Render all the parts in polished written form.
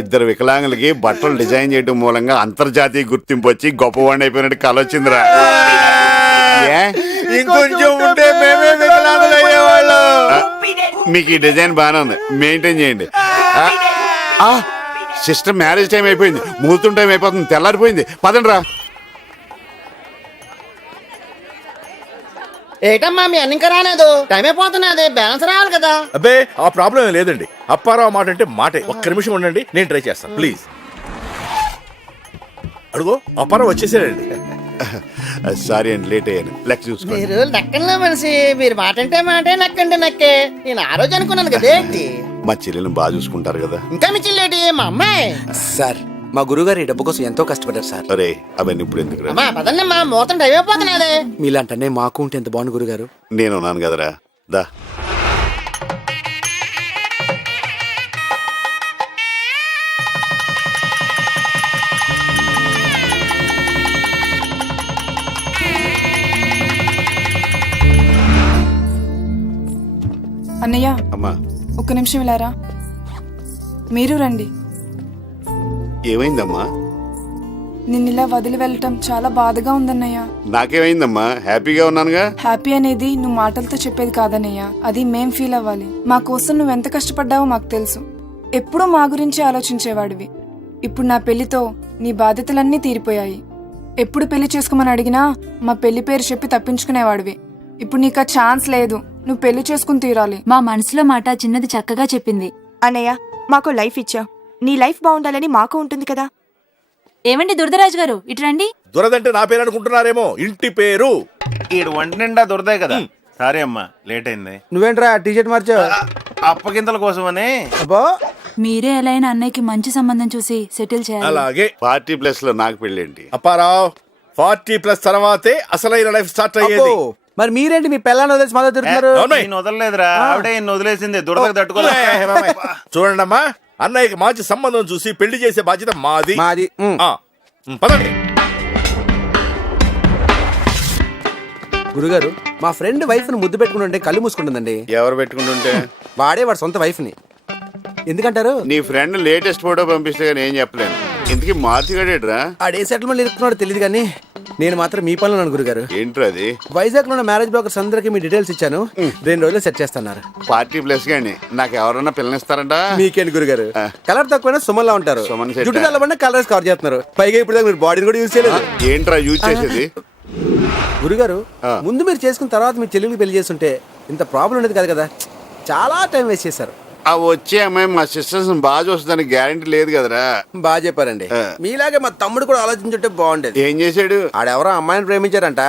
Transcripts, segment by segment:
ఇద్దరు వికలాంగులకి బట్టలు డిజైన్ చేయడం మూలంగా అంతర్జాతీయ గుర్తింపు వచ్చి గొప్పవాడిని అయిపోయినట్టు కళ వచ్చిందిరా. ఇంకొంచెం ఉంటే మేమే వికలాంగులు అయ్యేవాళ్ళు. మీకు ఈ డిజైన్ బాగానే ఉంది, మెయింటైన్ చేయండి. సిస్టర్ మ్యారేజ్ టైం అయిపోయింది, ముహూర్తం టైం అయిపోతుంది, తెల్లారిపోయింది, పదండి రా. ఏటమ్మా మీ అన్ని ఇంకా రాలేదు, టైం అయిపోతున్నది, బ్యాలెన్స్ రావాలి కదా. అబ్బే ఆ ప్రాబ్లం ఏం లేదండి. అప్పారావు మాట అంటే మాటే. ఒక్క నిమిషం ఉండండి, నేను ట్రై చేస్తాను ప్లీజ్. అడుగో అప్పారావు వచ్చేసాడండి. సారీ అండి, లేట్ అయ్యాను. లెక్క చూసుకోండి. మీరు లెక్కల్లో మనిషి, మీరు మాట అంటే మాటే, నక్కంటే నక్కే. నేను ఆ రోజు అనుకున్నాను కదా ఏంటి. మా చెల్లెలను బాగా చూసుకుంటారు కదా. ఇంకా మీ చిల్లేటి మా అమ్మాయి. సార్ మా గురుగారు ఈ డబ్బు కోసం ఎంతో కష్టపడ్డారు సార్. అరే అవన్నీ ఇప్పుడు ఎందుకు రా. అమ్మా పదండి అమ్మా, మోతం టైం అయిపోతున్నది. మీలాంటనే మాకు ఉంటే ఎంత బాగుంది గురుగారు. నేను ఉన్నాను కదరా, దా. అన్నయ్య అమ్మా ఒక్క నిమిషం ఇలారా. మీరు రండి. ఏమైందమ్మా? నిన్నిలా వదిలి వెళ్ళటం చాలా బాధగా ఉందన్నయ్య. నాకేమైందమ్మా, హ్యాపీగా ఉన్నానుగా. హ్యాపీ అనేది నువ్వు మాటలతో చెప్పేది కాదన్నయ్య, అది మేం ఫీల్ అవ్వాలి. మా కోసం నువ్వెంత కష్టపడ్డావో మాకు తెలుసు. ఎప్పుడూ మా గురించి ఆలోచించేవాడివి. ఇప్పుడు నా పెళ్లితో నీ బాధ్యతలన్నీ తీరిపోయాయి. ఎప్పుడు పెళ్లి చేసుకోమని అడిగినా మా పెళ్లి పేరు చెప్పి తప్పించుకునేవాడివి. ఇప్పుడు నీకు ఆ ఛాన్స్ లేదు, నువ్వు పెళ్లి చేసుకుని తీరాలి. మా మనసులో మాట చిన్నది చక్కగా చెప్పింది. అన్నయ్య మాకు లైఫ్ ఇచ్చావు, నీ లైఫ్ బాగుండాలని మాకు ఉంటుంది కదా. ఏమండి దురదరాజు గారు, ఇటు రండి. దురదంటే నా పేరు అనుకుంటున్నారేమో, ఇంటి పేరు. ఈడు వంట నిండా దొరదాయి కదా. సారీ అమ్మా, లేట్ అయింది. నువ్వేంట్రా టీషర్ట్ మార్చావు? అప్పగింతల కోసమని. మీరే ఎలా అయినా అన్నయ్యకి మంచి సంబంధం చూసి సెటిల్ చేయాలి. అలాగే. పార్టీ ప్లేస్ లో నాకు పెళ్ళేంటి? అప్పారావు 40+ తర్వాతే అసలైన లైఫ్ స్టార్ట్ అయ్యేది. మరి మీరేంటి మీ పిల్లని వదిలేసి మాతో తిరుగుతున్నారు? నేను వదలలేదురా, ఆవిడే ఈయన వదిలేసింది. దురదకు తట్టుకోలే. చూడండి అమ్మా, అన్నయ్యకి మంచి సంబంధం చూసి పెళ్లి చేసే బాధ్యత మాది. పదండి. గురుగారు మా ఫ్రెండ్ వైఫ్ ని ముద్దు పెట్టుకుంటుంటే కళ్ళు మూసుకుంటుందండి. ఎవరు పెట్టుకుంటుంటే? వాడే వాడు సొంత వైఫ్ ని. ఎందుకంటారు? నీ ఫ్రెండ్ లేటెస్ట్ ఫోటో పంపిస్తే కానీ ఏం చెప్పలేను. ఇంతకీ మార్చిగాడేట్రా? ఆడే సెటిల్మెంట్ ఇరుక్కున్నాడు తెలియదు కానీ నేను మాత్రం మీ పనులు ఉన్నాను గురుగారు. ఏంట్రా అది? వైజాగ్ లో మ్యారేజ్ బ్రోకర్స్ అందరికి మీ డీటెయిల్స్ ఇచ్చాను, 2 రోజులు సెట్ చేస్తున్నారు. పార్టీ ప్లేస్ గానీ నాకు ఎవరన్నా పిల్లనిస్తారంట? మీకేంటి గురుగారు, కలర్ తక్కువైనా సుమన్లా ఉంటారు. సుమన్ సెట్. జుట్టు తెల్లబడిన కలర్స్ కవర్ చేస్తున్నారు. పైగా ఇప్పుడు మీరు బాడీని కూడా యూజ్ చేయలేదు. ఏంట్రా యూజ్ చేసేది? గురుగారు ముందు మీరు చేసుకున్న తర్వాత మీ చెల్లెలికి పెళ్లి చేస్తుంటే ఇంత ప్రాబ్లం ఉండేది కాదు కదా. చాలా టైం వేస్ట్ చేశారు. ఆ వచ్చే అమ్మాయి మా సిస్టర్స్ బాగా చూస్తుందని గ్యారంటీ లేదు కదరా. బాగా చెప్పారండి. మీలాగే మా తమ్ముడు కూడా ఆలోచించుంటే బాగుండేది. ఏం చేశాడు? ఆడెవరో అమ్మాయిని ప్రేమించారంట,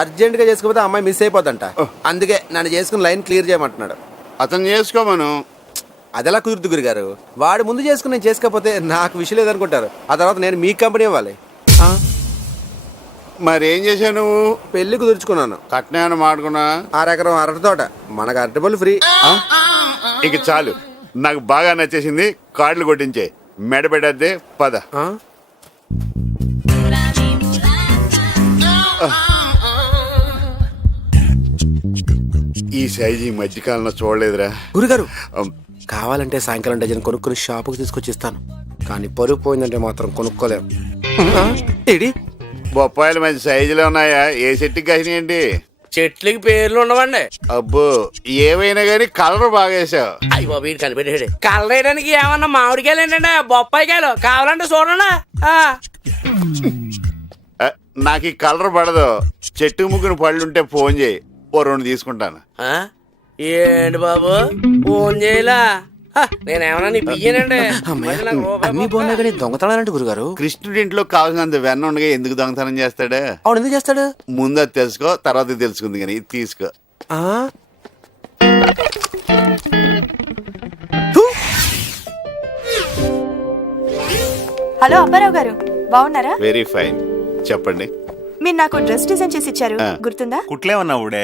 అర్జెంట్ గా చేసుకోకపోతే అమ్మాయి మిస్ అయిపోద్దంట. అందుకే నన్ను చేసుకుని లైన్ క్లియర్ చేయమంటున్నాడు. అతను చేసుకోమను. అదెలా కుదురుతు గురుగారు, వాడు ముందు చేసుకుని నేను చేసుకోకపోతే నాకు విషయం లేదనుకుంటారు. ఆ తర్వాత నేను మీ కంపెనీ ఇవ్వాలి. మరి ఏం చేశావు నువ్వు? పెళ్లి కుదుర్చుకున్నాను. కట్నం మాడుకున్నా? 6 ఎకరం అరటి తోట, మనకు అరటి పళ్ళు ఫ్రీ. ఇక చాలు, నాకు బాగా నచ్చేసింది. కార్డులు కొట్టించే, మెడ పెట్టద్దే, పద. ఈ సైజు ఈ మధ్యకాలంలో చూడలేదురా. గురుగారు కావాలంటే సాయంకాలం డజన్ కొనుక్కుని షాపుకి తీసుకొచ్చిస్తాను, కానీ పరుగు పోయిందంటే మాత్రం కొనుక్కోలేము. ఏడి బొప్పాయిలు మంచి సైజులో ఉన్నాయా? ఏ చెట్టుకి కాసినాయండి? చెట్లకి పేర్లు ఉండవండి. అబ్బో ఏమైనా గానీ కలర్ బాగా వేసావు. అయ్యి బాబు వీడు కనిపెట్టాడు. కలర్ వేయడానికి ఏమన్నా మామిడికాయలు ఏంటంటే బొప్పాయికాయలు కావాలంటే చూడండి. నాకు ఈ కలర్ పడదు. చెట్టు ముగ్గురు పళ్ళుంటే ఫోన్ చేయి, ఓ 2 తీసుకుంటాను. ఏంటి బాబు ఫోన్ చేయలా? నేనేమన్నా నీ బియ్యనండి. అన్ని బాగున్నాయి కానీ దొంగతనాలంటే గురుగారు. కృష్ణుడి ఇంట్లో కావాల్సినంత వెన్న ఉండగా ఎందుకు దొంగతనం చేస్తాడు? అవును ఎందుకు చేస్తాడు? ముందు అది తెలుసుకో, తర్వాత తెలుసుకుంది కానీ ఇది తీసుకో. హలో అప్పారావు గారు, బాగున్నారా? Very fine. చెప్పండి. మీరు నాకు డ్రెస్ డిజైన్ చేసి ఇచ్చారు, గుర్తుందా? కుట్లేమన్నా ఊడే?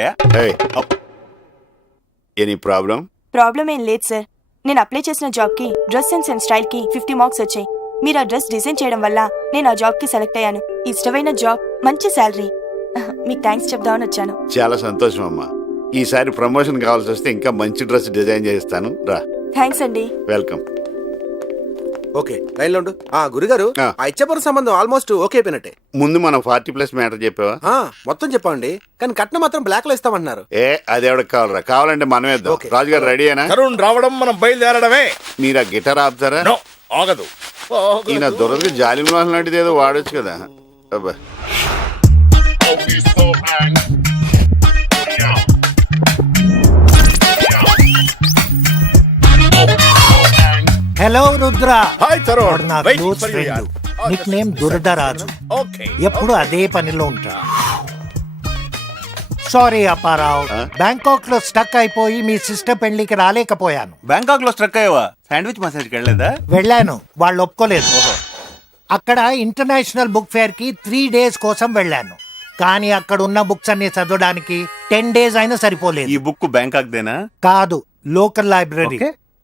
Any problem? ప్రాబ్లం ఏం లేదు సార్. నేను అప్లై చేసిన జాబ్ కి డ్రెస్ సెన్స్ అండ్ స్టైల్ కి 50 మార్క్స్ వచ్చాయి. మీరు ఆ డ్రెస్ డిజైన్ చేయడం వల్ల నేను ఆ జాబ్ కి సెలెక్ట్ అయ్యాను. ఇష్టమైన జాబ్, మంచి శాలరీ. మీకు థ్యాంక్స్ చెప్దామని వచ్చాను. చాలా సంతోషం అమ్మా. ఈసారి ప్రమోషన్ కావాల్సి వస్తే ఇంకా మంచి డ్రెస్ డిజైన్ చేస్తాను. రా. థ్యాంక్స్ అండి. వెల్కమ్. ఓకే లైన్లో ఉండు. గురుగారు ఆ. ఆ ఇచ్చపరం సంబంధం ఆల్మోస్ట్ ఓకే అయిపోయినట్టే. ముందు మనం 40+ మ్యాటర్ చెప్పావా? మొత్తం చెప్పండి, కానీ కట్నం మాత్రం బ్లాక్ లో ఇస్తామన్నారు. అది ఎవరికి కావాలరా? కావాలంటే మనమే ఇద్దాం. ఓకే. రాజుగారు రెడీయేనా? తరుణ్ రావడం మనం బయలుదేరడమే. మీరు ఆ గిటార్ ఆపుతారా? నో, ఆగదు. ఈయన దొరదకి జాలి మోహన్ లాంటిది ఏదో వాడొచ్చు కదా. అబ్బా హలో రుద్ర, హాయ్ తరుణ్. నా Wait close for you, friend. yaar. Nick name Duradaraju. Okay. ఎప్పుడు అదే పనిలో ఉంటా. సారీ అప్పారావు, బ్యాంకాక్ లో స్టక్ అయిపోయి మీ సిస్టర్ పెళ్లికి రాలేకపోయాను. బ్యాంకాక్ లో స్ట్రక్ అయ్యావా? శాండ్విచ్ మసాజ్కి వెళ్ళలేదా? వెళ్ళాను, వాళ్ళు ఒప్పుకోలేదు. అక్కడ ఇంటర్నేషనల్ బుక్ ఫేర్ కి 3 days కోసం వెళ్ళాను. కానీ అక్కడ ఉన్న బుక్స్ అన్ని చదవడానికి 10 days అయినా సరిపోలేదు. ఈ బుక్ బ్యాంకాక్ దేనా? కాదు, లోకల్ లైబ్రరీ.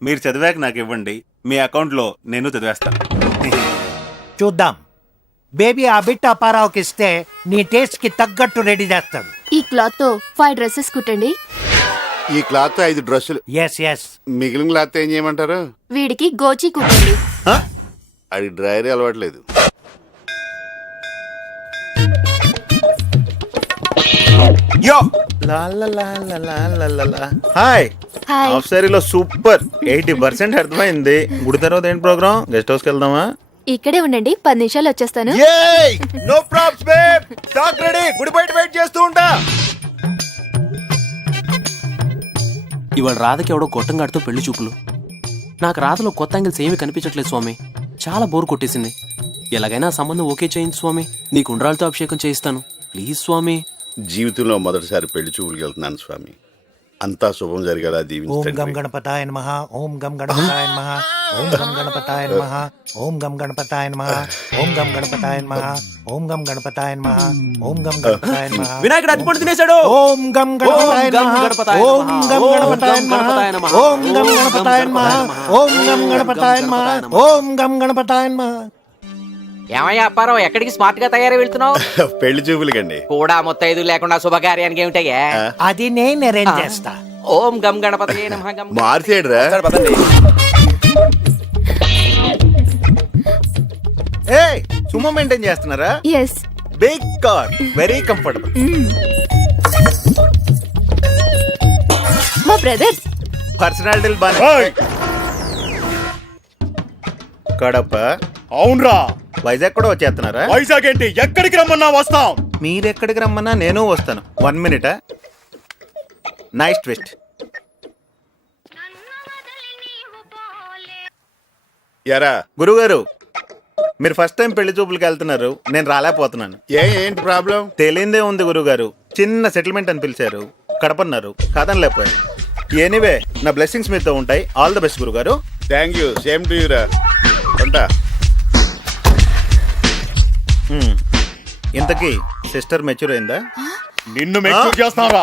మీరు చదివాక నాకు ఇవ్వండి, మీ అకౌంట్ లో నేను చదివేస్తాను. చూద్దాం. బేబీ ఆ బిట్ అప్పారావుకి ఇస్తే నీ టేస్ట్ కి తగ్గట్టు రెడీ చేస్తాడు. ఈ క్లాత్ తో 5 dresses కుట్టండి. ఈ క్లాత్ 5 డ్రెస్సులు. Yes yes. మిగిలిన క్లాత్ ఏం చేయమంటారు? వీడికి గోచి కుట్టండి. అది డ్రైరీ అలవాట్లేదు. Yo hi. హాయ్. హాఫ్ సారీలో సూపర్. 80% అర్థమైంది. గుడి తర్వాత ఏంటి ప్రోగ్రామ్? గెస్ట్ హౌస్కి వెళ్దామా? ఇక్కడే ఉండండి, 10 నిమిషాలు వచ్చేస్తాను. No probs babe. టాక్ రెడీ. గుడి బయట వెయిట్ చేస్తూ ఉంటా. ఇవాళ రాధకి ఎవడో గొట్టంగాడితో పెళ్లి చూపులు. నాకు రాధలో కొత్త యాంగిల్స్ ఏమీ కనిపించట్లేదు స్వామి. చాలా బోర్ కొట్టేసింది. ఎలాగైనా సంబంధం ఓకే చేయించు స్వామి. నీకు ఉండ్రాలతో అభిషేకం చేయిస్తాను ప్లీజ్ స్వామి. జీవితంలో మొదటిసారి పెళ్లి చూపులకు వెళ్తున్నాను స్వామి. అంతా శుభం జరిగేలా ఓం గం దీవించండి. గణపతాయ నమః. ఓం గం గణపతాయ నమః. ఓం గం గణపతాయ నమః. ఓం గం గణపతాయ నమః. ఓం గం గణపతాయ నమః. ఓం గం గణపతాయ నమః. ఓం గం గణపతాయ నమః. వినాయకుడు అట్టుపండు తినేశాడు. ఓం గం గణపతాయ నమః. ఓం గం గణపతాయ నమః. ఓం గం గణపతాయ నమః. ఓం గం గణపతాయ నమః. ఓం గం గణపతాయ నమః. ఏమయ్యా అప్పారావు, ఎక్కడికి స్మార్ట్ గా తయారై వెళ్తున్నావు? పెళ్లి చూపులకండి. కూడా మొత్తైదు లేకుండా శుభకార్యానికి ఏమిటయ్యా? అది నేను అరేంజ్ చేస్తా. ఓం గం గణపతయే నమః. గం మార్చేడురా. సుమో మెయింటైన్ చేస్తున్నారా? Yes. Big car, very comfortable. మా బ్రదర్స్. పర్సనాలిటీలు బాగా. కడప. అవునరా. వైజాగ్ కూడా వచ్చేస్తున్నారా? వైజాగ్ ఏంటి, ఎక్కడికి రమ్మన్నా వస్తాం. మీరెక్కడికి రమ్మన్నా నేను వస్తాను. 1 minute. Nice twist. ఎరా గురుగారు, మీరు ఫస్ట్ టైం పెళ్లి చూపులకు వెళ్తున్నారు, నేను రాలేకపోతున్నాను. ఏంటి ప్రాబ్లం? తెలియందే ఉంది గురుగారు. చిన్న సెటిల్మెంట్ అని పిలిచారు, కడపన్నారు, కాదనలేకపోయాను. ఎనీవే, నా బ్లెస్సింగ్స్ మీతో ఉంటాయి. ఆల్ ద బెస్ట్ గురుగారు. Thank you. Same to you రా. ఉంటా. ఇంతకీ సిస్టర్ మెచ్యూర్ అయిందా? నిన్ను మెచ్యూర్ చేస్తారా?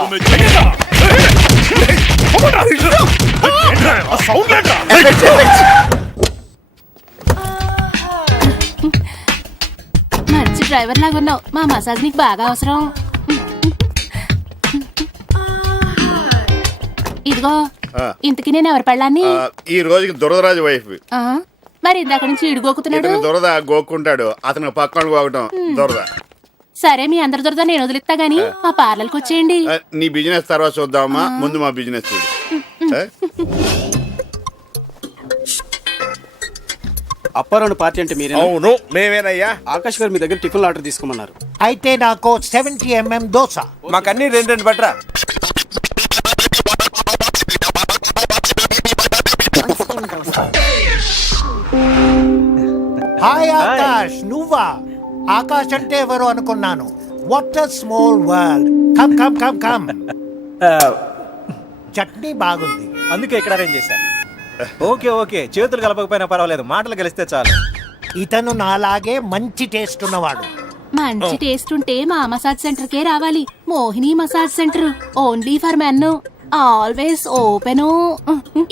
మంచి డ్రైవర్ లాగా ఉన్నావు. మా మసాజ్ నీకు బాగా అవసరం. ఇదిగో, ఇంతకి నేను ఎవరి పెళ్ళాన్ని? ఈ రోజుకి దురదరాజు వైఫ్. మరి ఇందాక నుంచి ఇడుగోకుతున్నాడు. ఇతను దురద గోక్కుంటాడు, అతను పక్కన గోకటం దురద. సరే, మీ అందరి దొరద నేను వదిలిస్తా గానీ మా పార్లర్కి వచ్చేయండి. నీ బిజినెస్ తర్వాత చూద్దామా, ముందు మా బిజినెస్ చూడు. అప్పారావు పార్టీ అంటే మీరే? అవును, మేమేనయ్యా. ఆకాష్ గారు మీ దగ్గర టిఫిన్ ఆర్డర్ తీసుకోమన్నారు. అయితే నాకు 70 mm దోశ. మాకన్నీ 2 బట్రా. హాయ్ ఆకాష్, నువ్వా? ఆకాష్ అంటే ఎవరు అనుకున్నాను. What a small world. Come come come come. Chutney బాగుంది, అందుకే ఇక్కడ అరేంజ్ చేశాను. ఓకే, చేతులు కలపకపోయినా పర్వాలేదు, మాటలు కలిస్తే చాలు. ఇతను నాలాగే మంచి టేస్ట్ ఉన్నవాడు. మంచి టేస్ట్ ఉంటే మా మసాజ్ సెంటర్ కే రావాలి. Mohini massage centre, only for men, always open.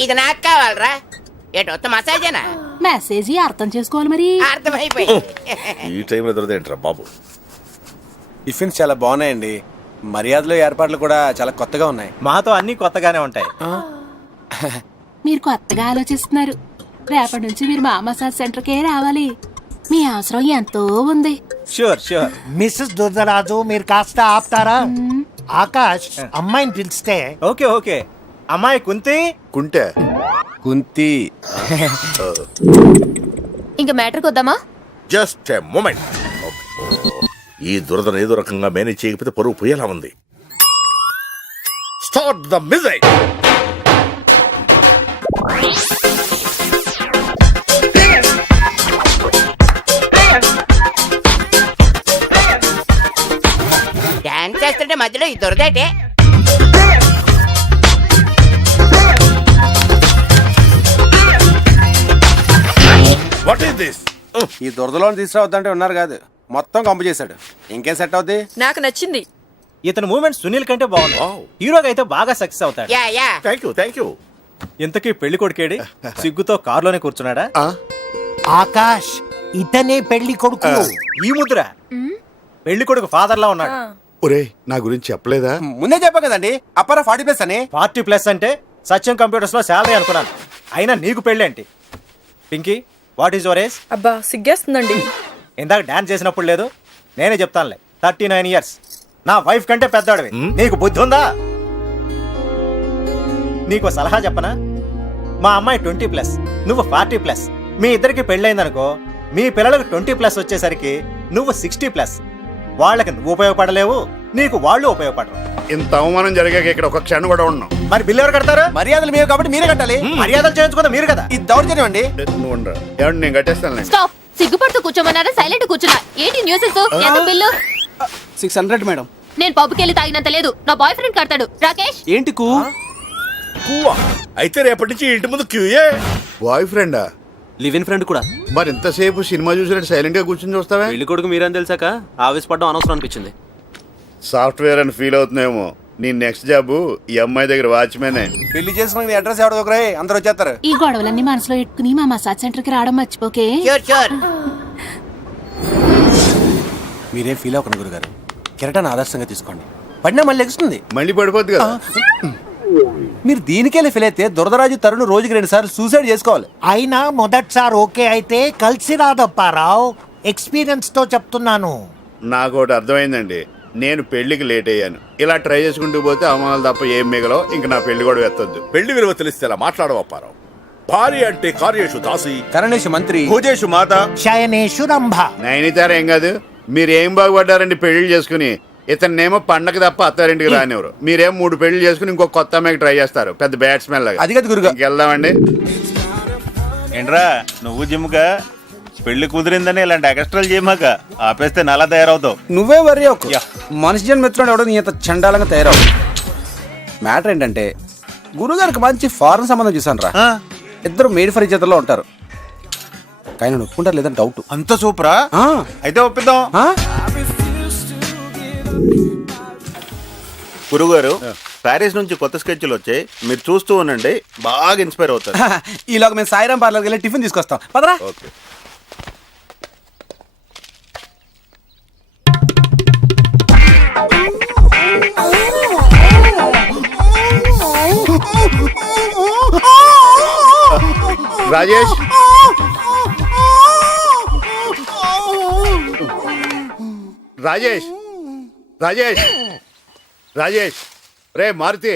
ఇది నాకు కావాలరా? ఏటొత్త మసాజేనా? మెసేజ్ అర్థం చేసుకోవాలి మరి. అర్థమైపోయింది. ఈ టైంలో దొరదేంట్రా బాబు. టిఫిన్స్ చాలా బాగున్నాయండి. మర్యాదలు ఏర్పాట్లు కూడా చాలా కొత్తగా ఉన్నాయి. మాతో అన్ని కొత్తగానే ఉంటాయి. మీరు కొత్తగా ఆలోచిస్తున్నారు. రేపటి నుంచి మీరు మా మసాజ్ సెంటర్కే రావాలి. మీ అవసరం ఎంతో ఉంది. Sure sure. మిస్సెస్ దుర్దరాజు మీరు కాస్త ఆపుతారా? ఆకాష్ అమ్మాయిని పిలిస్తే. Okay okay. అమ్మాయి కుంతి. కుంటే కుంతి. ఇంక మ్యాటర్కి వద్దామా? Just a moment. ఈ దురదను ఏదో రకంగా మేనేజ్ చేయకపోతే పరువు పోయేలా ఉంది. Start the music. డాన్స్ చేస్తుంటే మధ్యలో ఈ దొరదేటే. What is this? ఈ దురదలో తీసుకురావద్దంటే ఉన్నారు కాదు, మొత్తం కంపు చేశాడు. ఇంకేం సెట్ అవుద్ది? నాకు నచ్చింది. ఇతని మూమెంట్ సునీల్ కంటే బాగుంది. హీరోగా అయితే బాగా సక్సెస్ అవుతాడు. Yeah yeah. Thank you. ఇంతకీ పెళ్లి కొడుకేడి? సిగ్గుతో కారులోనే కూర్చున్నాడా? ఆకాష్ ఇతనే పెళ్లి కొడుకు. ఈ ముద్ర పెళ్లి కొడుకు ఫాదర్ లా ఉన్నాడు. ఒరే నా గురించి చెప్పలేదా? ముందే చెప్పా కదండి, అప్పరా 40+ అని. 40+ అంటే సత్యం కంప్యూటర్స్ లో శాలరీ అనుకున్నాను. అయినా నీకు పెళ్లి ఏంటి? Pinky, what is your age? అబ్బా సిగ్గేస్తుందండి. ఇందాక డాన్స్ చేసినప్పుడు లేదు, నేనే చెప్తానులే. 39 years. నా వైఫ్ కంటే పెద్దవాడివి. నీకు బుద్ధి ఉందా? నీకు సలహా చెప్పనా? మా అమ్మాయి 20+, నువ్వు 40+. మీ ఇద్దరికి పెళ్ళైందనుకో, మీ పిల్లలకు 20+ వచ్చేసరికి నువ్వు 60+. వాళ్ళకి నువ్వు ఉపయోగపడలేవు, నీకు వాళ్ళు ఉపయోగపడరు. ఇంత అవమానం జరిగాక ఇక్కడ ఒక క్షణం కూడా ఉన్నాం. మరి బిల్లు ఎవరు కడతారు? మర్యాదలు మీరు కాబట్టి మీరే కట్టాలి. మర్యాదలు చేయించుకుందా మీరు కదా. ఇది దౌర్జన్యం అండి. నువ్వు ఉండరా, ఏమండి నేను కట్టేస్తాను. స్టాప్. సిగ్గుపడుతూ కూర్చోమన్నారా? సైలెంట్ కూర్చున్నా. ఏంటి న్యూసెస్? ఎంత బిల్లు? 600 మేడం. నేను పబ్కి వెళ్ళి తాగినంత లేదు. నా బాయ్ ఫ్రెండ్ కడతాడు. రాకేష్. ఏంటి కూ? అయితే రేపటి నుంచి ఇంటి ముందు క్యూయే. బాయ్ ఫ్రెండా? లివ్ ఇన్ ఫ్రెండ్ కూడా. మరి ఇంతసేపు సినిమా చూసినట్టు సైలెంట్ గా కూర్చొని చూస్తావా? పెళ్లి కొడుకు మీరని తెలిసాక ఆవేశపడడం అనవసరం అనిపించింది. సాఫ్ట్వేర్ అని ఫీల్ అవుతున్నాయేమో. నీ నెక్స్ట్ జాబ్ ఈ అమ్మాయి దగ్గర వాచ్మెనే. పెళ్లి చేసుకున్న అడ్రస్ ఎవడో ఒకరే, అందరూ వచ్చేస్తారు. ఈ గొడవలన్నీ మనసులో పెట్టుకుని మా మసాజ్ సెంటర్కి రావడం మర్చిపోకే. Sure sure. మీరేం ఫీల్ అవ్వకండి గురుగారు, కిరటాన్ని ఆదర్శంగా తీసుకోండి. పడినా మళ్ళీ ఎగుస్తుంది. మళ్ళీ పడిపోద్ది కదా. మీరు దీనికెళ్ళి ఫీల్ అయితే దురదరాజు తరుణ్ రోజుకి 2 సార్లు సూసైడ్ చేసుకోవాలి. అయినా మొదటిసారి ఓకే అయితే కలిసి రాదప్పారావు. ఎక్స్పీరియన్స్ తో చెప్తున్నాను. నాకు ఒకటి అర్థమైందండి. నేను పెళ్లికి లేట్ అయ్యాను. ఇలా ట్రై చేసుకుంటూ పోతే అవమానాలు తప్ప ఏం మిగలవు. ఇంక నా పెళ్లి కూడా ఎత్తొద్దు. పెళ్లి విలువ తెలిస్తే ఇలా మాట్లాడవప్పారావు. భార్య అంటే కార్యేషు దాసి, కరణేషు మంత్రి, భోజేషు మాత, శయనేషు రంభ. నైనితార ఏం కాదు. మీరేం బాగుపడ్డారండి పెళ్లి చేసుకుని. ఇతన్నేమో పండగ తప్ప అత్తారింటికి రానివ్వరు. మీరేం 3 పెళ్లి చేసుకుని ఇంకో కొత్త అమ్మాయికి ట్రై చేస్తారు. పెద్ద బ్యాట్స్మెన్ లాగా. అది కదా గురుగా. వెళ్దామండి. ఏంట్రా నువ్వు జిమ్గా పెళ్లి కుదిరిందని ఇలాంటి ఎక్స్ట్రాలు చేయమాక. ఆపేస్తే నలా తయారవుతావు. నువ్వే వర్రీ ఒక మనిషి జన్ మిత్రుడు ఎవడో నీ అంత చండాలంగా తయారవు. మ్యాటర్ ఏంటంటే గురుగారికి మంచి ఫారెన్ సంబంధం చూసాను రా. ఇద్దరు మేడ్ ఫర్ ఈచ్ అదర్లో ఉంటారు. కానీ నేను ఒప్పుకుంటారు లేదని డౌట్. అంత సూపరా? అయితే ఒప్పిద్దాం. గురుగారు, ప్యారిస్ నుంచి కొత్త స్కెచ్లు వచ్చాయి, మీరు చూస్తూ ఉండండి, బాగా ఇన్స్పైర్ అవుతారు. ఈలోగా మేము సాయిరాం పార్లర్కి వెళ్ళి టిఫిన్ తీసుకొస్తాం. పదరా. ఓకే. రాజేష్, రాజేష్, రాజేష్, రాజేష్, రే మారుతి.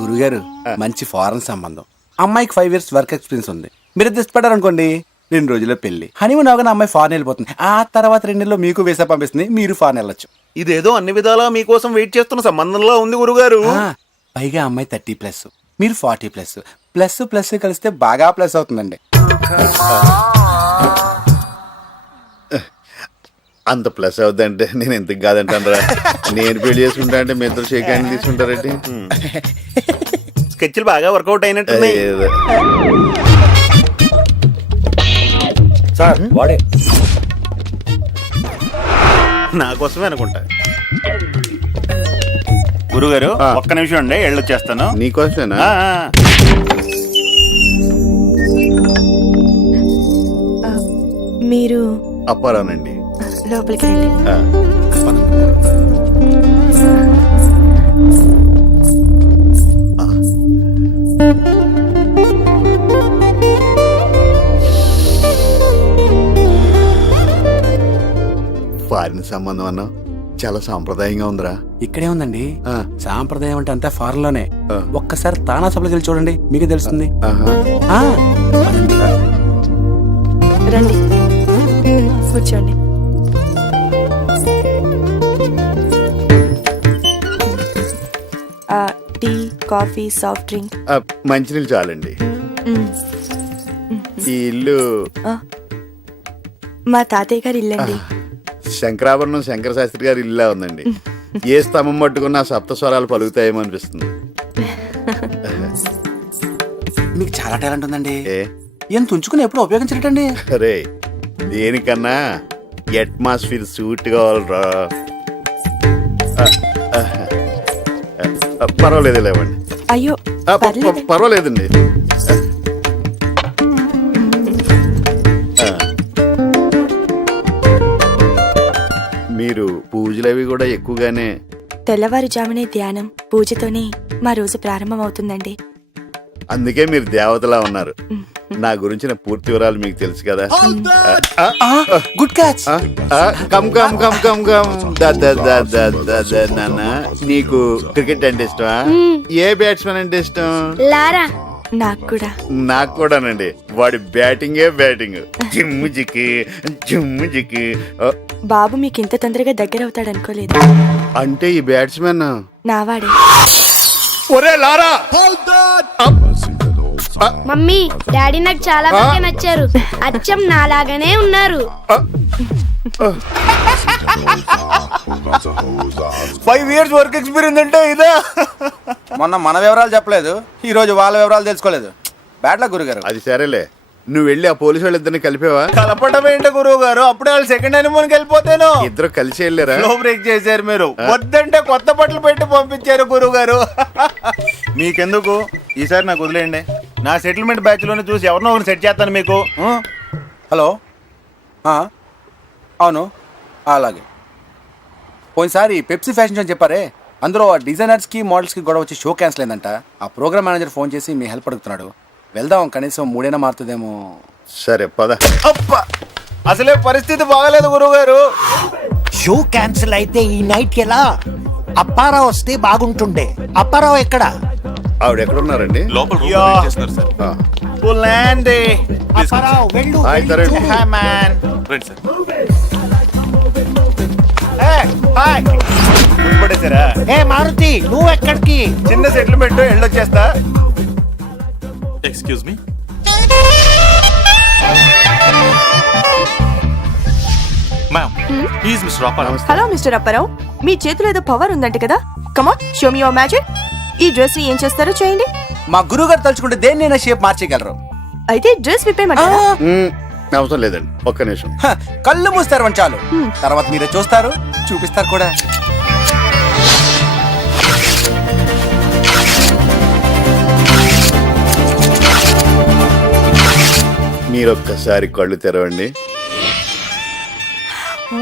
గురుగారు మంచి ఫారెన్ సంబంధం, అమ్మాయికి 5 years వర్క్ ఎక్స్పీరియన్స్ ఉంది. మీరు ఇష్టపడారు అనుకోండి, 2 రోజుల్లో పెళ్లి. హనీమూన్ అవగానే అమ్మాయి ఫారెన్ వెళ్ళిపోతుంది. ఆ తర్వాత 2 నెలల్లో మీకు వీసా పంపిస్తుంది, మీరు ఫారెన్ వెళ్ళొచ్చు. ఇదేదో అన్ని విధాలా మీకోసం వెయిట్ చేస్తున్న సంబంధంలో ఉంది గురుగారు. పైగా అమ్మాయి 30+, మీరు 40+. ప్లస్ ప్లస్ కలిస్తే బాగా ప్లస్ అవుతుందండి. అంత ప్లస్ అవుద్దంటే నేను ఎందుకు కాదంటాను రా. నేను పెళ్లి చేసుకుంటా అంటే మీ ఇద్దరు షేక్ హ్యాండ్ తీసుకుంటారండి. స్కెచ్లు బాగా వర్కౌట్ అయినట్టున్నాయి. సార్ వాడే నా కోసమే అనుకుంటా. గురుగారు ఒక్క నిమిషం అండి, వెళ్ళొచ్చేస్తాను. నీకోసమేనా? మీరు అప్పారానండి. లోపలికి రండి. ఫారిన్ సంబంధం అన్నా చాలా సాంప్రదాయంగా ఉందిరా. ఇక్కడే ఉందండి. ఆ. సాంప్రదాయం అంటే అంతా ఫారెన్ లోనే. ఆ. ఒక్కసారి తానా సభలకు వెళ్ళి చూడండి, మీకే తెలుస్తుంది. ఆహా. ఆ. రండి కూర్చోండి. Tea, coffee, soft drink. మంచినీళ్ళు చాలండి. ఈ ఇల్లు మా తాతయ్య గారి ఇల్లండి. శంకరాభరణం శంకర శాస్త్రి గారి ఇల్లా ఉందండి. ఏ స్తంభం పట్టుకున్నా సప్త స్వరాలు పలుకుతాయేమో అనిపిస్తుంది. మీకు చాలా టాలెంట్ ఉందండి. ఏ ఏం తుంచుకుని ఎప్పుడు ఉపయోగించలేటండి. అరే దేనికన్నా అట్మాస్ఫియర్ సూట్ కావాలరా. పర్వాలేదు లేవండి. అయ్యో పర్వాలేదండి. మీరు పూజలు అవి కూడా ఎక్కువగానే. తెల్లవారుజామునే ధ్యానం పూజతోనే మా రోజు ప్రారంభమవుతుందండి. అందుకే మీరు దేవతలా ఉన్నారు. నా గురించిన పూర్తి వివరాలు మీకు తెలుసు కదా. Good catch. Come come come come come నాన్న, నీకు క్రికెట్ అంటే ఇష్టమా? ఏ బ్యాట్స్మెన్ అంటే ఇష్టం? లారా. నాకు కూడా. నాకు కూడానండి. వాడి బ్యాటింగే బ్యాటింగ్. జిమ్ము జిక్కి జిమ్ము జిక్కి. బాబు మీకు ఇంత తొందరగా దగ్గర అవుతాడు అనుకోలేదు. అంటే ఈ బ్యాట్స్మెన్ నావాడే. ఒరే లారా. మమ్మీ డాడీ నాకు చాలా బాగా నచ్చారు. అచ్చం నాలాగానే ఉన్నారు. 5 years వర్క్ ఎక్స్పీరియన్స్ అంటే ఇదా? మొన్న మన వివరాలు చెప్పలేదు, ఈ రోజు వాళ్ళ వివరాలు తెలుసుకోలేదు. బ్యాడ్ లక్ గురుగారు. అది సరేలే, నువ్వు వెళ్ళి ఆ పోలీసు వాళ్ళిద్దరిని కలిపేవా? కలపడం ఏంటి గురువు గారు, అప్పుడే వాళ్ళు సెకండ్ హనీమూన్కి వెళ్ళిపోతేను. ఇద్దరు కలిసి వెళ్ళారా? స్లో బ్రేక్ చేశారు మీరు. వద్దంటే కొత్త బట్టలు పెట్టి పంపించారు గురువు గారు. మీకెందుకు, ఈసారి నాకు వదిలేయండి. నా సెటిల్మెంట్ బ్యాచ్ లోనే చూసి ఎవరినో ఒకరిని సెట్ చేస్తాను మీకు. హలో. అవును అలాగే. పోయినసారి పెప్సీ ఫ్యాషన్ షో అని చెప్పారే, అందులో డిజైనర్స్కి మోడల్స్కి గొడవ వచ్చి షో క్యాన్సిల్ అయిందంట. ఆ ప్రోగ్రామ్ మేనేజర్ ఫోన్ చేసి మీ హెల్ప్ అడుగుతున్నాడు. వెళ్దాం, కనీసం 3 మారుతుందేమో. సరే పద. అసలే పరిస్థితి బాగలేదు గురువు గారు. షో క్యాన్సిల్ అయితే ఈ నైట్ ఎలా? అప్పారావు వస్తే బాగుంటుండే. అప్పారావు ఎక్కడ? ఆవిడ ఎక్కడున్నారండి? అప్పారావు వెళ్ళు. ఏ మారుతి, నువ్వు ఎక్కడికి? చిన్న సెటిల్మెంట్ వెళ్ళొచ్చేస్తా. Excuse me. Hello mister Apparao, మీ చేతిలో ఏదో పవర్ ఉందంట కదా. Come on show me your magic. ఈ డ్రెస్ ని ఏం చేస్తారో చేయండి. మా గురువు గారు తలుచుకుంటే దేన్నైనా షేప్ మార్చేయగలరు. అయితే డ్రెస్ విప్పేయమంటారా? అవసరం లేదండి, ఒక్క నిమిషం. కళ్ళు మూస్తారు చాలు, తర్వాత మీరే చూస్తారు, చూపిస్తారు కూడా. మీరొక్కసారి కళ్ళు తెరవండి.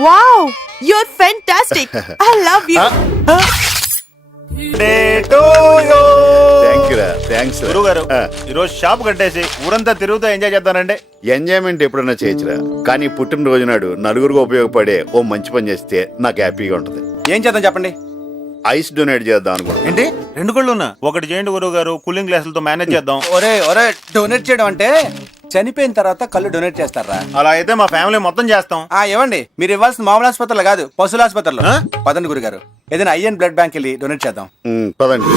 Wow, you're fantastic. I love you. Thanks గురువు గారు, ఈరోజు షాప్ కట్టేసి ఊరంతా తిరుగుతూ ఎంజాయ్ చేస్తానండి. ఎంజాయ్మెంట్ ఎప్పుడన్నా చేయొచ్చురా, కానీ పుట్టినరోజు నాడు నలుగురికి ఉపయోగపడే ఓ మంచి పని చేస్తే నాకు హ్యాపీగా ఉంటది. ఏం చేద్దాం చెప్పండి? ఐస్ డొనేట్ చేద్దాం అనుకుంటా. ఏంటి, 2 కళ్ళు ఉన్నా? ఒకటి చేయండి గురువు గారు, కూలింగ్ గ్లాసులతో మేనేజ్ చేద్దాం. ఒరే డొనేట్ చేయడం అంటే చనిపోయిన తర్వాత కళ్ళు డొనేట్ చేస్తారా? అలా అయితే మా ఫ్యామిలీ మొత్తం చేస్తాం. ఇవ్వండి, మీరు ఇవ్వాల్సిన మామూలు ఆసుపత్రులు కాదు, పశువుల ఆసుపత్రులు. పదండి గురుగారు, ఏదైనా ఐఎన్ బ్లడ్ బ్యాంక్ వెళ్ళి డొనేట్ చేద్దాం. పదండి.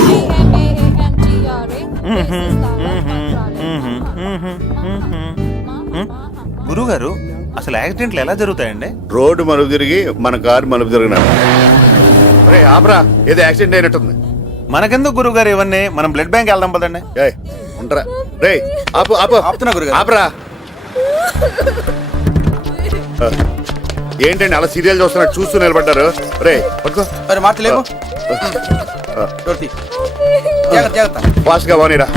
గురువు గారు, అసలు యాక్సిడెంట్లు ఎలా జరుగుతాయండి? రోడ్డు మలుపు తిరిగి మన కారు మలుపు తిరిగినాడు. రే ఆపరా, ఏదో యాక్సిడెంట్ అయినట్టుంది. మనకెందుకు గురువు గారు ఇవన్నీ, మనం బ్లడ్ బ్యాంక్ వెళ్దాం పదండి. ఉంటారా? రే ఆపు ఆపు, ఆపుతున్నా గురుగారు. ఆపరా. ఏంటండి అలా సీరియల్ చూస్తున్నట్టు చూస్తూ నిలబడ్డారు? రే పట్టుకో. మరి మార్చి లేవు జాగ్రత్త జాగ్రత్త. ఫాస్ట్ గా పోనీరా.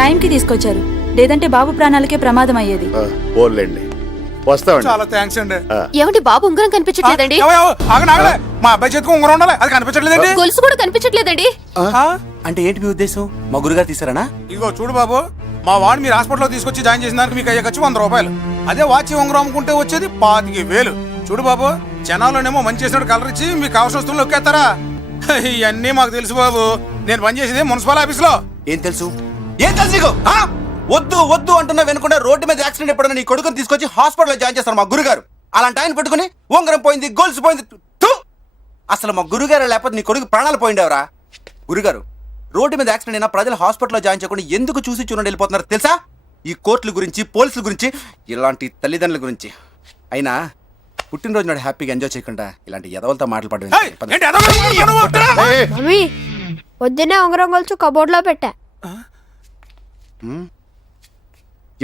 టైంకి తీసుకొచ్చారు, లేదంటే బాబు ప్రాణాలకే ప్రమాదం అయ్యేది. పోలేండి, వస్తామండి. చాలా థ్యాంక్స్ అండి. ఏమంటే బాబు ఉంగరం కనిపించట్లేదండి. మా అబ్బాయి చేతికి ఉంగరం ఉండాలి, అది కనిపించట్లేదండి. గొలుసు కూడా కనిపించట్లేదండి. అంటే ఏంటి మీ ఉద్దేశం? మా గురుగారు తీసారనా? ఇదిగో చూడు బాబు, మా వాడు మీరు హాస్పిటల్లో తీసుకొచ్చి జాయిన్ చేసిన దానికి మీకు అయ్యే ఖర్చు 100 రూపాయలు. అదే వాచి ఉంగరం అమ్ముకుంటే వచ్చేది 25,000. చూడు బాబు, జనాల్లోనేమో మంచి చేసినట్టు కలర్ ఇచ్చి మీకు కావాల్సిన వస్తువులు నొక్కేస్తారా? ఇవన్నీ మాకు తెలుసు బాబు. నేను పనిచేసేది మున్సిపల్ ఆఫీస్ లో. ఏం తెలుసు? ఏం తెలుసు నీకు? వద్దు వద్దు అంటున్నా వెనుకుండా రోడ్డు మీద యాక్సిడెంట్ ఎప్పుడన్నా నీ కొడుకుని తీసుకొచ్చి హాస్పిటల్లో జాయిన్ చేస్తారు మా గురుగారు. అలాంటి ఆయన పెట్టుకుని ఉంగరం పోయింది, గొలుసు పోయింది. అసలు మా గురుగారు లేకపోతే నీ కొడుకు ప్రాణాలు పోయిండేవరా? గురుగారు, రోడ్డు మీద యాక్సిడెంట్ అయినా ప్రజలు హాస్పిటల్లో జాయిన్ చేయకుండా ఎందుకు చూసి చూడండి వెళ్ళిపోతున్నారు తెలుసా? ఈ కోర్టుల గురించి, పోలీసుల గురించి, ఇలాంటి తల్లిదండ్రుల గురించి. అయినా పుట్టినరోజు నాడు హ్యాపీగా ఎంజాయ్ చేయకుండా ఇలాంటి ఎదవలతో మాట్లాడడం. మమ్మీ పొద్దున్నే ఉంగరం గొలుసు కబోర్డ్ లో పెట్టా.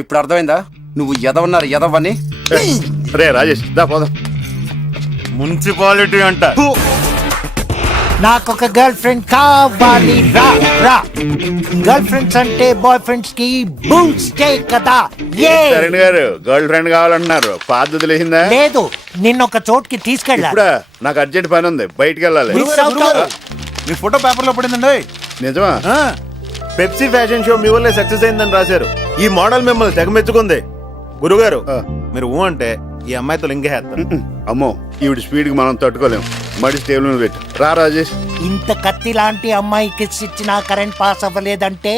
ఇప్పుడు అర్థమైందా నువ్వు ఎదవన్నారు ఎదవని? రే రాజేష్, దా పోదాం. మున్సిపాలిటీ అంట. నాకొక గర్ల్ ఫ్రెండ్ కావాలి, రా రా. గర్ల్ ఫ్రెండ్స్ అంటే బాయ్ ఫ్రెండ్స్ కి బూస్టే కదా. శరణ్ గారు గర్ల్ ఫ్రెండ్ కావాలంటున్నారు, పాత తెలిసిందా? లేదు, నిన్న ఒక చోటుకి తీసుకెళ్ళా. ఇప్పుడా? నాకు అర్జెంట్ పని ఉంది, బయటికి వెళ్ళాలి. మీ ఫోటో పేపర్ లో పడిందండి. నిజమా? పెప్సీ ఫ్యాషన్ షో మీ వల్లే సక్సెస్ అయిందని రాశారు. ఈ మోడల్ మిమ్మల్ని తెగమెచ్చుకుంది. గురుగారు మీరు ఊ అంటే ఈ అమ్మాయితో లింగేస్తాను. అమ్మో, ఈవిడ స్పీడ్ కి మనం తట్టుకోలేం. మడి స్టేబుల్ మీద పెట్టు. రా రాజేష్. ఇంత కత్తి లాంటి అమ్మాయికి ఇచ్చిన కరెంట్ పాస్ అవ్వలేదంటే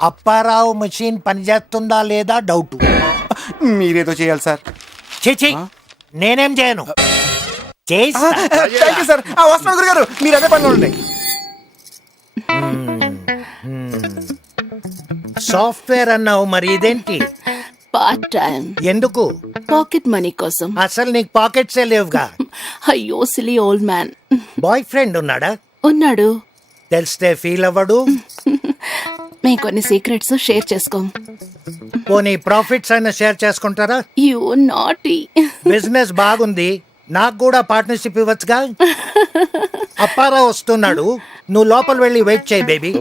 అప్పారావు మెషిన్ పనిచేస్తుందా లేదా డౌట్. మీరేదో చేయాలి సార్. చేచి నేనేం చేయను. Thank you sir. వస్తున్నాను గురుగారు, మీరు అదే పనిలో ఉండండి. సాఫ్ట్వేర్ అన్నావు, మరి ఇదేంటి? Part time. ఎందుకు? పాకెట్ మనీ కోసం. అసలు నీకు పాకెట్సే లేవుగా. అయ్యో silly old man. Boy friend ఉన్నాడా? ఉన్నాడు. తెలిస్తే ఫీల్ అవ్వడు. మేము కొన్ని సీక్రెట్స్ షేర్ చేసుకోం. పోనీ ప్రాఫిట్స్ అయినా షేర్ చేసుకుంటారా? You naughty. బిజినెస్ బాగుంది, నాకు కూడా పార్ట్నర్షిప్ ఇవ్వచ్చుగా. అప్పారావు వస్తున్నాడు, నువ్వు లోపల వెళ్ళి వెయిట్ చేయి బేబీ.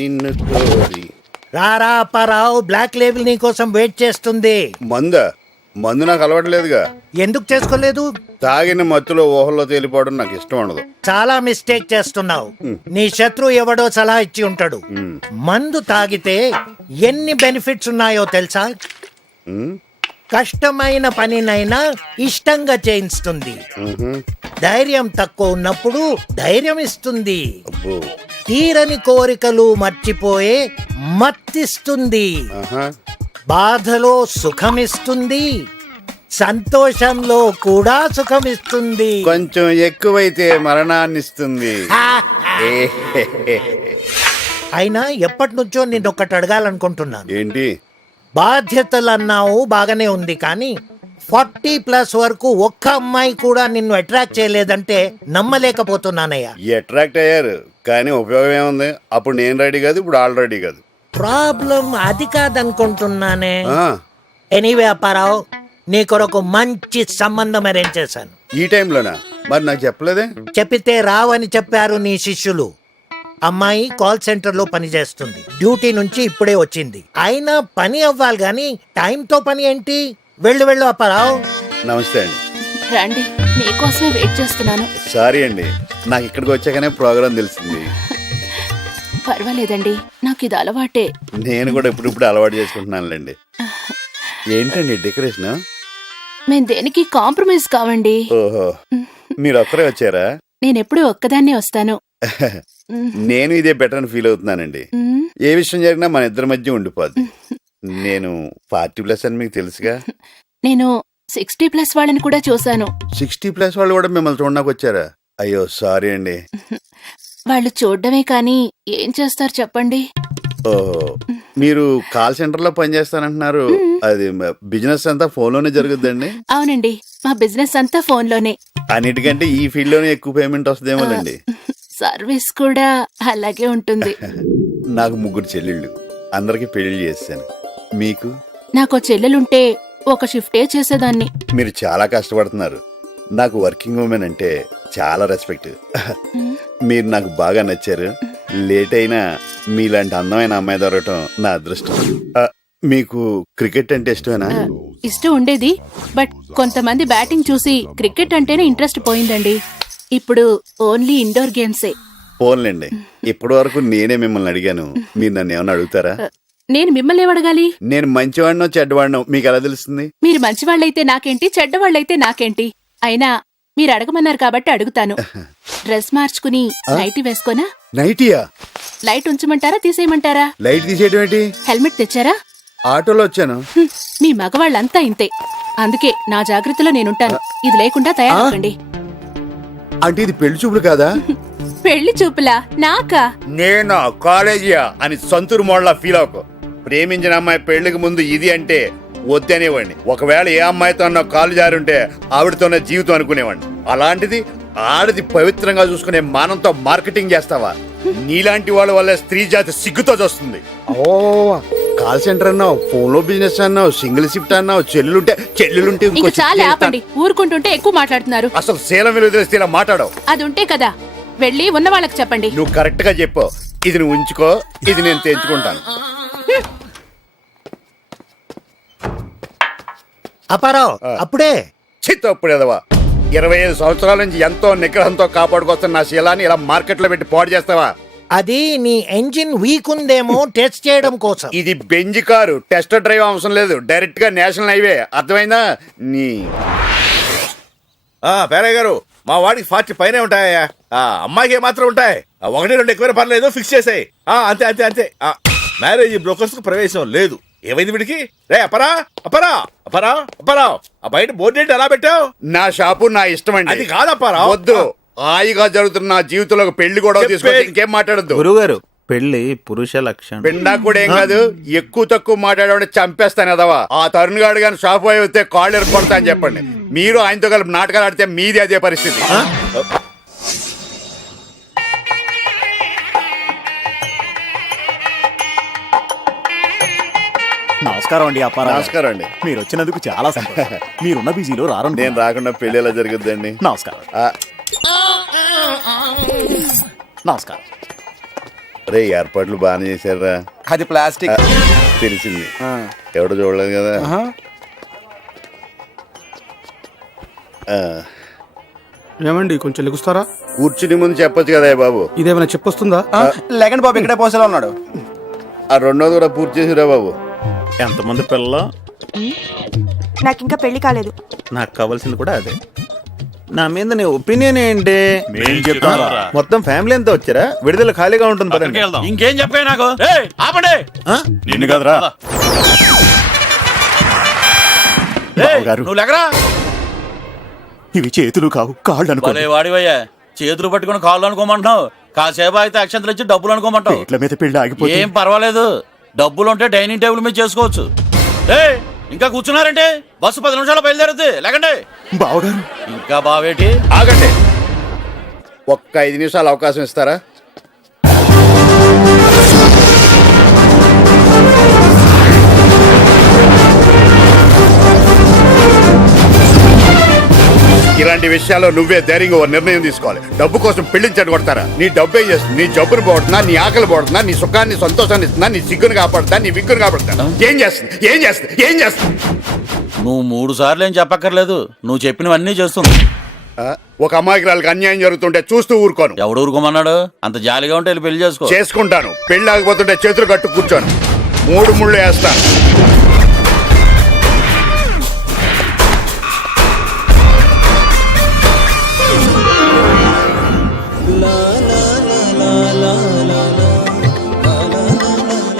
నిన్ను కోరి. రారా అప్పారావు, బ్లాక్ లేబుల్ నీ కోసం వెయిట్ చేస్తుంది. మందు నాకు అలవాట్లేదుగా. ఎందుకు చేసుకోలేదు? తాగిన మత్తులో ఊహల్లో తేలిపోవడం నాకు ఇష్టం ఉండదు. చాలా మిస్టేక్ చేస్తున్నావు. నీ శత్రువు ఎవడో సలహా ఇచ్చి ఉంటాడు. మందు తాగితే ఎన్ని బెనిఫిట్స్ ఉన్నాయో తెలుసా? కష్టమైన పనినైనా ఇష్టంగా చేయిస్తుంది. ధైర్యం తక్కువ ఉన్నప్పుడు ధైర్యం ఇస్తుంది. తీరని కోరికలు మర్చిపోయే మత్తిస్తుంది. బాధలో సుఖమిస్తుంది, సంతోషంలో కూడా సుఖమిస్తుంది. కొంచెం ఎక్కువైతే మరణాన్నిస్తుంది. అయినా ఎప్పటి నుంచో నిన్నొక్కటి అడగాలనుకుంటున్నాను. ఏంటి? బాధ్యతలు అన్నావు బాగానే ఉంది, కానీ 40+ వరకు ఒక్క అమ్మాయి కూడా నిన్ను అట్రాక్ట్ చేయలేదంటే నమ్మలేకపోతున్నానయ్యా. అట్రాక్ట్ అయ్యారు, కానీ ఉపయోగం ఏముంది? అప్పుడు నేను రెడీ కాదు, ఇప్పుడు ఆల్రెడీ కాదు. ప్రాబ్లం అది కాదనుకుంటున్నానే. ఎనీవే అప్పారావు, నీ కొరకు మంచి సంబంధం అరేంజ్ చేశాను. ఈ టైంలోనా? మరి నాకు చెప్పలేదే? చెప్పితే రావని చెప్పారు నీ శిష్యులు. అమ్మాయి కాల్ సెంటర్ లో పని చేస్తుంది, డ్యూటీ నుంచి ఇప్పుడే వచ్చింది. అయినా పని అవ్వాలి గాని టైంతో పని ఏంటి? వెళ్ళు వెళ్ళు అప్పారావు. నమస్తే అండి. రండి, మీకోసమే వెయిట్ చేస్తున్నాను. సారీ అండి, నాకు ఇక్కడికి వచ్చాకనే ప్రోగ్రామ్ తెలిసింది. పర్వాలేదండి, నాకు ఇది అలవాటే. నేను కూడా ఇప్పుడు అలవాటు చేసుకుంటున్నానులేండి. ఏంటండి డెకరేషన్? మేము దేనికి కాంప్రమైజ్ కావండి. ఓహో, మీరు ఒక్కరే వచ్చారా? నేనెప్పుడు ఒక్కదాన్నే వస్తాను. నేను ఇదే బెటర్ అని ఫీల్ అవుతున్నానండి. ఏ విషయం జరిగినా మన ఇద్దరి మధ్య ఉండిపోద్ది. నేను 40+ అని మీకు తెలుసుగా. నేను 60+ వాళ్ళని కూడా చూశాను. 60+ వాళ్ళు కూడా మిమ్మల్ని చూడడానికి వచ్చారా? అయ్యో సారీ అండి. వాళ్ళు చూడడమే కానీ ఏం చేస్తారు చెప్పండి? ఓహో, మీరు కాల్ సెంటర్ లో పనిచేస్తానంటున్నారు. అది బిజినెస్ అంతా ఫోన్ లోనే జరుగుద్దండి? అవునండి, మా బిజినెస్ అంతా ఫోన్ లోనే. అన్నిటికంటే ఈ ఫీల్డ్ లోనే ఎక్కువ పేమెంట్ వస్తుందేమోనండి. సర్వీస్ కూడా అలాగే ఉంటుంది. నాకు 3 చెల్లెళ్ళు. అందరికి పెళ్లి చేశాను. మీకు? నాకు చెల్లెలుంటే ఒక షిఫ్టే చేసేదాన్ని. మీరు చాలా కష్టపడుతున్నారు. నాకు వర్కింగ్ ఉమెన్ అంటే చాలా రెస్పెక్ట్. మీరు నాకు బాగా నచ్చారు. లేట్ అయినా మీలాంటి అందమైన అమ్మాయి దొరకటం నా అదృష్టం. మీకు క్రికెట్ అంటే ఇష్టమేనా? ఇష్టం ఉండేది, బట్ కొంతమంది బ్యాటింగ్ చూసి క్రికెట్ అంటేనే ఇంట్రెస్ట్ పోయిందండి. ఇప్పుడు ఓన్లీ ఇండోర్ గేమ్సే. పోన్లేండి, ఇప్పటి వరకు నేనే మిమ్మల్ని అడిగాను. మీరు నన్ను ఏమన్నా అడుగుతారా? నేను మిమ్మల్ని ఏమడగాలి? నేను మంచివాడినో చెడ్డవాడినో మీకు ఎలా తెలుస్తుంది? మీరు మంచివాళ్ళైతే నాకేంటి, చెడ్డవాళ్ళైతే నాకేంటి? అయినా మీరు అడగమన్నారు కాబట్టి అడుగుతాను. డ్రెస్ మార్చుకుని నైటీ వేసుకోనా? నైటీయా? లైట్ ఉంచమంటారా, తీసేయమంటారా? లైట్ తీసేయడం ఏంటి? హెల్మెట్ తెచ్చారా? ఆటోలో వచ్చాను. మీ మగవాళ్ళంతా ఇంతే, అందుకే నా జాగ్రత్తలో నేనుంటాను. ఇది లేకుండా తయారవ్వండి. అంటే ఇది పెళ్లి చూపులు కాదా? పెళ్లి చూపులా? నాకా? నేను కాలేజీయా అని సంతూరు మోడలా ఫీల్ అవ్వకు. ప్రేమించిన అమ్మాయి పెళ్లికి ముందు ఇది అంటే వద్దనేవాడిని. ఒకవేళ ఏ అమ్మాయితో అన్న కాలు జారుంటే ఆవిడతోనే జీవితం అనుకునేవాడిని. అలాంటిది ఆడది పవిత్రంగా చూసుకునే మానంతో మార్కెటింగ్ చేస్తావా? నీలాంటి వాళ్ళ వల్ల స్త్రీ జాతి సిగ్గుతో చూస్తుంది. ఓ, కాల్ సెంటర్ అన్నావు, ఫోన్ లో బిజినెస్ అన్నావు, సింగిల్ షిఫ్ట్ అన్నావు, చెల్లులుంటే ఇంకా చాలా ఆపండి. ఊరుకుంటుంటే ఎక్కువ మాట్లాడుతున్నారు. అసలు శీలం విలువ తెలిస్తే ఇలా మాట్లాడవు. అది ఉంటే కదా వెళ్ళి ఉన్న వాళ్ళకి చెప్పండి. నువ్వు కరెక్ట్ గా చెప్పు. ఇది నువ్వు ఉంచుకో, ఇది నేను తెంచుకుంటాను. అపారావు అప్పుడే చిత్తప్పుడేదవా. 25 సంవత్సరాల నుంచి ఎంతో నిగ్రహంతో కాపాడుకొస్తున్న నా శీలాన్ని ఇలా మార్కెట్ లో పెట్టి పాడు చేస్తావా? అది నీ ఎంజిన్ వీక్ ఉందేమో టెస్ట్ చేయడం కోసం. ఇది బెంజ్ కారు, టెస్ట్ డ్రైవ్ అవసరం లేదు. డైరెక్ట్ గా నేషనల్ హైవే. అర్థమైందా? నీ పేరయ్య గారు, మా వాడికి 40 పైనే ఉంటాయా? అమ్మాయికి ఏమాత్రం ఉంటాయి? 1-2 ఎక్కువ పర్లేదు, ఫిక్స్ చేసాయి. అంతే అంతే అంతే. మ్యారేజ్ బ్రోకర్స్ కు ప్రవేశం లేదు. ఏమైంది వీడికి? రే అపరా అపరా అపరా అపరా, ఆ బయట బోర్డు ఎలా పెట్టావు? నా షాపు నా ఇష్టం అండి. అది కాదప్పారా. వద్దు, హాయిగా జరుగుతున్న నా జీవితంలో పెళ్లి కూడా తీసుకొచ్చి ఇంకేం మాట్లాడద్దు. గురుగారు, పెళ్లి పురుష లక్షణం. పిండా కూడా ఏం కాదు. ఎక్కువ తక్కువ మాట్లాడే చంపేస్తాను కదవా. ఆ తరుణ్ గారు కానీ షాప్ అయితే కాళ్ళు ఎరుకొడతా అని చెప్పండి. మీరు ఆయనతో కలిపి నాటకాలు ఆడితే మీది అదే పరిస్థితి. నమస్కారం అండి. అప్పారా, నమస్కారం అండి. మీరు వచ్చినందుకు చాలా సంతోషం. మీరున్న బిజీలో రారండి. నేను రాకుండా పెళ్లి ఎలా జరుగుద్దండి? నమస్కారం. నమస్కారం. రే, ఏర్పాట్లు బాగానే చేశారా? అది ప్లాస్టిక్. తెలిసింది, ఎవడు చూడలేదు కదా. ఏమండి కొంచెం లెగుస్తారా? కూర్చుని ముందు చెప్పొచ్చు కదా బాబు. ఇదేమైనా చెప్పొస్తుందా? లేకండి బాబు, ఇక్కడే పోసేలా ఉన్నాడు. ఆ రెండోది కూడా పూర్తి చేసిరా బాబు. ఎంతమంది పిల్లలు? నాకు ఇంకా పెళ్లి కాలేదు. నాకు కావాల్సింది కూడా అదే. నా మీద నీ ఒపీనియన్ ఏంటి? మొత్తం ఫ్యామిలీ అంతా వచ్చారా? విడుదల ఖాళీగా ఉంటుంది పదండి. ఇంకేం చెప్పాయి నాకు? ఆపండి. నిన్ను కదరా నువ్వు లేకరా. ఇవి చేతులు కావు, కాళ్ళు అనుకో. వాడివయ్యా, చేతులు పట్టుకుని కాళ్ళు అనుకోమంటున్నావు. కాసేపు అయితే అక్షంతలు ఇచ్చి డబ్బులు అనుకోమంటావు. ఇట్ల మీద పెళ్లి ఆగిపోతే ఏం పర్వాలేదు, డబ్బులుంటే డైనింగ్ టేబుల్ మీద చేసుకోవచ్చు. ఇంకా కూర్చున్నారంటే బస్సు 10 నిమిషాలు బయలుదేరుద్ది. లేకండి. బావగారు, ఇంకా బావేటి? ఆగండి, ఒక్క 5 నిమిషాలు అవకాశం ఇస్తారా? ఇలాంటి విషయాల్లో నువ్వే ధైర్యంగా ఓ నిర్ణయం తీసుకోవాలి. డబ్బు కోసం పెళ్లిని చెడగొడతారా? నీ డబ్బే చేస్తుంది. నీ జబ్బును పోడుతున్నా, నీ ఆకలి పోడుతున్నా, నీ సుఖాన్ని సంతోషాన్ని ఇస్తున్నా, నీ సిగ్గును కాపాడుతా, నీ విగ్గును కాపాడుతా. ఏం చేస్తుంది? ఏం చేస్తుంది? ఏం చేస్తుంది? నువ్వు 3 సార్లు ఏం చెప్పక్కర్లేదు, నువ్వు చెప్పినవన్నీ చేస్తుంది. ఒక అమాయకురాలకు అన్యాయం జరుగుతుంటే చూస్తూ ఊరుకోను. ఎవడు ఊరుకోమన్నాడు? అంత జాలిగా ఉంటే వెళ్ళి పెళ్లి చేసుకుంటాను. పెళ్లి ఆగిపోతుంటే చేతులు కట్టు కూర్చోను. 3 ముళ్ళు వేస్తాను.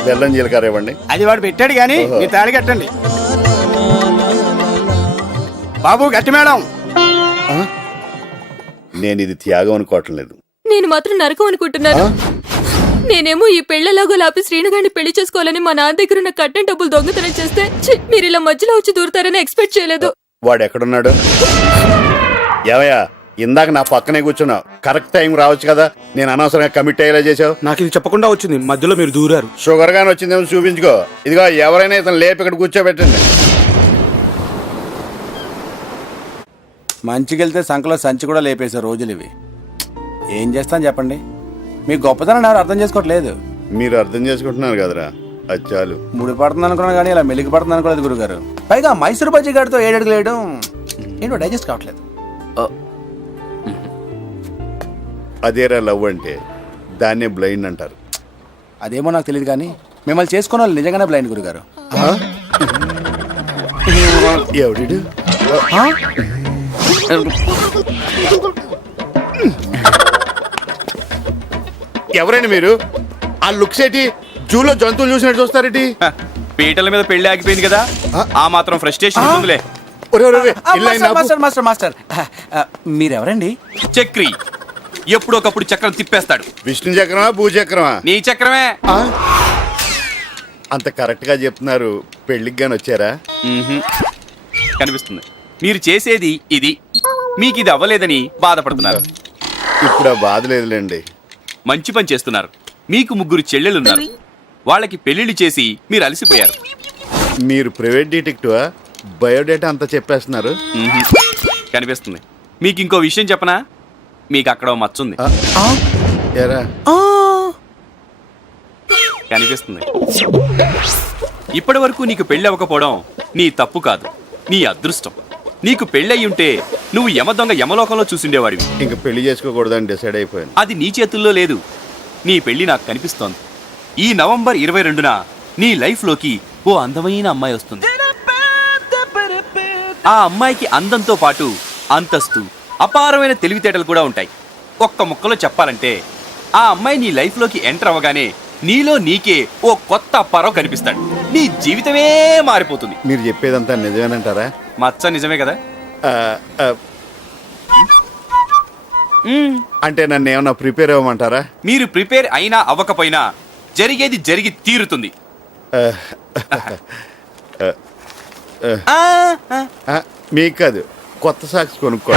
బెల్లం జీలకర్ర ఇవ్వండి. అది వాడు పెట్టాడు కానీ మీరు తాళి కట్టండి బాబు. గట్టి మేడం. నేను ఇది త్యాగం అనుకోవట్లేదు. నేను మాత్రం నరకం అనుకుంటున్నాను. నేనేమో ఈ పెళ్లిలాగో లాపి శ్రీనుగాడిని పెళ్లి చేసుకోవాలని మా నాన్న దగ్గర ఉన్న కట్టెన్ డబ్బులు దొంగతనం చేస్తే మీరు ఇలా మధ్యలో వచ్చి దూరుతారని ఎక్స్పెక్ట్ చేయలేదు. వాడు ఎక్కడున్నాడు? ఏమయ్యా, ఇందాక నా పక్కనే కూర్చున్నావు కరెక్ట్ టైం రావచ్చు కదా, నేను అనవసరంగా కమిట్ అయ్యేలా చేసావు. నాకు ఇది చెప్పకుండా వచ్చింది, మధ్యలో మీరు దూరారు. షుగర్ గాని వచ్చిందేమో చూపించుకో. ఇదిగో ఎవరైనా ఇతను లేపి ఇక్కడ కూర్చోబెట్టండి. మంచికెళ్తే సంకలో సంచి కూడా లేపేసే రోజులు ఇవి. ఏం చేస్తాను చెప్పండి, మీ గొప్పతనం ఎవరు అర్థం చేసుకోవట్లేదు. మీరు అర్థం చేసుకుంటున్నారు కదరా, అది చాలు. ముడి పడుతుంది అనుకున్నాను కానీ ఇలా మెలిగి పడుతుంది అనుకోలేదు గురుగారు. పైగా మైసూరు బజ్జీ గారితో 7 అడుగులు వేయడం ఏంటో డైజెస్ట్ కావట్లేదు. అదేరా లవ్ అంటే, దాన్నే బ్లైండ్ అంటారు. అదేమో నాకు తెలియదు కానీ మిమ్మల్ని చేసుకున్న వాళ్ళు నిజంగానే బ్లైండ్ గురుగారు. ఎవడు ఎవరైనా మీరు? ఆ లుక్స్ ఏంటి? జూలో జంతువులు చూసినట్టు చూస్తారేంటి? పీటల మీద పెళ్లి ఆగిపోయింది కదా, ఆ మాత్రం ఫ్రస్ట్రేషన్ ఉందిలే. మాస్టర్ మాస్టర్ మీరెవరండి? చక్రి ఎప్పుడొకప్పుడు చక్రం తిప్పేస్తాడు. విష్ణు చక్రమా భూచక్రమా? నీ చక్రమే. అంత కరెక్ట్ గా చెప్తున్నారు. పెళ్లికి గాని వచ్చారా? కనిపిస్తుంది. మీరు చేసేది ఇది, మీకు ఇది అవ్వలేదని బాధపడుతున్నారు. ఇప్పుడు ఆ బాధ లేదులేండి. మంచి పని చేస్తున్నారు. మీకు 3 చెల్లెలున్నారు. వాళ్ళకి పెళ్లిళ్ళు చేసి మీరు అలసిపోయారు. మీరు ప్రైవేట్ డిటెక్టివా? బయోడేటా అంతా చెప్పేస్తున్నారు. కనిపిస్తుంది. మీకు ఇంకో విషయం చెప్పనా? మీకు అక్కడ మచ్చుంది. ఎరా కనిపిస్తుంది. ఇప్పటి వరకు నీకు పెళ్లి అవ్వకపోవడం నీ తప్పు కాదు, నీ అదృష్టం. నీకు పెళ్ళయి ఉంటే నువ్వు యమ దొంగ యమలోకంలో చూసిండేవాడివి. ఇంక పెళ్లి చేసుకోకూడదని డిసైడ్ అయిపోయాను. అది నీ చేతుల్లో లేదు. నీ పెళ్లి నాకు కనిపిస్తోంది. ఈ నవంబర్ 22న నీ లైఫ్లోకి ఓ అందమైన అమ్మాయి వస్తుంది. ఆ అమ్మాయికి అందంతో పాటు అంతస్తు, అపారమైన తెలివితేటలు కూడా ఉంటాయి. ఒక్క ముక్కలో చెప్పాలంటే ఆ అమ్మాయి నీ లైఫ్లోకి ఎంటర్ అవ్వగానే నీలో నీకే ఓ కొత్త అప్పారావు కనిపిస్తాడు. నీ జీవితమే మారిపోతుంది. మీరు చెప్పేదంతా నిజమేనంటారా? మచ్చ నిజమే కదా. అంటే నన్ను ఏమన్నా ప్రిపేర్ అవ్వమంటారా? మీరు ప్రిపేర్ అయినా అవ్వకపోయినా జరిగేది జరిగి తీరుతుంది. మీకు కాదు, కొత్త సాక్స్ కొనుక్కో.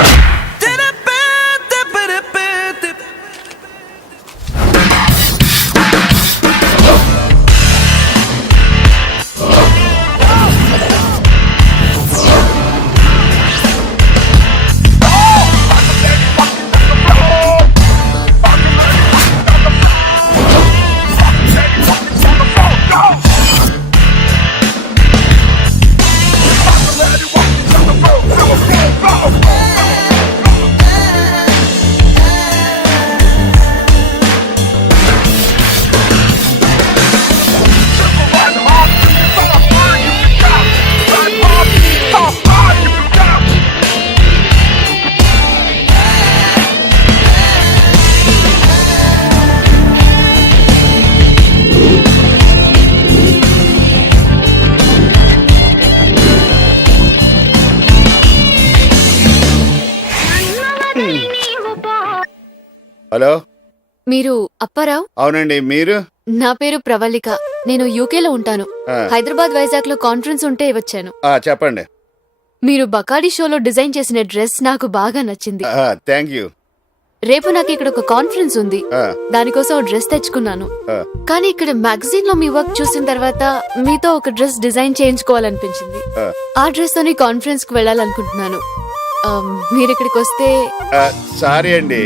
హలో, మీరు అప్పారావు? అవునండి. మీరు? నా పేరు ప్రవళిక. నేను యూకేలో ఉంటాను. హైదరాబాద్ వైజాగ్ లో కాన్ఫరెన్స్ ఉంటే వచ్చాను. చెప్పండి. మీరు బకాడి షోలో డిజైన్ చేసిన డ్రెస్ నాకు బాగా నచ్చింది. Thank you. రేపు నాకు ఇక్కడ ఒక కాన్ఫరెన్స్ ఉంది, దానికోసం ఒక డ్రెస్ తెచ్చుకున్నాను. కానీ ఇక్కడ మ్యాగజైన్ లో మీ వర్క్ చూసిన తర్వాత మీతో ఒక డ్రెస్ డిజైన్ చేయించుకోవాలనిపించింది. ఆ డ్రెస్ తోని కాన్ఫరెన్స్ కు వెళ్ళాలనుకుంటున్నాను. మీరు ఇక్కడికి వస్తే. సారీ అండి,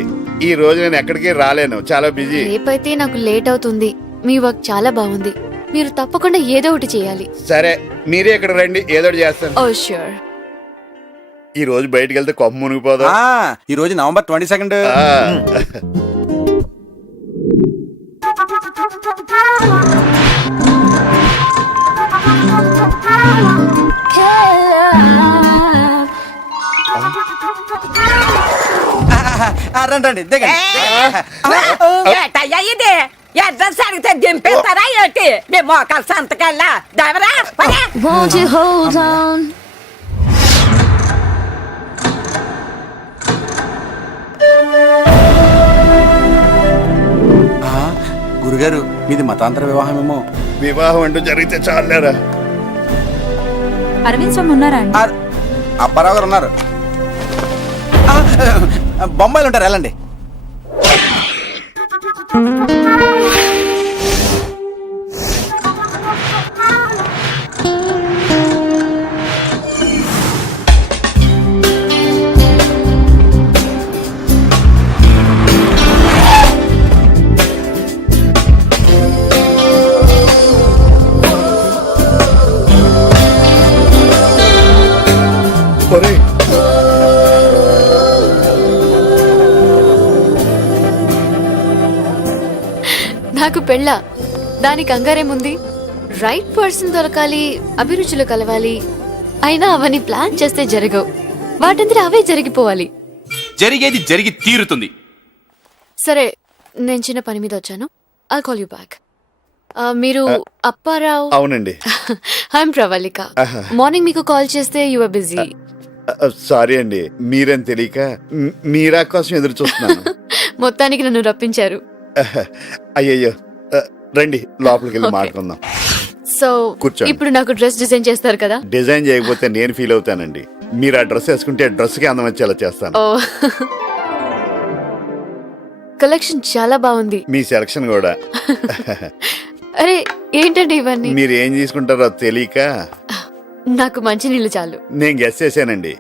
ఈ రోజు నేను ఎక్కడికి రాలేను, చాలా బిజీ. రేపైతే నాకు లేట్ అవుతుంది. మీ వర్క్ చాలా బాగుంది. మీరు తప్పకుండా ఏదో ఒకటి చేయాలి. సరే, మీరే ఇక్కడ రండి, ఏదో ఒకటి చేస్తాను. ఓ ష్యూర్. ఈ రోజు బయటకు వెళ్తే కొమ్మ మునిగిపోదా? ఈ రోజు నవంబర్ 22. రండి ఇది అడ్రస్ అడిగితే దింపేస్తారా ఏంటి? మీ మోకాలు సంతకల్లా దవరా. గురుగారు, మీది మతాంతర వివాహమేమో. వివాహం అంటూ జరిగితే చాలేరా. అరవింద్ స్వామి ఉన్నారా? అప్పారావు గారు ఉన్నారు. బొంబాయిలు ఉంటారు, వెళ్ళండి. ఒరేయ్, నాకు పెళ్ళ దానికి కంగారేముంది? రైట్ పర్సన్ దొరకాలి, అభిరుచులు కలవాలి. అయినా అవన్నీ ప్లాన్ చేస్తే జరగవు, వాటంతా అవే జరిగిపోవాలి. జరిగేది జరిగి తీరుతుంది. సరే, నేను చిన్న పని మీద వచ్చాను. I call you back. మీరు అప్పారావు? అవునండి. ఐఎమ్ ప్రవళిక. మార్నింగ్ మీకు కాల్ చేస్తే యు ఆర్ బిజీ. సారీ అండి, మీరేం తెలియక మీరా కోసం ఎదురు చూస్తున్నాను. మొత్తానికి నన్ను రప్పించారు. అయ్యయ్యో, రండి లోపలికి వెళ్ళి Okay. మాట్లాడుకుందాం. సో కూర్చోండి. ఇప్పుడు నాకు డ్రెస్ డిజైన్ చేస్తారు కదా? డిజైన్ చేయకపోతే నేను ఫీల్ అవుతానండి. మీరు ఆ డ్రెస్ వేసుకుంటే డ్రెస్ కి అందం వచ్చేలా చేస్తాను. ఓ, కలెక్షన్ చాలా బాగుంది. మీ సెలక్షన్ కూడా. అరే ఏంటండి ఇవన్నీ? మీరు ఏం తీసుకుంటారో తెలియక నాకు మంచి నీళ్ళు చాలు. నేను గెస్ చేశానండి.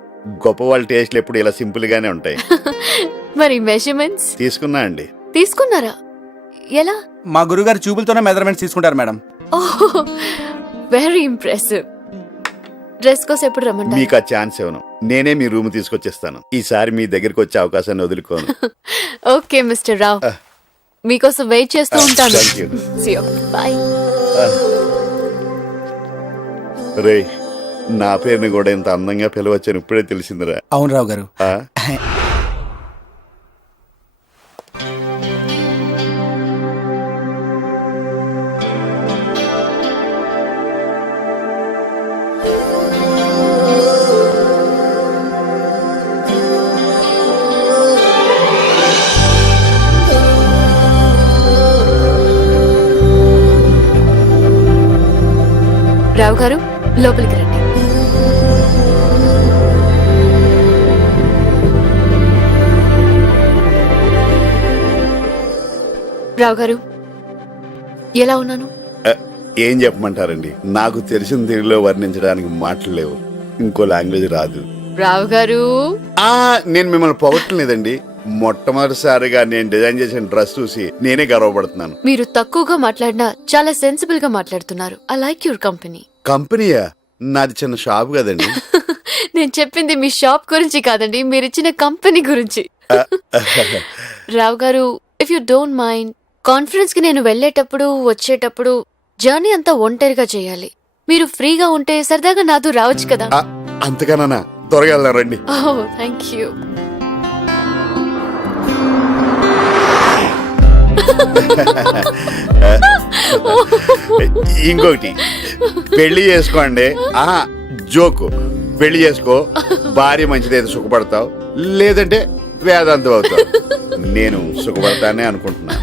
గొప్ప వాళ్ళ టేస్ట్లు ఎప్పుడు ఇలా సింపుల్ గానే ఉంటాయి. మరి మెజర్మెంట్స్ తీసుకున్నా అండి. తీసుకున్నారా? ఎలా? మా గురుగారు చూపులతోనే మెజర్మెంట్స్ తీసుకుంటారు మేడం. ఓహ్, వెరీ ఇంప్రెసివ్. డ్రెస్ కోసం ఎప్పుడు రమ్మంటారు? మీకు ఆ ఛాన్స్ ఇవ్వను. నేనే మీ రూమ్ తీసుకొచ్చేస్తాను. ఈసారి మీ దగ్గరికి వచ్చే అవకాశాన్ని వదులుకోను. ఓకే మిస్టర్ రావ్, మీకోసం వెయిట్ చేస్తూ ఉంటాను. Thank you. See you. Bye. రే, నా పేరుని కూడా ఇంత అందంగా పిలవచ్చని ఇప్పుడే తెలిసిందిరా. అవును రావు గారు. ఆ? రావు గారు, లోపలికి రండి. రావు గారు, ఎలా ఉన్నాను? ఏం చెప్పమంటారండి, నాకు తెలిసిన తెలుగులో వర్ణించడానికి మాటలు లేవు. ఇంకో లాంగ్వేజ్ రాదు. రావు గారు, నేను మిమ్మల్ని పొగట్టలేదండి. మొట్టమొదటిసారిగా నేను డిజైన్ చేసిన డ్రెస్ చూసి నేనే గర్వపడుతున్నాను. మీరు తక్కువగా మాట్లాడినా చాలా సెన్సిబుల్ గా మాట్లాడుతున్నారు. I like your company. కంపెనీయా? నాది చిన్న షాప్ కదండి. నేను చెప్పింది మీ షాప్ గురించి కాదండి, మీరిచ్చిన కంపెనీ గురించి. రావు గారు, if you don't mind, conference కి నేను వెళ్ళేటప్పుడు వచ్చేటప్పుడు జర్నీ అంతా ఒంటరిగా చేయాలి. మీరు ఫ్రీగా ఉంటే సరదాగా నాతో రావచ్చు కదా? అంతకన్నా త్వరగా వెళ్దాం రండి. ఓహ్, థ్యాంక్ యూ. ఇంకొకటి, పెళ్లి చేసుకోండి. జోకు, పెళ్లి చేసుకో, భార్య మంచిదైతే సుఖపడతావు, లేదంటే వేదాంతం అవుతావు. నేను సుఖపడతానే అనుకుంటున్నా.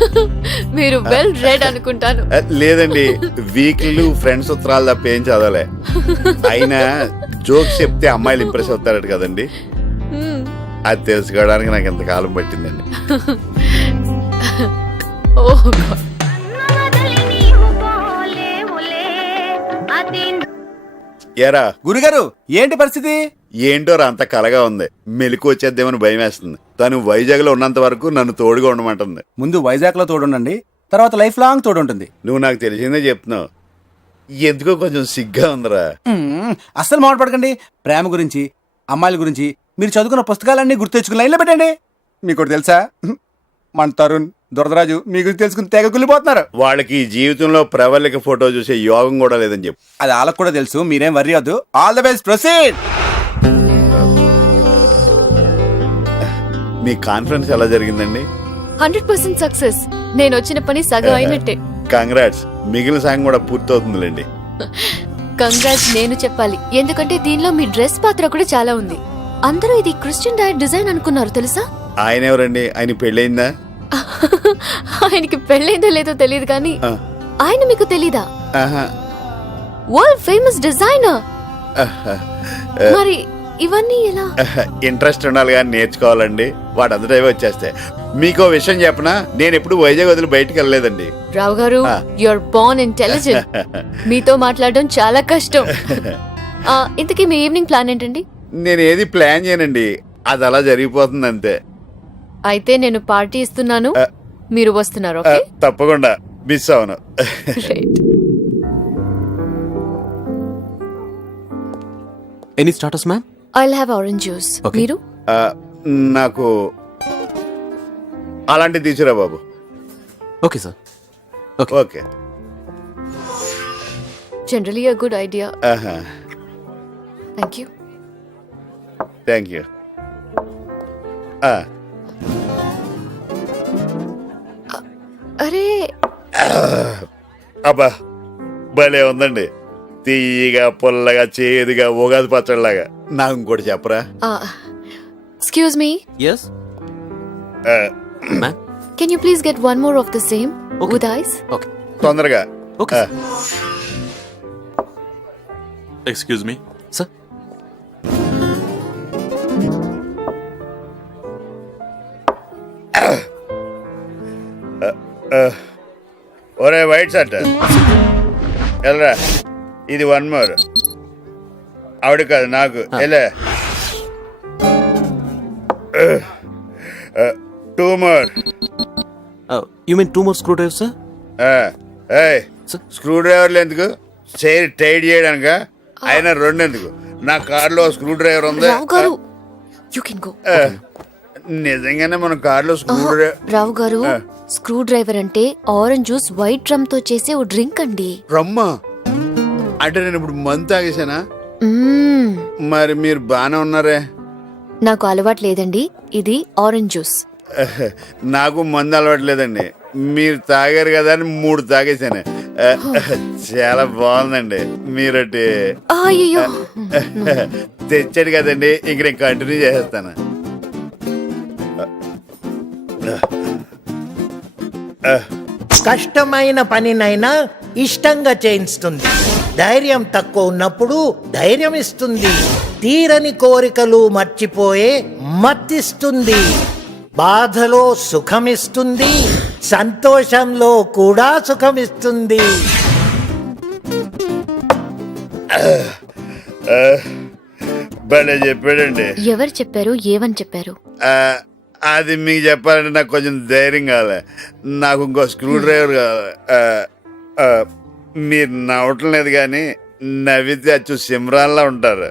మీరు వెల్ రెడ్ అనుకుంటాను. లేదండి, వీక్లీ ఫ్రెండ్స్ ఉత్తరాలు తప్ప ఏం చదవలే. అయినా జోక్స్ చెప్తే అమ్మాయిలు ఇంప్రెస్ అవుతారట కదండి, అది తెలుసుకోవడానికి నాకు ఎంతకాలం పట్టిందండి. ఓహ్, ఏరా గురుగారు, ఏంటి పరిస్థితి? ఏంటోరా అంత కలగా ఉంది. మెలకు వచ్చేద్దేమని భయం వేస్తుంది. తను వైజాగ్ లో ఉన్నంత వరకు నన్ను తోడుగా ఉండమంటుంది. ముందు వైజాగ్ లో తోడుండండి, తర్వాత లైఫ్ లాంగ్ తోడుంటుంది. నువ్వు నాకు తెలిసిందే చెప్తున్నావు. ఎందుకో కొంచెం సిగ్గా ఉందిరా. అస్సలు మాట్లాడకండి. ప్రేమ గురించి, అమ్మాయిల గురించి మీరు చదువుకున్న పుస్తకాలన్నీ గుర్తు తెచ్చుకుని లైన్లో పెట్టండి. మీకు ఒకటి తెలుసా, మన తరుణ్, దురదరాజు మీ గురించి తెలుసుకుని తెగ కుళ్ళిపోతున్నారు. వాళ్ళకి ఈ జీవితంలో ప్రవళిక ఫోటో చూసే యోగం కూడా లేదని చెప్పు. అది వాళ్ళకు కూడా తెలుసు, మీరేం వర్రీ అవద్దు. All the best, proceed. మీ కాన్ఫరెన్స్ ఎలా జరిగిందండి? 100% సక్సెస్. నేను వచ్చిన పని సగం అయినట్టే. కంగ్రాట్స్. మిగిలిన సాంగ్ కూడా పూర్తవుతుందిలేండి. కంగ్రాట్స్ నేను చెప్పాలి, ఎందుకంటే దీనిలో మీ డ్రెస్ పాత్ర కూడా చాలా ఉంది. అందరూ ఇది క్రిస్టియన్ డైట్ డిజైన్ అనుకున్నారు తెలుసా? ఆయన ఎవరండి? ఆయన పెళ్ళయిందా? ఆయనకి పెళ్ళైందో లేదో తెలియదు కానీ ఆయన మీకు తెలీదా? World famous designer. మరి ఇవన్నీ ఎలా? ఇంట్రెస్ట్ ఉండాలి కానీ నేర్చుకోవాలండి, వాటంతటా వచ్చేస్తాయి. మీకో విషయం చెప్పనా, నేను ఎప్పుడు వైజాగ్ వదిలి బయటికి వెళ్ళలేదండి. రావు గారు, యూఆర్ బోర్న్ ఇంటెలిజెంట్. మీతో మాట్లాడడం చాలా కష్టం. ఇంతకీ మీ ఈవినింగ్ ప్లాన్ ఏంటండి? నేను ఏది ప్లాన్ చేయనండి, అది అలా జరిగిపోతుంది అంతే. అయితే నేను పార్టీ ఇస్తున్నాను, మీరు వస్తున్నారు. తప్పకుండా మిస్ అవును. Any starters ma'am? I'll have orange juice. మీరు? నాకు అలాంటిది తీసుకురా బాబు. Okay sir. Okay. Generally a good idea. Thank you. Thank you. అరే అబ్బా భలే ఉందండి, తీయగా పుల్లగా చేదుగా ఉగాది పచ్చడిలాగా. నాకు ఇంకోటి చెప్పరా? Excuse me. yes ma'am, can you please get one more of the same with ice? okay తొందరగా. okay excuse me. sir. ఒరే వైట్ షర్ట్ వెళ్ళరా, ఇది 1 more. ఆవిడ కాదు నాకు. వెళ్ళే 2 more. You mean 2 more screwdrivers, sir? Screw డ్రైవర్లు ఎందుకు, చైర్ టైట్ చేయడానిక? అయినా 2 ఎందుకు? నా కార్లో స్క్రూ డ్రైవర్ ఉంది. రావు గారు, you can go. నిజంగానే మన కార్లో స్క్రూ డ్రైవర్. రావు గారు, స్క్రూ డ్రైవర్ అంటే ఆరెంజ్ జ్యూస్ వైట్ డ్రమ్ తో చేసే ఓ డ్రింక్ అండి. రమ్మా అంటే నేను ఇప్పుడు మందు తాగేసానా? మరి మీరు బానే ఉన్నారే. నాకు అలవాటు లేదండి, ఇది ఆరెంజ్ జ్యూస్. నాకు మందు అలవాట్లేదండి, మీరు తాగారు కదా అని 3 తాగేసాను. చాలా బాగుందండి. మీరటి తెచ్చాడు కదండి, ఇంక నేను కంటిన్యూ చేసేస్తాను. కష్టమైన పనినైనా ఇష్టంగా చేయిస్తుంది. ధైర్యం తక్కువ ఉన్నప్పుడు ధైర్యం ఇస్తుంది. తీరని కోరికలు మర్చిపోయే మత్తిస్తుంది. బాధలో సుఖమిస్తుంది, సంతోషంలో కూడా సుఖమిస్తుంది. భలే చెప్పాడండి. ఎవరు చెప్పారు? ఏమని చెప్పారు? అది మీకు చెప్పాలంటే నాకు కొంచెం ధైర్యం కావాలి. నాకు ఇంకో స్క్రూ డ్రైవర్ కావాలి. మీరు నవ్వటం లేదు కానీ నవ్వితే అచ్చు సిమ్రాన్లా ఉంటారు.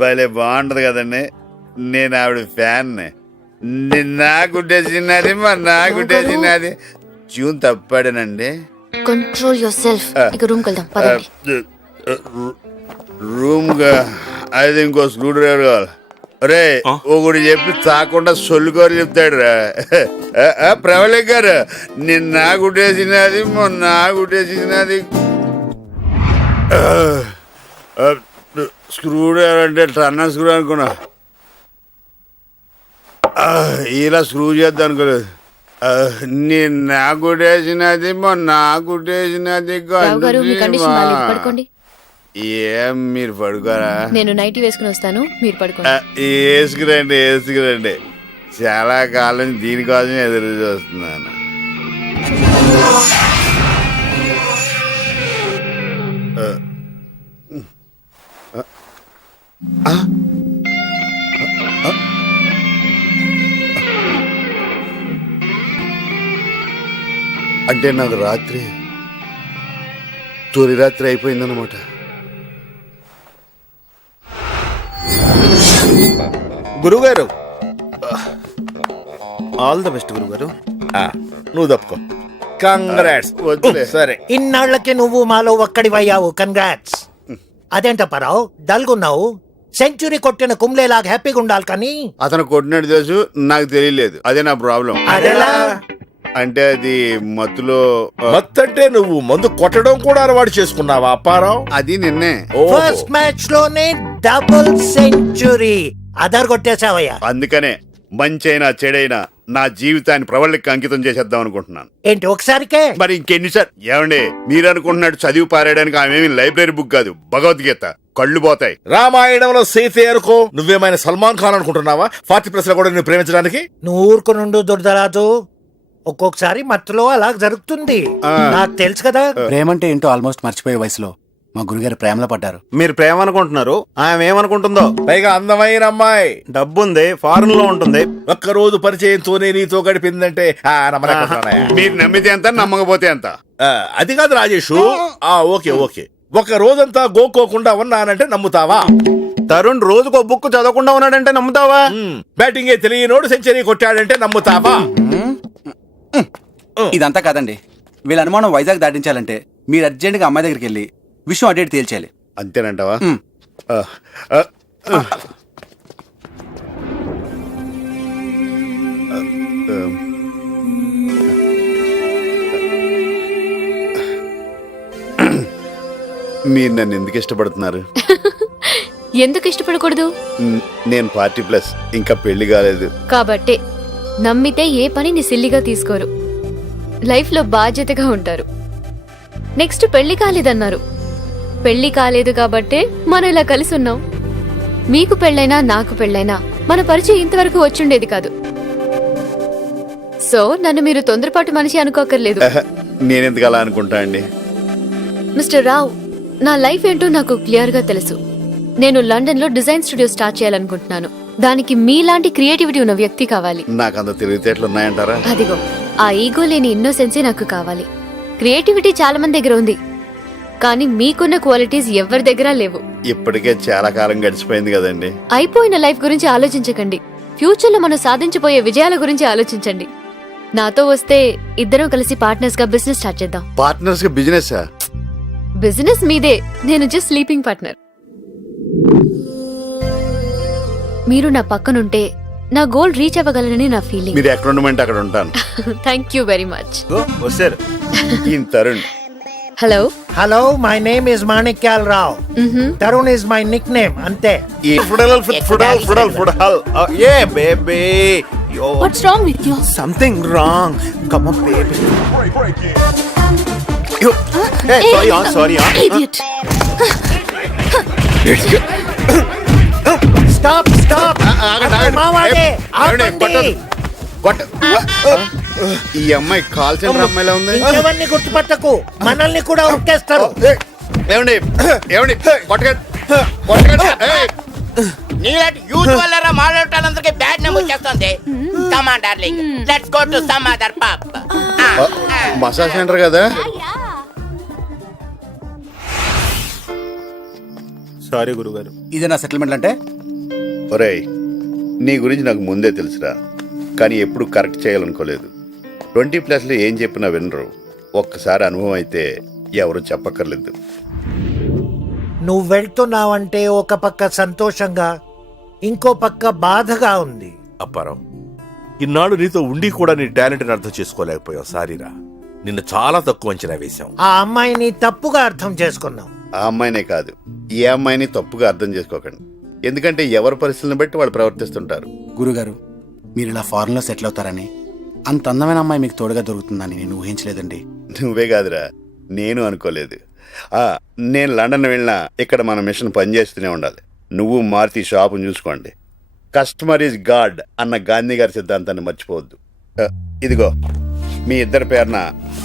భలే బాగుంటది కదండి. నేను ఆవిడ ఫ్యాన్ని. నాకుట్టేసినది నాకుట్టేసినది ట్యూన్ తప్పాడేనండి. Control yourself. ఇక రూమ్ కి వెళ్దాం పదండి. రూమ్ గా అయితే ఇంకో స్క్రూ డ్రైవర్ కావాలి. రే ఒకటి చెప్పి తాకుండా సొల్లుకోరు చెప్తాడు రా. ప్రవళిక్ గారు, నిన్న నాకుట్టేసినది మొన్న నాకుట్టేసినది. స్క్రూ డ్రైవర్ అంటే టన్న స్క్రూ అనుకున్నా, ఇలా స్క్రూ చేద్దాం అనుకోలేదు. నేను నాకుట్టేసినది మొన్న నాకుట్టేసినది. ఏం మీరు పడుకోరా? నేను నైటీ వేసుకుని వస్తాను, మీరు పడుకోండి. వేసుకురండి. చాలా కాలం దీనికోసం ఎదురు చూస్తున్నాను. అంటే నాకు రాత్రి తొలి రాత్రి అయిపోయిందన్నమాట. గురుగారు, ఆల్ ద బెస్ట్ గురుగారు. నువ్వు తప్పుకో. కంగ్రాట్స్. సరే, ఇన్నాళ్లకి నువ్వు మాలో ఒక్కడివయ్యావు. కంగ్రాట్స్. అదేంటప్పారావు డల్గున్నావు? సెంచురీ కొట్టిన కుంబ్లేలాగా హ్యాపీగా ఉండాలి కానీ. అతను కొట్టినట్టు తెలుసు, నాకు తెలియలేదు. అదే నా ప్రాబ్లం. అదేలా? అంటే అది మత్తులో. మత్తంటే నువ్వు మందు కొట్టడం కూడా అలవాటు చేసుకున్నావా అప్పారావు? అది నిన్నే ఫస్ట్ మ్యాచ్ లోనే డబుల్ సెంచురీ అదర్ కొట్టేసావయ్యా. అందుకనే మంచైనా చెడైనా నా జీవితాన్ని ప్రవళికి అంకితం చేసేద్దాం అనుకుంటున్నాను. ఏంటి ఒకసారికే? మరి ఇంకెన్నిసార్లు? ఏమండి, మీరు అనుకుంటున్నట్టు చదివి పారేయడానికి ఆమె లైబ్రరీ బుక్ కాదు, భగవద్గీత. కళ్ళు పోతాయి. రామాయణంలో సీతే అనుకో, నువ్వేమైనా సల్మాన్ ఖాన్ అనుకుంటున్నావా 40+ లో కూడా నిన్ను ప్రేమించడానికి? నువ్వు ఊరుకునుండు దుర్దరాజు. ఒక్కొక్కసారి మత్తులో అలా జరుగుతుంది, నాకు తెలుసు కదా. ప్రేమంటే ఏంటో ఆల్మోస్ట్ మర్చిపోయే వయసులో మా గురుగారు ప్రేమలో పడ్డారు. మీరు ప్రేమ అనుకుంటున్నారు, ఆమె ఏమనుకుంటుందో. పైగా అందమైన అమ్మాయి, డబ్బుంది, ఫారెన్ లో ఉంటుంది. ఒక్కరోజు పరిచయంతోనే నీతో గడిపిందంటే నమ్మలేకపోతున్నాయా? మీరు నమ్మితే ఎంత, నమ్మకపోతే ఎంత? అది కాదు రాజేషు. ఓకే ఓకే, ఒక రోజంతా గోక్కోకుండా ఉన్నానంటే నమ్ముతావా? తరుణ్ రోజుకో బుక్ చదవకుండా ఉన్నాడంటే నమ్ముతావా? బ్యాటింగే తెలియనోడు సెంచరీ కొట్టాడంటే నమ్ముతావా? ఇదంతా కాదండి. వీళ్ళ అనుమానం వైజాగ్ దాటించాలంటే మీరు అర్జెంట్గా అమ్మాయి దగ్గరికి వెళ్ళి విషయం అడేట్ తేల్చాలి. అంతేనంటావా? మీరు నన్ను ఎందుకు ఇష్టపడుతున్నారు? ఎందుకు ఇష్టపడకూడదు? నేను 40+ ఇంకా పెళ్లి కాలేదు కాబట్టే. నమ్మితే ఏ పనిని సిల్లిగా తీసుకోరు, లైఫ్ లో బాధ్యతగా ఉంటారు. నెక్స్ట్ పెళ్లి కాలేదన్నారు. పెళ్లి కాలేదు కాబట్టే మనం ఇలా కలిసి ఉన్నాం. మీకు పెళ్ళైనా నాకు పెళ్ళైనా మన పరిచయం ఇంతవరకు వచ్చుండేది కాదు. సో నన్ను మీరు తొందరపాటు మనిషి అనుకోకర్లేదు. నేనెందుకు అలా అనుకుంటా అండి? మిస్టర్ రావ్, నా లైఫ్ ఏంటో నాకు క్లియర్ గా తెలుసు. నేను లండన్ లో డిజైన్ స్టూడియో స్టార్ట్ చేయాలనుకుంటున్నాను. దానికి మీలాంటి క్రియేటివిటీ ఉన్న వ్యక్తి కావాలి. నాకు అంత తెలివితేటలు ఉన్నాయంటారా? అదిగో ఆ ఈగో లేని ఇన్నోసెన్సే నాకు కావాలి. క్రియేటివిటీ చాలా మంది దగ్గర ఉంది, కానీ మీకున్న క్వాలిటీస్ ఎవరి దగ్గర లేవు. ఇప్పటికే చాలా కాలం గడిచిపోయింది కదండి. అయిపోయిన లైఫ్ గురించి ఆలోచించకండి. ఫ్యూచర్ లో మనం సాధించబోయే విజయాల గురించి ఆలోచించండి. నాతో వస్తే ఇద్దరం కలిసి పార్ట్నర్స్ గా బిజినెస్ స్టార్ట్ చేద్దాం. పార్ట్నర్స్ గా బిజినెస్? బిజినెస్ మీదే, నేను జస్ట్ స్లీపింగ్ పార్ట్నర్. మీరు నా పక్కనుంటే నా గోల్ రీచ్ అవ్వగలనని నా ఫీలింగ్. మీరు ఎక్కడ ఉండమంటే అక్కడ ఉంటాను. Thank you very much. వస్తారు Tarun. Hello hello, my name is Manikyal Rao. Tarun is my nick name, అంతే. What's wrong with you? Something wrong. Come on baby. Sorry. Idiot. Stop stop. మావాడే ఆపండి. ఈ అమ్మాయి కాల్ సెంటర్ అమ్మాయిలా ఉంది. ఇంకెవరిని గుర్తుపట్టకు, మనల్ని కూడా ఉరికేస్తారు. ఏమండి ఏమండి, నీలాంటి యూత్ వల్ల మాట్లాడటానికి బ్యాడ్ నెంబర్ చేస్తుంది. Come on darling, let's go to some other pub. Massage centre కదా? సారీ గురుగారు. ఇదే నా సెటిల్మెంట్ అంటే? ఒరేయ్, నీ గురించి నాకు ముందే తెలుసురా, కానీ ఎప్పుడు కరెక్ట్ చేయాలనుకోలేదు. 20+ ఏం చెప్పినా వినరు. ఒక్కసారి అనుభవం అయితే ఎవరు చెప్పక్కర్లేదు. నువ్వు వెళ్తున్నావంటే ఒక పక్క సంతోషంగా, ఇంకో పక్క బాధగా ఉంది. అప్పారావు, ఇన్నాళ్ళు నీతో ఉండి కూడా నీ టాలెంట్ని అర్థం చేసుకోలేకపోయావు. సారీరా, నిన్ను చాలా తక్కువ అంచనా వేశాం. ఆ అమ్మాయిని తప్పుగా అర్థం చేసుకున్నాం. ఆ అమ్మాయినే కాదు, ఏ అమ్మాయిని తప్పుగా అర్థం చేసుకోకండి. ఎందుకంటే ఎవరి పరిస్థితులను బట్టి వాళ్ళు ప్రవర్తిస్తుంటారు. గురుగారు, మీరు ఇలా ఫారెన్ లో సెటిల్ అవుతారని, అంత అందమైన అమ్మాయి మీకు తోడుగా దొరుకుతుందని నేను ఊహించలేదండి. నువ్వే కాదురా, నేను అనుకోలేదు. నేను లండన్ వెళ్ళినా ఇక్కడ మన మిషన్ పనిచేస్తూనే ఉండాలి. నువ్వు మారుతి షాపును చూసుకోండి. కస్టమర్ ఈజ్ గాడ్ అన్న గాంధీ గారి సిద్ధాంతాన్ని మర్చిపోవద్దు. ఇదిగో మీ ఇద్దరి పేరున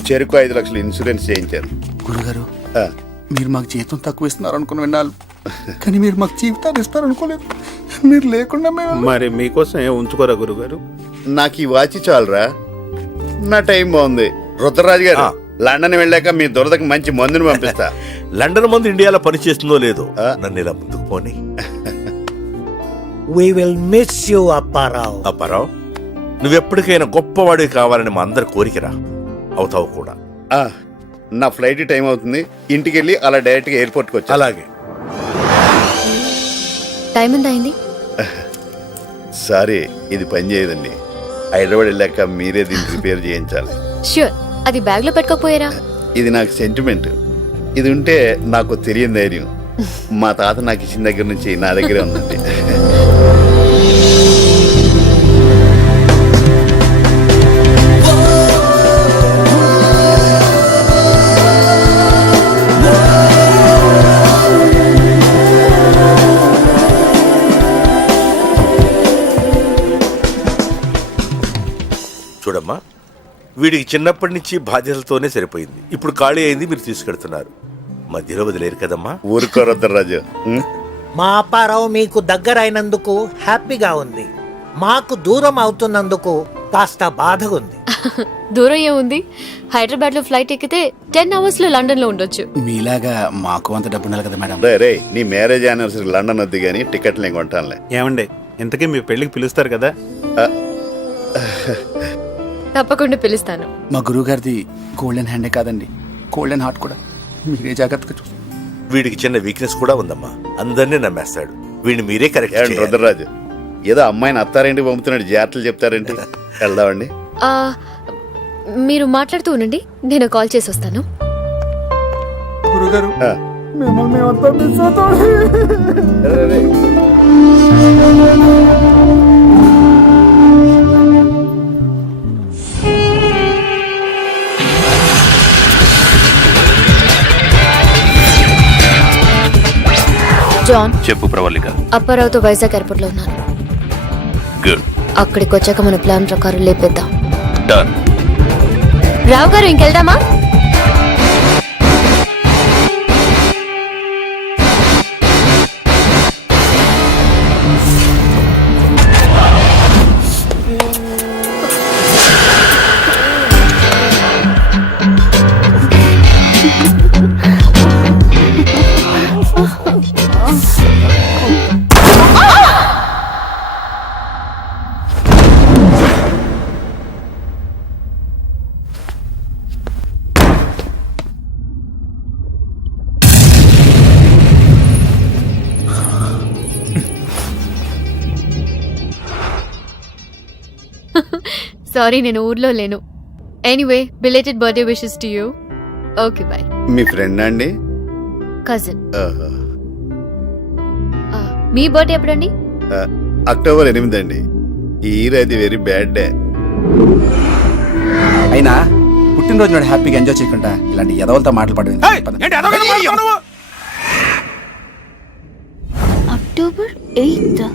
చెరుకు 5 లక్షలు ఇన్సూరెన్స్ చేయించారు. గురుగారు, మీరు మాకు జీతం తక్కువ ఇస్తున్నారు అనుకుని విన్నాను, కానీ మీరు మాకు జీవితాన్ని ఇస్తారు అనుకోలేదు. మీరు లేకుండా మరి మీకోసం ఉంచుకోరా గురుగారు. నాకు ఈ వాచి చాలరా, నా టైం బాగుంది. రుద్రరాజు గారు, లండన్ వెళ్ళాక మీ దురదకి మంచి మందుని పంపిస్తా. లండన్ మందు ఇండియాలో పనిచేస్తుందో లేదో, నన్ను ఇలా ముందుకు పోనీ. We will miss you, Apparao. Apparao, నువ్వెప్పటికైనా గొప్పవాడివి కావాలని మా అందరి కోరికరా. అవుతావు కూడా. నా ఫ్లైట్ టైం అవుతుంది, ఇంటికి వెళ్ళి అలా డైరెక్ట్గా ఎయిర్పోర్ట్కి వచ్చి. అలాగే. టైం ఎంత అయింది? సారీ, ఇది పని చేయదండి. హైదరాబాద్ వెళ్ళాక మీరే దీన్ని రిపేర్ చేయించాలి. ష్యూర్. అది బ్యాగ్ లో పెట్టుకోపోయారా? ఇది నాకు సెంటిమెంట్. ఇది ఉంటే నాకు తెలియని ధైర్యం. మా తాత నాకు ఇచ్చిన దగ్గర నుంచి నా దగ్గరే ఉందండి. చూడమ్మా, వీడికి చిన్నప్పటి నుంచి బాధ్యతలతోనే సరిపోయింది. ఇప్పుడు ఖాళీ అయింది, మీరు తీసుకెళ్తున్నారు. మధ్యలో వదిలేరు కదమ్మా. ఊరుకో రుద్రరాజు. మా అప్పారావు మీకు దగ్గర అయినందుకు హ్యాపీగా ఉంది, మాకు దూరం అవుతున్నందుకు కాస్త బాధగా ఉంది. దూరం ఏముంది, హైదరాబాద్ లో ఫ్లైట్ ఎక్కితే 10 hours లో లండన్ లో ఉండొచ్చు. మీలాగా మాకు అంత డబ్బు ఉండాలి కదా మేడం. రే నీ మ్యారేజ్ యానివర్సరీ లండన్ వద్దు కానీ టికెట్లు నేను కొంటానులే. ఏమండి, ఇంతకీ మీ పెళ్ళికి పిలుస్తారు కదా? తప్పకుండా పిలుస్తాను. మా గురువు గారిది గోల్డెన్ హ్యాండే కాదండి, గోల్డెన్ హార్ట్ కూడా. మీరే జాగ్రత్తగా చూసి. వీడికి చిన్న వీక్నెస్ కూడా ఉందమ్మా, అందరినీ నమ్మేస్తాడు. వీడిని మీరే కరెక్ట్ ఏమండి రుద్రరాజు, ఏదో అమ్మాయిని అత్తారేంటి పంపుతున్నాడు, జాగ్రత్తలు చెప్తారేంటి? వెళ్దామండి. మీరు మాట్లాడుతూ ఉండండి, నేను కాల్ చేసి వస్తాను. గురుగారు ఆ. జాన్, చెప్పు ప్రవళిక. అప్పారావుతో వైజాగ్ ఎయిర్పోర్ట్ లో ఉన్నాను. గుడ్. అక్కడికి వచ్చాక మన ప్లాన్ ప్రకారం లేపేద్దాం. డన్. రావు గారు, ఇంకెళ్దామా? సారీ, నేను ఊర్లో లేను. Anyway, belated birthday wishes to you. Okay, bye. మీ ఫ్రెండ్ అండి? కజిన్. మీ బర్త్డే ఎప్పుడండి? అక్టోబర్ 8 అండి. ఈ ఇయర్ అది వెరీ బ్యాడ్ డే. అయినా పుట్టినరోజు నాడు హ్యాపీగా ఎంజాయ్ చేయకుండా ఇలాంటి ఎదవలతో మాటలు పడదు. అక్టోబర్ 8.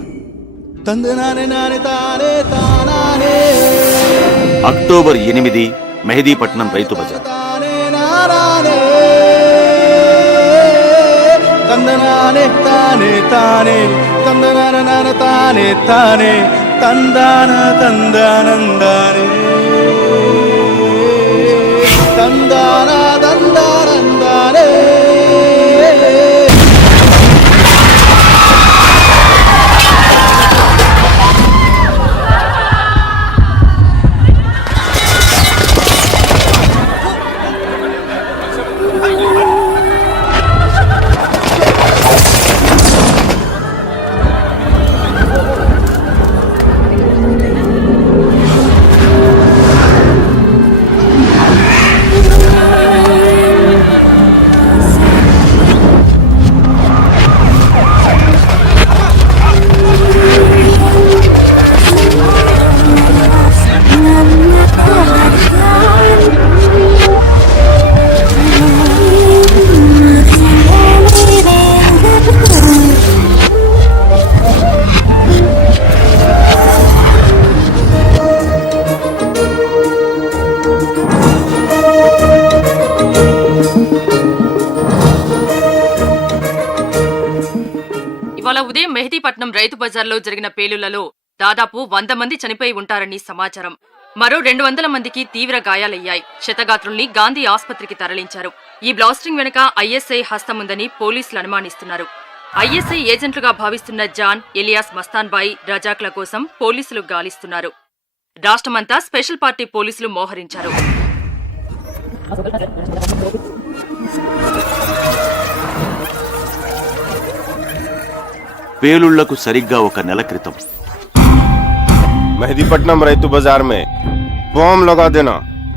అక్టోబర్ 8 మెహదీపట్నం రైతు బజార్. తందనానే తానే తానే తందనాన తానే తానే తందాన తందానందానే తందాన తందానందానే. ఇవాళ ఉదయం మెహదీపట్నం రైతు బజార్లో జరిగిన పేలుళ్లలో దాదాపు 100 మంది చనిపోయి ఉంటారని సమాచారం. మరో 200 మందికి తీవ్ర గాయాలయ్యాయి. క్షతగాత్రుల్ని గాంధీ ఆస్పత్రికి తరలించారు. ఈ బ్లాస్టింగ్ వెనుక ఐఎస్ఐ హస్తముందని పోలీసులు అనుమానిస్తున్నారు. ఐఎస్ఐ ఏజెంట్లుగా భావిస్తున్న జాన్, ఎలియాస్, మస్తాన్ బాయి, రజాక్ల కోసం పోలీసులు గాలిస్తున్నారు. రాష్ట్రమంతా స్పెషల్ పార్టీ పోలీసులు మోహరించారు. పేలుళ్లకు సరిగ్గా 1 నెల క్రితం मेहदीपट्टनम रैतु बाजार में बॉम्ब लगा देना,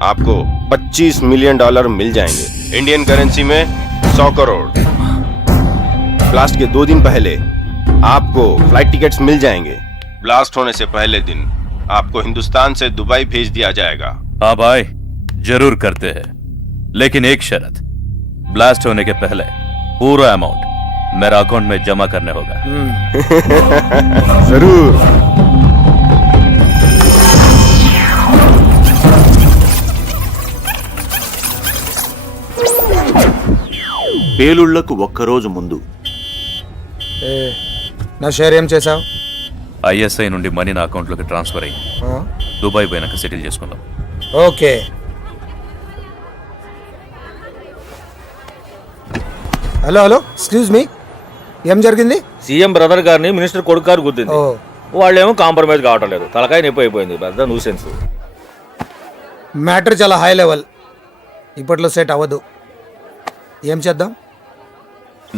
आपको $25 मिलियन मिल जाएंगे, इंडियन करेंसी में 100 करोड़। ब्लास्ट के 2 दिन पहले आपको फ्लाइट टिकट्स मिल जाएंगे। ब्लास्ट होने से पहले दिन आपको हिंदुस्तान से दुबई भेज दिया जाएगा। हाँ भाई, जरूर करते हैं, लेकिन एक शर्त, ब्लास्ट होने के पहले पूरा अमाउंट मेरा अकाउंट में जमा करने होगा। जरूर। పేలుళ్లకు ఒక్కరోజు ముందు నా షేర్ ఏం చేసావు? ఐఎస్ఐ నుండి మనీ నా అకౌంట్లోకి ట్రాన్స్ఫర్ అయ్యి దుబాయ్ పోయినాక సెటిల్ చేసుకుందాం. Okay. Hello hello, excuse me, ఏం జరిగింది? సీఎం బ్రదర్ గారిని మినిస్టర్ కొడుకు గారు గుద్దింది. వాళ్ళేమో కాంప్రమైజ్ కావటం లేదు. తలకాయ నొప్పి అయిపోయింది. పెద్ద న్యూసెన్స్. మ్యాటర్ చాలా హై లెవెల్, ఇప్పట్లో సెట్ అవ్వదు. ఏం చేద్దాం?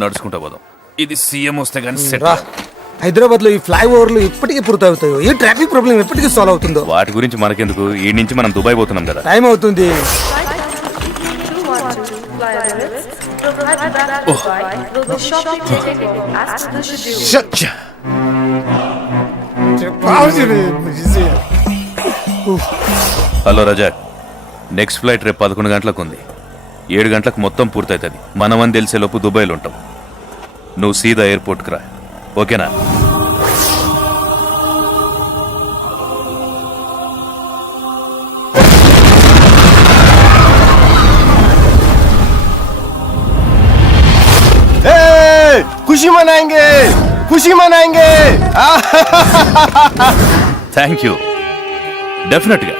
నడుచుకుంటా పోదాం. ఇది సీఎం వస్తే కానీ సెట్. రా, హైదరాబాద్ లో ఈ ఫ్లైఓవర్లు ఇప్పటికీ పూర్తవుతాయో, ఈ ట్రాఫిక్ ప్రాబ్లం ఎప్పటికీ సాల్వ్ అవుతుందో. వాటి గురించి మనకెందుకు, ఈ నుంచి మనం దుబాయ్ పోతున్నాం కదా. టైం అవుతుంది. హలో రజాక్, నెక్స్ట్ ఫ్లైట్ రేపు 11 గంటలకు ఉంది. 7 గంటలకు మొత్తం పూర్తవుతుంది. మనమని తెలిసేలోపు దుబాయ్లో ఉంటాం. నువ్వు సీదా ఎయిర్పోర్ట్కి రా, ఓకేనా? खुशी मनाएंगे, खुशी मनाएंगे. థ్యాంక్ యూ, డెఫినెట్గా,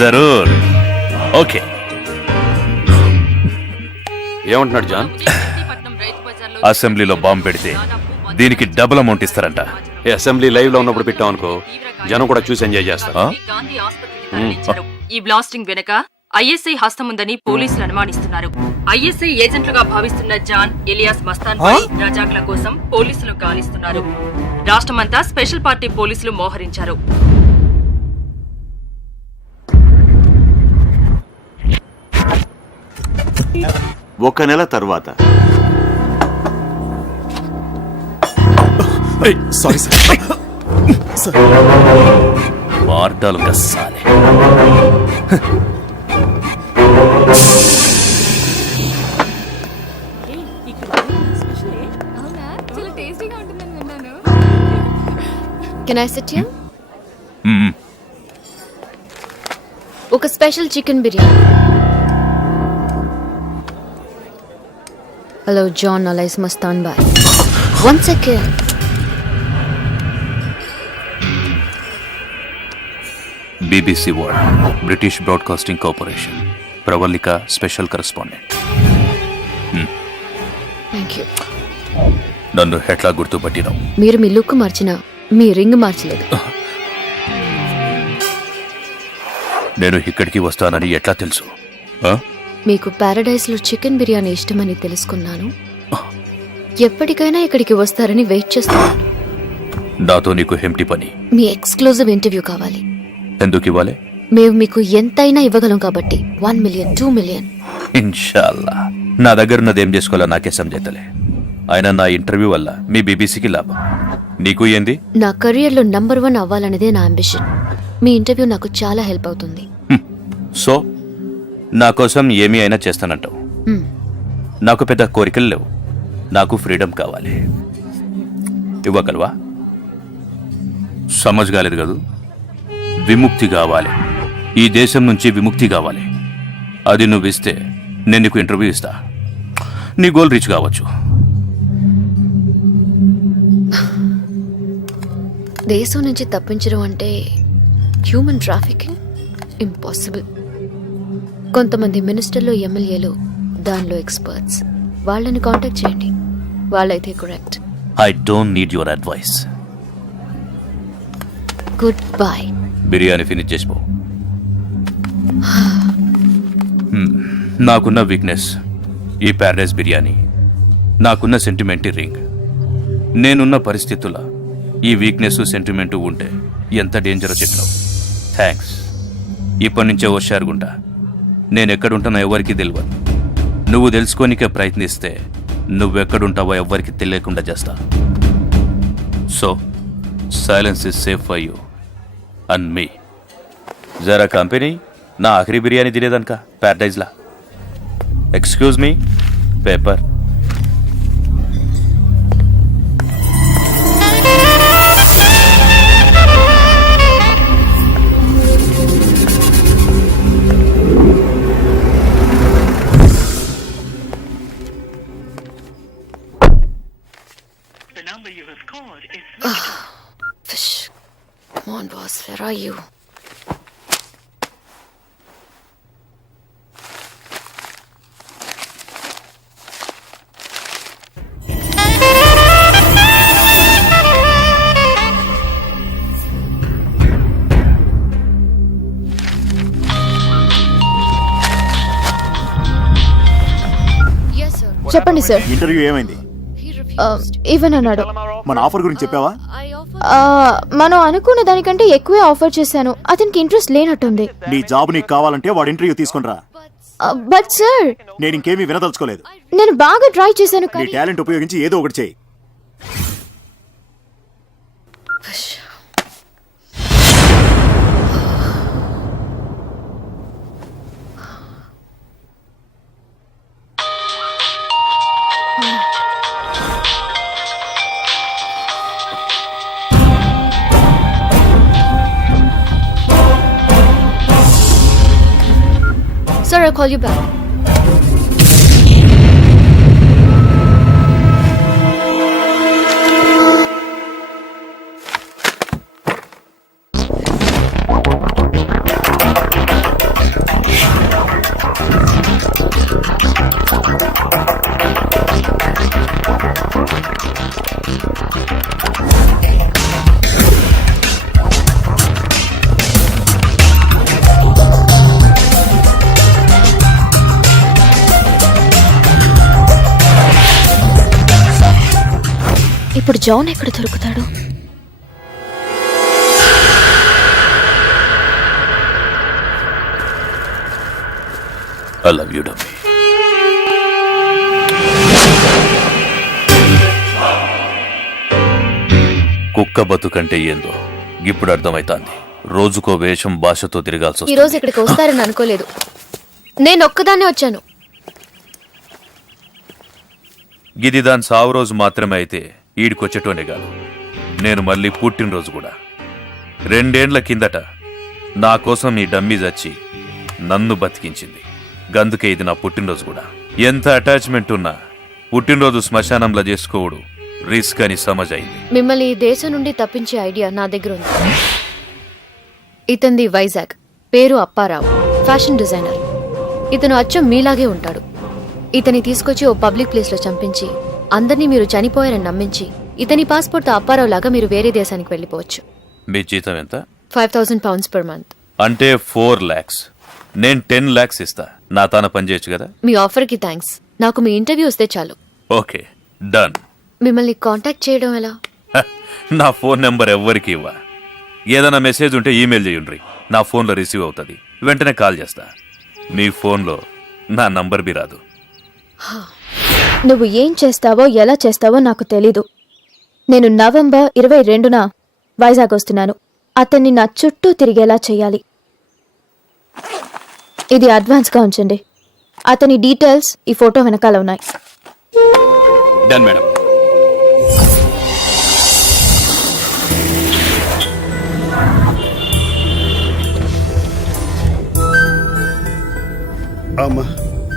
జరూర్. ఓకే. ఏమంటున్నాడు జాన్? అసెంబ్లీలో బాంబు పెడితే దీనికి డబుల్ అమౌంట్ ఇస్తారంట. అసెంబ్లీ లైవ్ లో ఉన్నప్పుడు పెట్టాం అనుకో, జనం కూడా చూసి ఎంజాయ్ చేస్తారు. ఈ బ్లాస్టింగ్ వెనక ఐఎస్ఐ హస్తముందని పోలీసులు అనుమానిస్తున్నారు. ఐఎస్ఐ ఏజెంట్లుగా భావిస్తున్న జాన్, ఎలియాస్ మస్తాన్ పై రజాక్ల కోసం పోలీసులు గాలిస్తున్నారు. రాష్ట్రమంతా స్పెషల్ పార్టీ పోలీసులు మోహరించారు. ఒక నెల తర్వాత మార్డాలు గస్సాలే. Can I sit here? ఒక special chicken biryani. Hello John, alias Mastan బాయ్. 1 second. BBC World, British Broadcasting Corporation, Pravallika special correspondent. Thank you. నన్ను ఎట్లా గుర్తుపట్టినావు? మీరు మీ లుక్ మార్చినా మీ రింగ్ మార్చలేదు. నేను ఇక్కడికి వస్తానని ఎట్లా తెలుసు? మీకు ప్యారడైజ్ లో చికెన్ బిర్యానీ ఇష్టమని తెలుసుకున్నాను. ఎప్పటికైనా ఇక్కడికి వస్తారని వెయిట్ చేస్తున్నాను. నాతో నీకు హెంప్టీ పని. మీ ఎక్స్క్లూజివ్ ఇంటర్వ్యూ కావాలి. ఎందుకు ఇవ్వాలి? మేము మీకు ఎంతైనా ఇవ్వగలం కాబట్టి. 1 million, 2 million. ఇన్షాల్లా. నా దగ్గర ఉన్నది ఏం చేసుకోవాలో నాకే సంజేతలే. అయినా నా ఇంటర్వ్యూ వల్ల మీ బీబీసీకి లాభం. నీకు ఏంది? నా కెరియర్లో నంబర్ 1 అవ్వాలనేదే నా అంబిషన్. మీ ఇంటర్వ్యూ నాకు చాలా హెల్ప్ అవుతుంది. సో నా కోసం ఏమీ అయినా చేస్తానంటావు? నాకు పెద్ద కోరికలు లేవు. నాకు ఫ్రీడమ్ కావాలి. ఇవ్వగలవా? సమజ్ కాలేదు కదూ. విముక్తి కావాలి. ఈ దేశం నుంచి విముక్తి కావాలి. అది నువ్వు ఇస్తే నేను నీకు ఇంటర్వ్యూ ఇస్తా. నీ గోల్ రీచ్ కావచ్చు. దేశం నుంచి తప్పించడం అంటే హ్యూమన్ ట్రాఫికింగ్ ఇంపాసిబుల్. కొంతమంది మినిస్టర్లు, ఎమ్మెల్యేలు దానిలో ఎక్స్పర్ట్స్. వాళ్ళని కాంటాక్ట్ చేయండి. వాళ్ళైతే correct. I don't need your advice. Goodbye. Biryani finish చేసిపో. నాకున్న వీక్నెస్ ఈ ప్యారడైజ్ బిర్యానీ. నాకున్న సెంటిమెంట్ రింగ్. నేనున్న పరిస్థితుల్లో ఈ వీక్నెస్ సెంటిమెంటు ఉంటే ఎంత డేంజరో చెప్పినావు. థ్యాంక్స్. ఇప్పటి నుంచే హుషారుగుంటా. నేను ఎక్కడుంటానో ఎవరికి తెలియదు. నువ్వు తెలుసుకోనికే ప్రయత్నిస్తే నువ్వెక్కడుంటావో ఎవ్వరికి తెలియకుండా చేస్తా. So silence is safe for you and me. జరా కంపెనీ నా ఆఖరి బిర్యానీ తినేదనుక ప్యారడైజ్లా. Excuse me, paper. are you? Yes, sir. చెప్పండి సార్. ఇంటర్వ్యూ ఏమైంది? ఈవెన్ అన్నాడు. మన ఆఫర్ గురించి చెప్పావా? మనం అనుకున్న దానికంటే ఎక్కువే ఆఫర్ చేశాను. అతనికి ఇంట్రెస్ట్ లేనట్టుంది. నీ జాబ్ నీకు కావాలంటే వాడు ఇంటర్వ్యూ తీసుకునిరా. బట్ సార్, నేను ఇంకేమీ వినదలుచుకోలేదు. నేను బాగా ట్రై చేశాను నీ కానీ టాలెంట్ ఉపయోగించి ఏదో ఒకటి చేయి. Sir, I'll call you back. ఇప్పుడు జాన్ ఎక్కడ దొరుకుతాడు? I love you, dummy. కుక్క బతుకంటే ఏందో ఇప్పుడు అర్థమైతాంది. రోజుకో వేషం భాషతో తిరగాల్సి ఈ వస్తుంది. రోజు ఇక్కడికి వస్తారని అనుకోలేదు. నేను ఒక్కదాన్నే వచ్చాను. గిది దాని సావు రోజు మాత్రమే అయితే ఈడికొచ్చేటోనే కాదు, నేను మళ్ళీ పుట్టినరోజు కూడా. 2 ఏండ్ల కిందట నా కోసం ఈ డమ్మీ చచ్చి నన్ను బతికించింది. గందుకే ఇది నా పుట్టినరోజు కూడా. ఎంత అటాచ్మెంట్ ఉన్నా పుట్టినరోజు శ్మశానంలో చేసుకోవడు రిస్క్ అని సమజైంది. మిమ్మల్ని ఈ దేశం నుండి తప్పించే ఐడియా నా దగ్గర ఉంది. ఇతంది వైజాగ్, పేరు అప్పారావు, ఫ్యాషన్ డిజైనర్. ఇతను అచ్చం మీలాగే ఉంటాడు. ఇతని తీసుకొచ్చి ఓ పబ్లిక్ ప్లేస్లో చంపించి అందరినీ మీరు చనిపోయారని నమ్మించి ఇతని పాస్పోర్ట్తో అప్పారావు లాగా మీరు వేరే దేశానికి వెళ్ళిపోవచ్చు. మీ జీతం ఎంత? 5,000 pounds per month. అంటే 4 lakhs. నేను 10 lakhs ఇస్తా. నా తాన పనిచేయచ్చు కదా? మీ ఆఫర్కి థ్యాంక్స్. నాకు మీ ఇంటర్వ్యూ వస్తే చాలు. Okay, done. మిమ్మల్ని కాంటాక్ట్ చేయడం ఎలా? నా ఫోన్ నెంబర్ ఎవ్వరికి ఇవ్వ. ఏదైనా మెసేజ్ ఉంటే ఈమెయిల్ చేయండి. నా ఫోన్లో రిసీవ్ అవుతుంది. వెంటనే కాల్ చేస్తా. మీ ఫోన్లో నా నంబర్ బి రాదు. నువ్వు ఏం చేస్తావో ఎలా చేస్తావో నాకు తెలీదు. నేను నవంబర్ 22న వైజాగ్ వస్తున్నాను. అతన్ని నా చుట్టూ తిరిగేలా చెయ్యాలి. ఇది అడ్వాన్స్గా ఉంచండి. అతని డీటెయిల్స్ ఈ ఫోటో వెనకాల ఉన్నాయి. Done madam. అమ్మా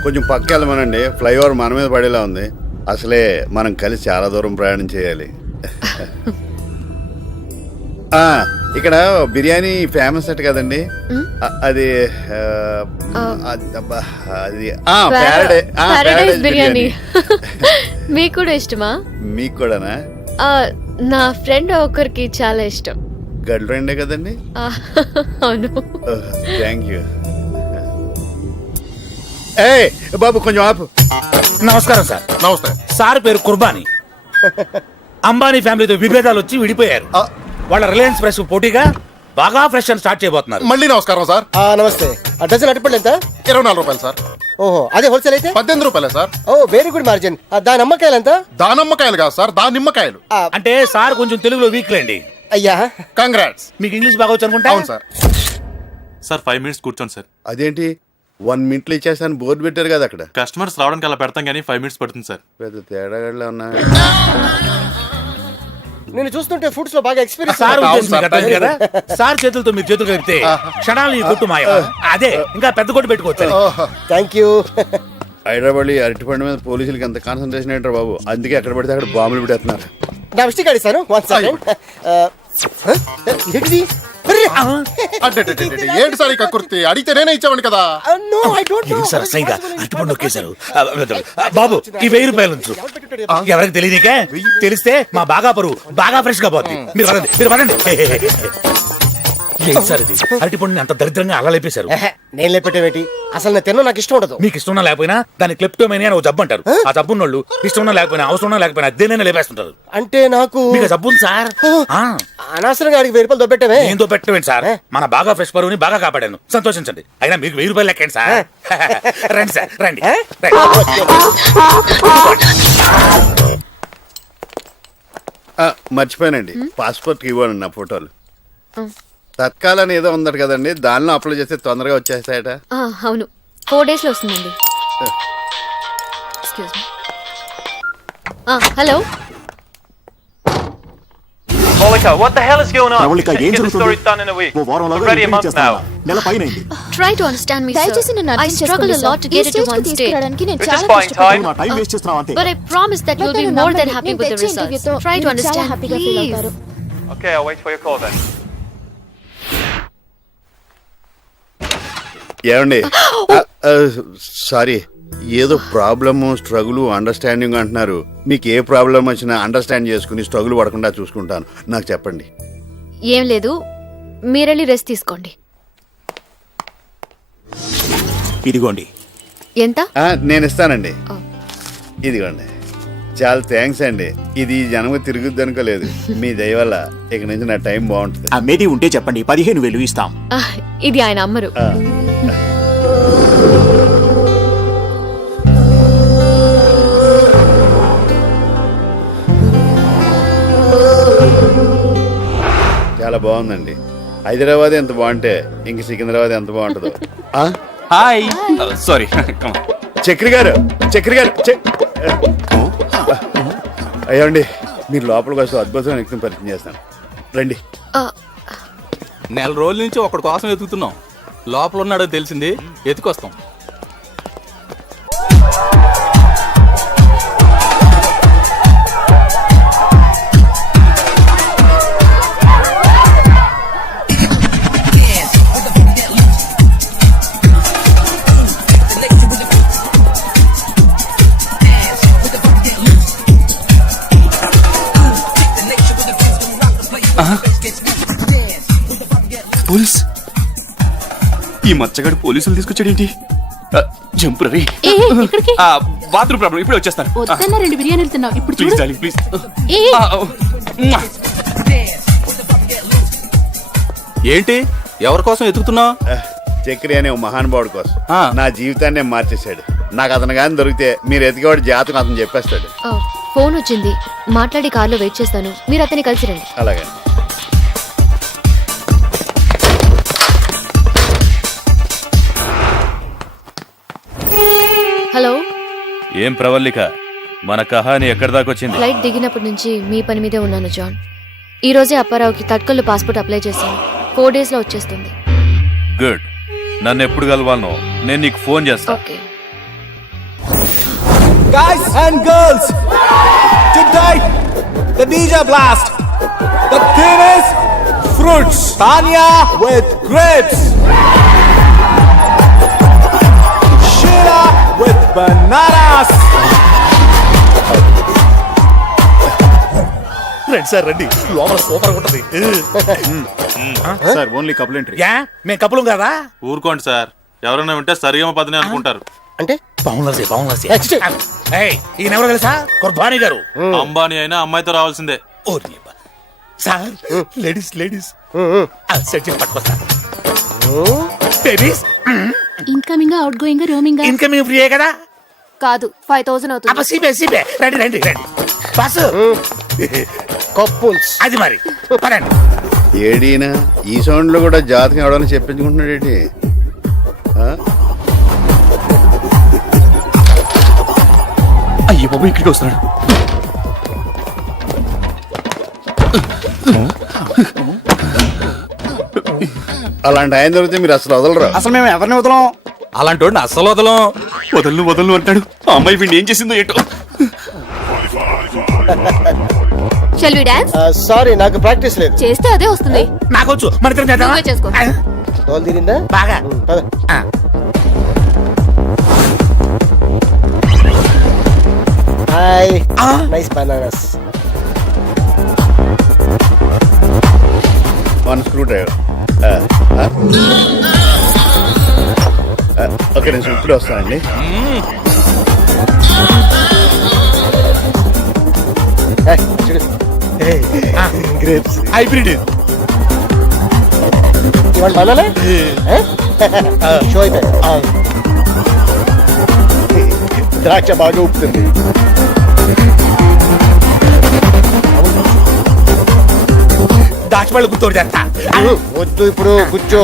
కొంచెం పక్క వెళ్ళమనండి. ఫ్లైఓవర్ మన మీద పడేలా ఉంది. అసలే మనం కలిసి చాలా దూరం ప్రయాణం చేయాలి. ఇక్కడ బిర్యానీ ఫేమస్ అట్ కదండి. అది ప్యారడైజ్ బిర్యానీ. మీకు కూడా ఇష్టమా? మీకు కూడానా? నా ఫ్రెండ్ ఒకరికి చాలా ఇష్టం. గర్ల్ ఫ్రెండే కదండి? అవును. Thank you. ఏ బాబు కొంచెం ఆపు. నమస్కారం సార్. నమస్కారం సార్. పేరు కుర్బానీ. అంబానీ ఫ్యామిలీతో విభేదాలు వచ్చి విడిపోయారు. వాళ్ళ రిలయన్స్ ఫ్రెష్ పోటీగా బాగా ఫ్రెష్ అని స్టార్ట్ చేయబోతున్నారు. మళ్ళీ నమస్కారం సార్. నమస్తే. డజన్ అరటిపళ్ళు ఎంత? 24 రూపాయలు సార్. ఓహో, అదే హోల్సేల్ అయితే 18 రూపాయలే సార్. ఓ వెరీ గుడ్ మార్జిన్. దాని నిమ్మకాయలు ఎంత? దానిమ్మకాయలు కాదు సార్, దాని నిమ్మకాయలు. అంటే సార్ కొంచెం తెలుగులో వీక్ లేండి. అయ్యా కంగ్రాట్స్. మీకు ఇంగ్లీష్ బాగా వచ్చు అనుకుంటా. అవును సార్. సార్ 5 minutes కూర్చోండి సార్. అదేంటి 1 minute ఇచ్చేస్తాను బోర్డు పెట్టారు కదా అక్కడ. కస్టమర్స్ రావడానికి అలా పెడతాం కానీ 5 minutes పడుతుంది సార్. పెద్ద తేడాగడ్లా ఉన్నా. నేను చూస్తుంటే ఫుడ్స్ లో బాగా ఎక్స్పీరియన్స్. సార్ ఉద్దేశం కదా కదా. సార్ చేతులతో మీరు చేతులు కలిపితే క్షణాలు ఈ కొట్టు మాయ. అదే ఇంకా పెద్ద కొట్టు పెట్టుకోవచ్చు. Thank you. హైదరాబాద్ అరటిపండు మీద పోలీసులకి ఎంత కాన్సన్ట్రేషన్ ఏంటారు బాబు. అందుకే అక్కడ పడితే అక్కడ బాంబులు పెడుతున్నారు. నా విష్టి కాడిస్తాను. 1 second. ఏంటిది? ఏంటి సార్ ఈ కక్కుర్తి? అడిగితే నేనే ఇచ్చామండి కదా. సార్ అసహ్యంగా అట్టుపండు నొక్కేశారు. బాబు ఈ 1000 రూపాయలు ఉంచు. ఎవరికి తెలియదుకే, తెలిస్తే మా బాగా పరువు బాగా ఫ్రెష్ గా పోద్ది. మీరు వదండి, మీరు వదండి. సార్ ఇది అరటిపండుని అంత దరిద్రంగా అలా లేపేశారు. నేను లేపెట్టేవేటి? అసలు నేను తిన్నా, నాకు ఇష్టం ఉండదు. మీకు ఇష్టం లేకపోయినా దాన్ని క్లెప్టోమేనియా అని ఒక జబ్బు అంటారు. ఆ జబ్బు ఉన్నోళ్ళు ఇష్టం లేకపోయినా అవసరం లేకపోయినా దేనైనా లేపేస్తుంటారు. అంటే నాకు మీకు జబ్బు ఉంది సార్. అనవసరంగా అడిగి 1000 రూపాయలు దొబ్బెట్టవే. నేను దొబ్బెట్టవేంటి సార్? మన బాగా ఫ్రెష్ పరువుని బాగా కాపాడాను, సంతోషించండి. అయినా మీకు 1000 రూపాయలు లెక్కండి సార్. రండి సార్, రండి. మర్చిపోయానండి, పాస్పోర్ట్ ఇవ్వండి నా ఫోటోలు. తత్కాలని ఏదో ఉందట కదండి, దానిలో అప్లై చేస్తే తొందరగా వచ్చేస్తాయట. అవును, 4 days లో వస్తుందండి. Excuse me. Hello Monica, what the hell is going on? Monica, Let's get the story done in a week. Already a month now. Try to understand me, sir. I struggle a lot to get it to one state. We're just buying time. But I promise that you'll be more than happy with the results. Try to understand, please. Okay, I'll wait for your call then. ఏమండి, sorry, ఏదో problem struggle understanding అంటున్నారు. మీకు ఏ problem వచ్చినా understand చేసుకుని struggle పడకుండా చూసుకుంటాను. నాకు చెప్పండి. ఏం లేదు, మీరెళ్ళి రెస్ట్ తీసుకోండి. ఇదిగోండి. ఎంత? నేను ఇస్తానండి. ఇదిగోండి. చాలా థ్యాంక్స్ అండి. ఇది ఈ జన్మ తిరుగుద్ది అనుకోలేదు. మీ దయ వల్ల ఇక నుంచి నా టైం బాగుంటుంది. అమ్మేది ఉంటే చెప్పండి, 15,000 ఇస్తాం. ఇది ఆయన అమ్మరు. చాలా బాగుందండి. హైదరాబాద్ ఎంత బాగుంటే ఇంక సికింద్రాబాద్ ఎంత బాగుంటుందో. Hi, sorry. చక్రి గారు, చక్రి గారు, అయ్యండి, మీరు లోపలికి వస్తే అద్భుతమైన వ్యక్తిని పరిచయం చేస్తాను. రండి. నెల రోజుల నుంచి ఒకటి కోసం వెతుకుతున్నాం. లోపల ఉన్నాడో తెలిసింది, ఎత్తుకొస్తాం. పోలీస్, ఈ మచ్చగాడు పోలీసులు తీసుకొచ్చాడేంటి? జంప్ రవి, బాత్రూమ్ ప్రాబ్లం, ఇప్పుడే వచ్చేస్తాను. 2 బిర్యానీలు తిన్నావు, ఇప్పుడు ప్లీజ్ డార్లింగ్, ప్లీజ్. ఏంటి, ఎవరి కోసం ఎతుకుతున్నావు? చక్రి అనే మహానుభావుడి కోసం. నా జీవితాన్ని మార్చేశాడు. నాకు అతను కానీ దొరికితే మీరు ఎతికేవాడు జాతకం అతను చెప్పేస్తాడు. ఫోన్ వచ్చింది, మాట్లాడి కార్లో వెయిట్ చేస్తాను. మీరు అతన్ని కలిసి రండి. అలాగే. హలో. ఏం ప్రవల్లిక, మన కహాని ఎక్కడి దాకా వచ్చింది? ఫ్లైట్ దిగినప్పటి నుంచి మీ పని మీదే ఉన్నాను జాన్. ఈ రోజే అప్పారావుకి తట్కల్లో పాస్పోర్ట్ అప్లై చేశాను. 4 days లో వచ్చేస్తుంది. గుడ్. నన్ను ఎప్పుడు కలవాలనో నేను నీకు ఫోన్ చేస్తా. Okay. Guys and girls, tonight the DJ blast. The theme is fruits. Tanya with grapes. Sheila with bananas. రండి సార్, రండి. లోపల సూపర్ ఉంటది sir. Only couple entry. Yeah, మేము కప్పులం కదా. ఊరుకోండి సార్, ఎవరైనా వింటే సరిగమ పదని అనుకుంటారు. అంటే బాగుంది, బాగుంది. ఈయన ఎవరు తెలుసా? కుర్బానీ గారు. అంబానీ అయినా అమ్మాయితో రావాల్సిందే. సార్, లేడీస్ లేడీస్ సెట్ చేసి పట్టుకొస్తా. Babies, incoming, outgoing, roaming. Incoming ఫ్రీయే కదా? కాదు, 5,000 అవుతుంది. సిబే రండి రండి రండి. బస్సు కప్పుల్స్ అది మరి. పదండి. ఏడీనా ఈ సౌండ్ లో కూడా జాతకం ఎవడని చెప్పించుకుంటున్నాడేంటి? అయ్యో బాబు, ఇక్కడికి వస్తున్నాడు. అలాంటి ఆయన దొరికితే మీరు అసలు వదలరు. అసలు మేము ఎవరిని వదలం? అలాంటి వాడిని అస్సలు వదలం. వదలను అంటాడు. ఆ అమ్మాయి వీడిని ఏం చేసిందో ఏంటో. Shall we dance? సారీ నాకు ప్రాక్టీస్ లేదు. చేస్తే అదే వస్తుంది. నాకొచ్చు, మన ఇద్దరం చేద్దామా? నువ్వే చేసుకో. తోలు తీరిందా? బాగా. Hi, nice bananas. One screw driver. Okay, నేను ఇప్పుడు వస్తానండి. Grapes hybrid. ఇవాళ బనానా షో అయిపోయి. ద్రాక్ష బాగా ఉప్పుతుంది. దాచివాళ్ళు గుర్తోడు చేస్తా. వద్దు, ఇప్పుడు కూర్చో.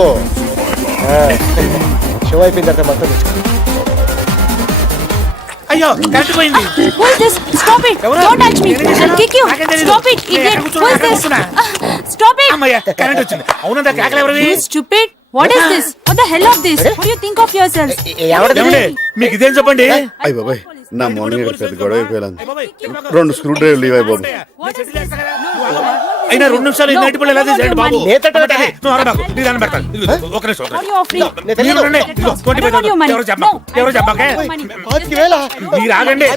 షో అయిపోయిన తర్వాత మొత్తం తెచ్చుకో. అయ్యో కరెంట్ పోయింది. Who is this? Stop it! Don't touch me! I'll kick you! Stop it! Idiot! Who is this? Stop it! అమ్మయ్య కరెంట్ వచ్చింది. అవునందా కేకలు ఎవరివి? You stupid! What is this? What the hell of this? What do you think of yourselves? ఏమండి మీకు ఇదేం చెప్పండి? అయ్య బాబాయ్, నా మార్నింగ్ పెద్ద గొడవ అయిపోయాను. 2 స్క్రూ డ్రైవర్లు ఇవ్వాలి బాబు. అయినా 2 నిమిషాలు ఇన్ని అరటిపళ్ళు ఎలా తీసేయండి బాబు? నువ్వు అరబాకు, నీ దాన్ని పెడతాను. ఒక నిమిషం. What are you offering? మీరు రండి. ఇదిగో, 25,000. ఎవరు చెప్పకు, ఎవరు చెప్పకే. మీరు ఆగండి.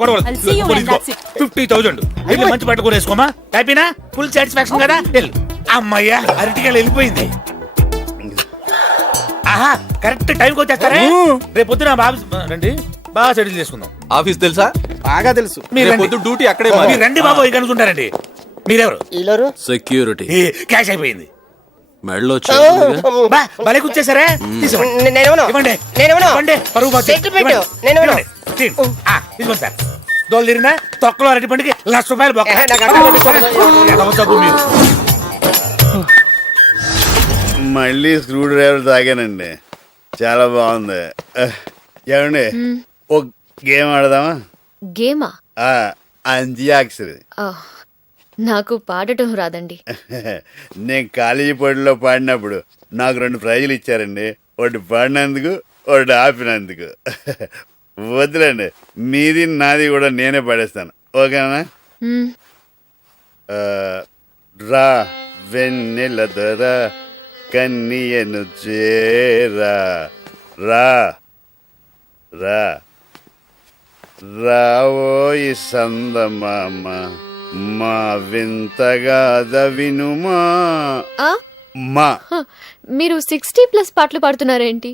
గొడవలు. I'll see you when that's it. 50,000. వెళ్ళి మంచి బట్ట కూడా వేసుకోమా. హ్యాపీనా? ఫుల్ సాటిస్ఫాక్షన్ కదా? వెళ్ళు. అమ్మయ్యా అరటికాయలు వెళ్ళిపోయింది. ఆహా కరెక్ట్ టైంకి వచ్చేస్తారే. రేపు పొద్దున బాబు రండి, బాగా సెటిల్ చేసుకుందాం. ఆఫీస్ తెలుసా? బాగా తెలుసు. మీరు పొద్దు డ్యూటీ అక్కడే. మీరు రండి బాబు, ఇక్కడ అనుకుంటారండి. మీరెవరు? సెక్యూరిటీ. క్యాష్ అయిపోయింది. మెడలో భలే కూర్చేసారే. ఇవ్వండి, పరువు పోతుంది. ఇదిగోండి సార్. దోలు తిరిగినా తొక్కలో అరటి పండుగ ₹1,00,000 బొక్క. మీరు మళ్ళీ స్క్రూ డ్రైవర్ తాగానండి, చాలా బాగుంది. ఏమండి, ఒక గేమ్ ఆడదామా? గేమా? అంత్యాక్షరి. నాకు పాడటం రాదండి. నేను కాలేజీ పోటీలో పాడినప్పుడు నాకు 2 ప్రైజులు ఇచ్చారండి. ఒకటి పాడినందుకు, ఒకటి ఆపినందుకు. వద్దులేండి, మీది నాది కూడా నేనే పాడేస్తాను. ఓకేనా? రా వెన్నెల దొర కన్నియను చేరా, రా రా రావోయి సందమామ మా వింతగాద వినుమా. మా మీరు 60+ పాటలు పాడుతున్నారేంటి?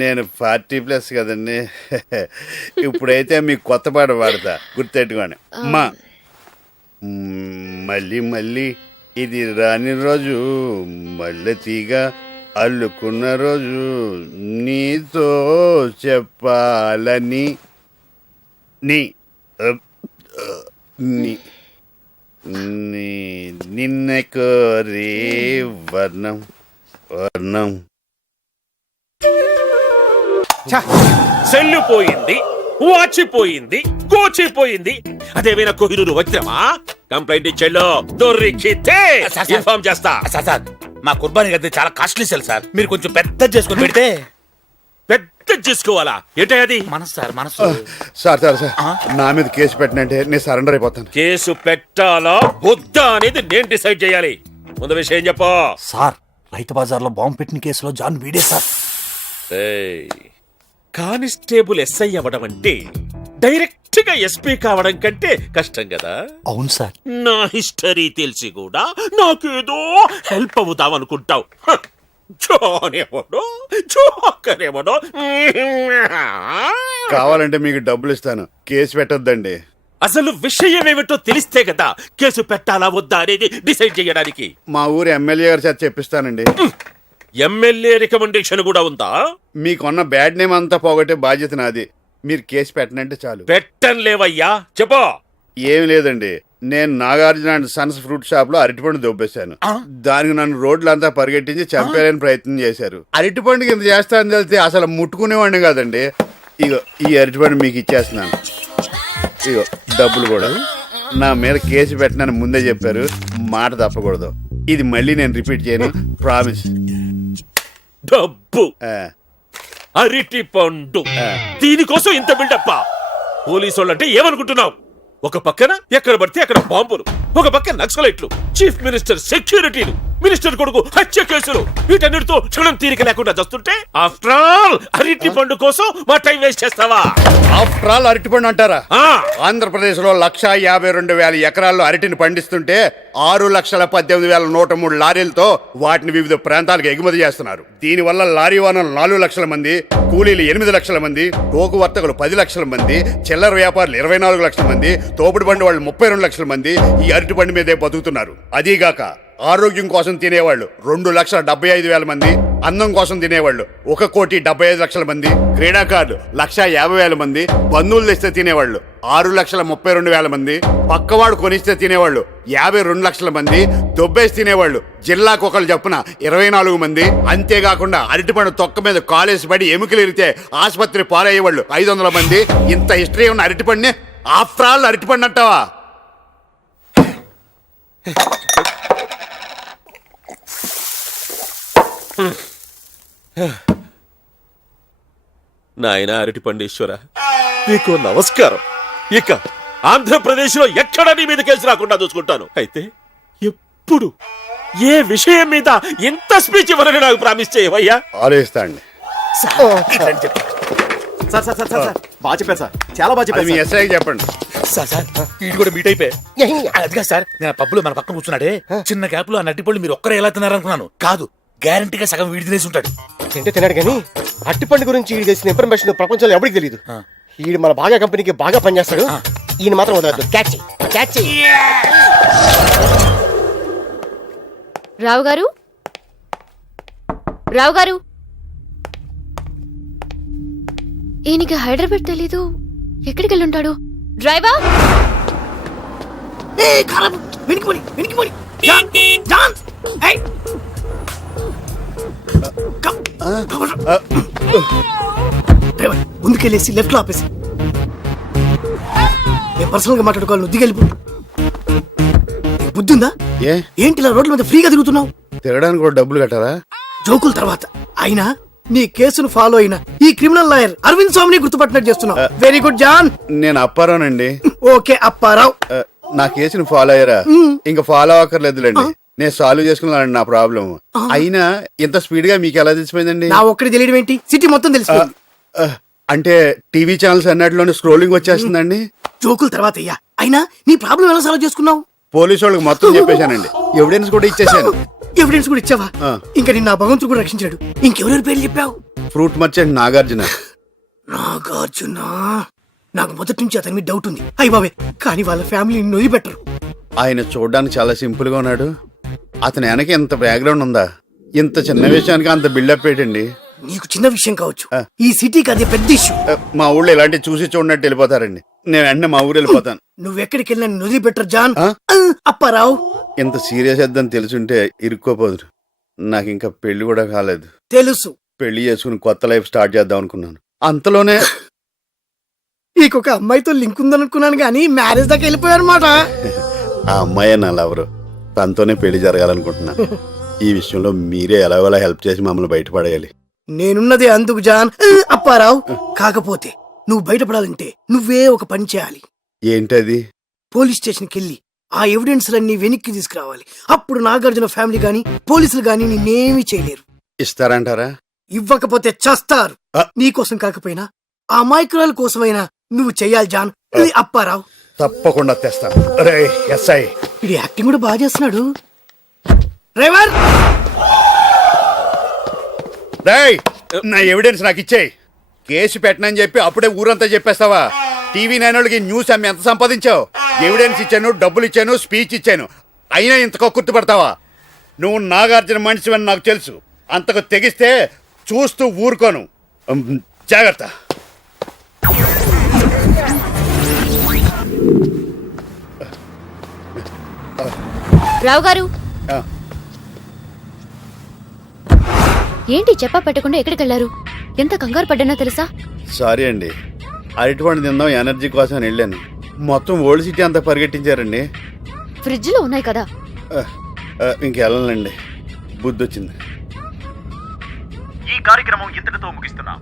నేను 40+ కదండి. ఇప్పుడైతే మీకు కొత్త పాట పాడతా, గుర్తెట్టుకోండి. మా మళ్ళీ మళ్ళీ ఇది రాని రోజు, మల్లె తీగ అల్లుకున్న రోజు, నీతో చెప్పాలని నీ నిన్న కోరే వర్ణం వర్ణం. సెల్లు పోయింది, వాచిపోయింది, గోచిపోయింది. అదేమైనా కోహినూరు వజ్రమా? కంప్లైంట్ ఇచ్చేలో దొరికితే ఇన్ఫార్మ్ చేస్తా. సార్ మా కుర్బానీ గది చాలా కాస్ట్లీ సెల్ సార్. మీరు కొంచెం పెద్ద చేసుకుని పెడితే. పెద్ద చేసుకోవాలా? ఏంటో అది మనసు సార్, మనసు. సార్ నా మీద కేసు పెట్టినంటే నేను సరెండర్ అయిపోతాను. కేసు పెట్టాలా వద్దా అనేది నేను డిసైడ్ చేయాలి. ముందు విషయం చెప్పు సార్. రైతు బజార్లో బాంబు పెట్టిన కేసులో జాన్ వీడే సార్. కానిస్టేబుల్ ఎస్ఐ అవ్వడం అంటే డైరెక్ట్ గా ఎస్పీ కావడం కంటే కష్టం కదా. అవును సార్. నా హిస్టరీ తెలిసి కూడా నాకేదో హెల్ప్ అవుతావనుకుంటావు. కావాలంటే మీకు డబ్బులు ఇస్తాను, కేసు పెట్టొద్దండి. అసలు విషయం ఏమిటో తెలిస్తే కదా కేసు పెట్టాలా వద్దా అనేది డిసైడ్ చేయడానికి. మా ఊరు ఎమ్మెల్యే గారి చేత చెప్పిస్తానండి. ఎమ్మెల్యే రికమెండేషన్ కూడా ఉందా? మీకున్న బ్యాడ్ నేమ్ అంతా పోగొట్టే బాధ్యత నాది. మీరు కేసు పెట్టనంటే చాలు. పెట్టం లేవయ్యా, చెప్పు. ఏమి లేదండి, నేను Nagarjuna and Sons fruit shop లో అరటిపండు దొబ్బేశాను. దానికి నన్ను రోడ్లంతా పరిగెట్టించి చంపేయాలని ప్రయత్నం చేశారు. అరటిపండుకి ఇంత చేస్తానని తెలిస్తే అసలు ముట్టుకునేవాడిని కాదండి. ఇగో ఈ అరటిపండు మీకు ఇచ్చేస్తున్నాను. ఇగో డబ్బులు కూడా. నా మీద కేసు పెట్టనని ముందే చెప్పారు, మాట తప్పకూడదు. ఇది మళ్ళీ నేను రిపీట్ చేయను, ప్రామిస్. డబ్బు, అరటి పండు, దీనికోసం ఇంత బిల్డప్ప? పోలీసు వాళ్ళంటే ఏమనుకుంటున్నావు? ఒక పక్కన ఎక్కడ పడితే అక్కడ బాంబులు, ఒక పక్క నక్సలైట్లు, చీఫ్ మినిస్టర్ సెక్యూరిటీలు, మినిస్టర్ కొడుకు హత్య కేసులు, వీటన్నిటితో క్షణం తీరిక లేకుండా చేస్తుంటే ఆఫ్టర్ ఆల్ అరటి పండు కోసం మా టైం వేస్ట్ చేస్తావా? ఆఫ్టర్ ఆల్ అరటిపండు అంటారా? ఆంధ్రప్రదేశ్ లో 1,52,000 ఎకరాల్లో అరటిని పండిస్తుంటే 6,18,103 లారీలతో వాటిని వివిధ ప్రాంతాలకు ఎగుమతి చేస్తున్నారు. దీనివల్ల లారీ ఓనర్లు 4 లక్షల మంది, కూలీలు 8 లక్షల మంది, టోకు వర్తకులు 10 లక్షల మంది, చిల్లర వ్యాపారులు 24 లక్షల మంది, తోపుడు బండి వాళ్ళు 32 లక్షల మంది ఈ అరటి పండు మీదే బతుకుతున్నారు. అదీగాక ఆరోగ్యం కోసం తినేవాళ్ళు 2,75,000 మంది, అన్నం కోసం తినేవాళ్ళు 1,75,00,000 మంది, క్రీడాకారులు 1,50,000 మంది, బంధువులు తెస్తే తినేవాళ్ళు 6,32,000 మంది, పక్కవాడు కొనిస్తే తినేవాళ్ళు 52 లక్షల మంది, దొబ్బేసి తినేవాళ్ళు జిల్లాకు ఒకళ్ళు చొప్పున 24 మంది. అంతేకాకుండా అరటిపండు తొక్క మీద కాలేసి పడి ఎముకలు ఇరితే ఆసుపత్రి పాలయ్యేవాళ్ళు 500 మంది. ఇంత హిస్టరీ ఉన్న అరటిపండుని ఆఫ్టర్ ఆల్ అరటిపండు అంటావా? నాయన అరటి పండేశ్వర, నీకు నమస్కారం. ఇక ఆంధ్రప్రదేశ్ లో ఎక్కడ నీ మీద కేసు రాకుండా చూసుకుంటాను. అయితే ఎప్పుడు ఏ విషయం మీద ఎంత స్పీచ్ ఇవ్వరని నాకు ప్రామిస్ చేయవయ్యా? ఆలోచిస్తా అండి. సార్ సార్ సార్ సార్ బాగా చెప్పారు సార్, చాలా బాగా చెప్పారు. మీ ఎస్ఐకి చెప్పండి. సార్ వీడు కూడా మీట్ అయిపోయి అదిగా సార్, నేను పబ్బులో మన పక్కన కూర్చున్నాడే, చిన్న గ్యాప్ లో ఆ నట్టిపళ్ళు మీరు ఒక్కరే ఎలా తిన్నారనుకున్నాను. కాదు, గ్యారంటీగా సగం వీడి తినేసి ఉంటాడు. తింటే తిన్నాడు కానీ అట్టిపండు గురించి ఈడు తెలిసిన ఇన్ఫర్మేషన్ ప్రపంచంలో ఎవరికి తెలియదు. ఈడు మన బాగా కంపెనీకి బాగా పనిచేస్తాడు. ఈయన మాత్రం వదలద్దు. Catch catch. రావు గారు, రావు గారు, ఈయనకి హైదరాబాద్ తెలీదు, ఎక్కడికి వెళ్ళి ఉంటాడు? డ్రైవర్, ముందుకెళ్ళేసి లెఫ్ట్ లో ఆపేసి నేను పర్సనల్ గా మాట్లాడుకోవాలి. నువ్వు దిగెళ్ళిపో. బుద్ధి ఉందా? ఏంటి ఇలా రోడ్ల మీద ఫ్రీగా తిరుగుతున్నావు? తిరగడానికి కూడా డబ్బులు కట్టారా? జోకుల తర్వాత అయినా నీ కేసును ఫాలో అయిన ఈ క్రిమినల్ లాయర్ అరవింద్ స్వామిని గుర్తుపట్టినట్టు చేస్తున్నావు. Very good John. నేను అప్పారావునండి. ఓకే అప్పారావు. నా కేసును ఫాలో అయ్యారా? ఇంకా ఫాలో అవ్వక్కర్లేదులేండి, నేను సాల్వ్ చేసుకున్నానండి నా ప్రాబ్లం. అయినా ఇంత స్పీడ్ గా మీకు ఎలా తెలిసిపోయిందండి? నా ఒక్కడి తెలియడం ఏంటి, సిటీ మొత్తం తెలిసిపోయింది. అంటే టీవీ ఛానల్స్ అన్నిటిలోనే స్క్రోలింగ్ వచ్చేస్తుందండి. జోకుల తర్వాత అయ్యా, అయినా నీ ప్రాబ్లం ఎలా సాల్వ్ చేసుకున్నావు? పోలీసు వాళ్ళకి మొత్తం చెప్పేశానండి, ఎవిడెన్స్ కూడా ఇచ్చేసాను. ఎవిడెన్స్ కూడా ఇచ్చావా? ఇంకా నిన్న భగవంతుడు కూడా రక్షించాడు. ఇంకెవరెవరి పేర్లు చెప్పావు? Fruit merchant Nagarjuna. నాగార్జున, నాకు మొదటి నుంచి అతని మీద డౌట్ ఉంది. అయ్య బాబే, కానీ వాళ్ళ ఫ్యామిలీని వదిలిపెట్టరు. ఆయన చూడడానికి చాలా సింపుల్ గా ఉన్నాడు. అతని వెనక ఇంత బ్యాక్గ్రౌండ్ ఉందా? ఇంత చిన్న విషయానికి అంత బిల్డప్ ఏంటండి? నీకు చిన్న విషయం కావచ్చు, ఈ సిటీకి అది పెద్ద ఇష్యూ. మా ఊళ్ళో ఇలాంటి చూసి చూడనట్టు వెళ్ళిపోతారండి. నేను వెంటనే మా ఊరు వెళ్ళిపోతాను. నువ్వెక్కడికి వెళ్ళినా నిన్ను వదిలిపెట్టరు జాన్. అప్పారావు, ఇంత సీరియస్ వద్దని తెలుసుంటే ఇరుక్కోపోదు. నాకు ఇంకా పెళ్లి కూడా కాలేదు. తెలుసు. పెళ్లి చేసుకుని కొత్త లైఫ్ స్టార్ట్ చేద్దాం అనుకున్నాను. అంతలోనే నీకొక అమ్మాయితో లింక్ ఉందనుకున్నాను కానీ మ్యారేజ్ దాకా వెళ్ళిపోయానమాట. ఆ అమ్మాయి నా లవరు, తనతోనే పెళ్లి జరగాలనుకుంటున్నాను. ఈ విషయంలో మీరే ఎలాగోలా హెల్ప్ చేసి మమ్మల్ని బయటపడేయాలి. నేనున్నదే అందుకు జాన్. అప్పారావు, కాకపోతే నువ్వు బయటపడాలంటే నువ్వే ఒక పని చేయాలి. ఏంటది? పోలీస్ స్టేషన్కి వెళ్ళి ఆ ఎవిడెన్స్ లన్నీ వెనక్కి తీసుకురావాలి. అప్పుడు నాగార్జున ఫ్యామిలీ గాని పోలీసులు గాని నిన్నేమీ చేయలేరు. ఇస్తారంటారా? ఇవ్వకపోతే చస్తారు. నీకోసం కాకపోయినా ఆ అమాయకురాల కోసమైనా నువ్వు చెయ్యాలి జాన్. అప్పారావు, తప్పకుండా తెస్తాను. అరే ఎస్ఐ, ఇది యాక్టింగ్ కూడా బాగా చేస్తున్నాడు. డ్రైవర్, నా ఎవిడెన్స్ నాకు ఇచ్చేయి. కేసు పెట్టనని చెప్పి అప్పుడే ఊరంతా చెప్పేస్తావా? టీవీ నైనోళ్ళకి న్యూస్ అమ్మి ఎంత సంపాదించావు? ఎవిడెన్స్ ఇచ్చాను, డబ్బులు ఇచ్చాను, స్పీచ్ ఇచ్చాను, అయినా ఇంతకు గుర్తుపడతావా? నువ్వు నాగార్జున మనిషివని నాకు తెలుసు. అంతకు తెగిస్తే చూస్తూ ఊరుకోను. జాగ్రత్త. రావు గారు, ఏంటి చెప్పా పెట్టకుండా ఎక్కడికి వెళ్ళారు? ఎంత కంగారు పడ్డానో తెలుసా? సారీ అండి, అరటిపండు తిందాం ఎనర్జీ కోసం వెళ్ళాను. మొత్తం ఓల్డ్ సిటీ అంతా పరిగెట్టించారండి. ఫ్రిడ్జ్ లో ఉన్నాయి కదా. ఇంకెళ్ళండి, బుద్ధి వచ్చింది. ఈ కార్యక్రమం ఇంతటితో ముగిస్తున్నా.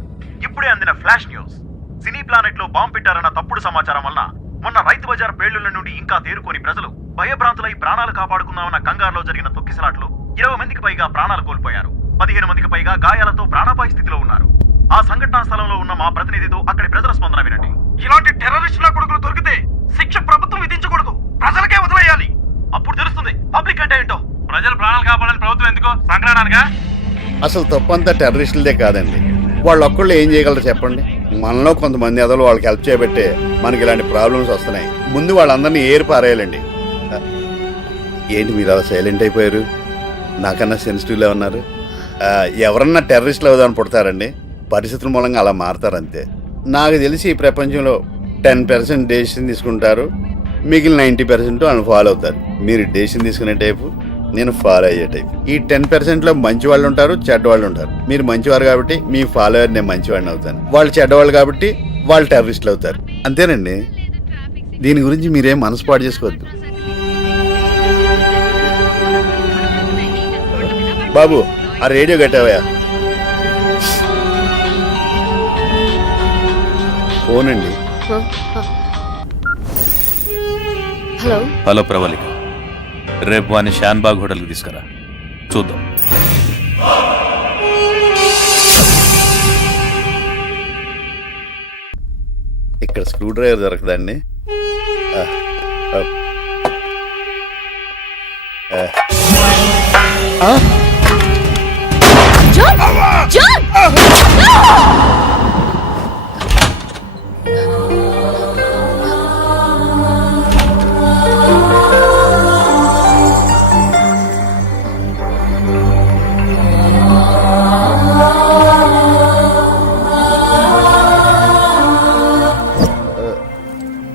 ఇప్పుడే అందిన ఫ్లాష్ న్యూస్. సినీ ప్లానెట్ లో బాంబు పెట్టారన్న తప్పుడు సమాచారం వలన మొన్న రైతు బజార్ పేలుళ్ల నుండి ఇంకా తేరుకోని ప్రజలు భయభ్రాంతులై ప్రాణాలు కాపాడుకుందామన్న కంగారులో జరిగిన తొక్కిసలాట్లో 20 మందికి పైగా ప్రాణాలు కోల్పోయారు. 15 మందికి పైగా గాయాలతో ప్రాణాపాయ స్థితిలో ఉన్నారు. ఆ సంఘటనా స్థలంలో ఉన్న మా ప్రతినిధితో అక్కడి ప్రజల స్పందన వినండి. ఇలాంటి టెర్రరిస్టుల కొడుకులు దొరికితే శిక్ష ప్రభుత్వం విధించకూడదు, ప్రజలకే వదిలేయాలి. అప్పుడు తెలుస్తుంది పబ్లిక్ అంటే ఏంటో. ప్రజలు ప్రాణాలు కాపాడాలని ప్రభుత్వం ఎందుకో సంక్రాంతిగా. అసలు తప్పంతా టెర్రరిస్టులదే కాదండి. వాళ్ళు ఒక్కళ్ళు ఏం చేయగలరు చెప్పండి? మనలో కొంతమంది ఎదలు వాళ్ళకి హెల్ప్ చేయబట్టే మనకి ఇలాంటి ప్రాబ్లమ్స్ వస్తున్నాయి. ముందు వాళ్ళందరినీ ఏరి పారేయాలండి. ఏంటి మీరు అలా సైలెంట్ అయిపోయారు? నాకన్నా సెన్సిటివ్లో ఉన్నారు. ఎవరన్నా టెర్రరిస్టులు అవుదామని పుడతారండి, పరిస్థితుల మూలంగా అలా మారుతారు అంతే. నాకు తెలిసి ఈ ప్రపంచంలో 10% డెసిషన్ తీసుకుంటారు, మిగిలిన 90% వాళ్ళు ఫాలో అవుతారు. మీరు డెసిషన్ తీసుకునే టైపు, నేను ఫాలో అయ్యే టైప్. ఈ 10%లో మంచి వాళ్ళు ఉంటారు, చెడ్డవాళ్ళు ఉంటారు. మీరు మంచివారు కాబట్టి మీ ఫాలోవర్ నేను మంచివాడిని అవుతాను, వాళ్ళు చెడ్డవాళ్ళు కాబట్టి వాళ్ళు టెర్రరిస్టులు అవుతారు. అంతేనండి. దీని గురించి మీరేం మనసుపాటు చేసుకోవద్దు. బాబు ఆ రేడియో కట్టావా? ఫోన్ అండి. హలో హలో ప్రవళిక, రేపు వాడిని షాన్బాగ్ హోటల్కి తీసుకురా, చూద్దాం. ఇక్కడ స్క్రూ డ్రైవర్ దొరకదండి.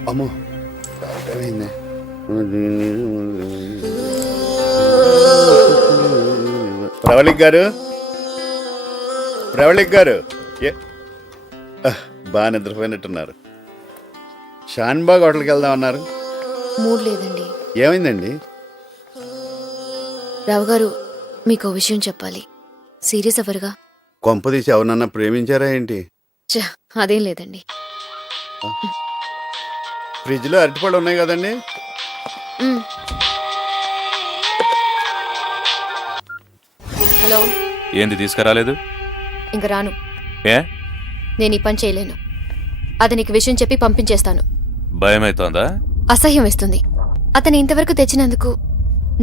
అమ్మో ప్రవళిక్ గారు, ప్రవళిక్ గారు బాగా నిద్రపోయినట్టున్నారు. షాన్బాగ్ హోటల్కి వెళ్దాం అన్నారు. మూడ్ లేదండి. ఏమైందండి? రావు గారు, మీకు విషయం చెప్పాలి. సీరియస్ అవ్వరుగా? కొంపదీసి ఎవరన్నా ప్రేమించారా ఏంటి? అదేం లేదండి. ఫ్రిడ్జ్లో అరటిపళ్ళు ఉన్నాయి కదండి. హలో, ఏంది తీసుకురాలేదు? ఇంక రాను. ఏ? నేను ఈ పని చేయలేను. అది నీకు విషయం చెప్పి పంపించేస్తాను. భయమైతోందా? అసహ్యం వేస్తుంది. అతను ఇంతవరకు తెచ్చినందుకు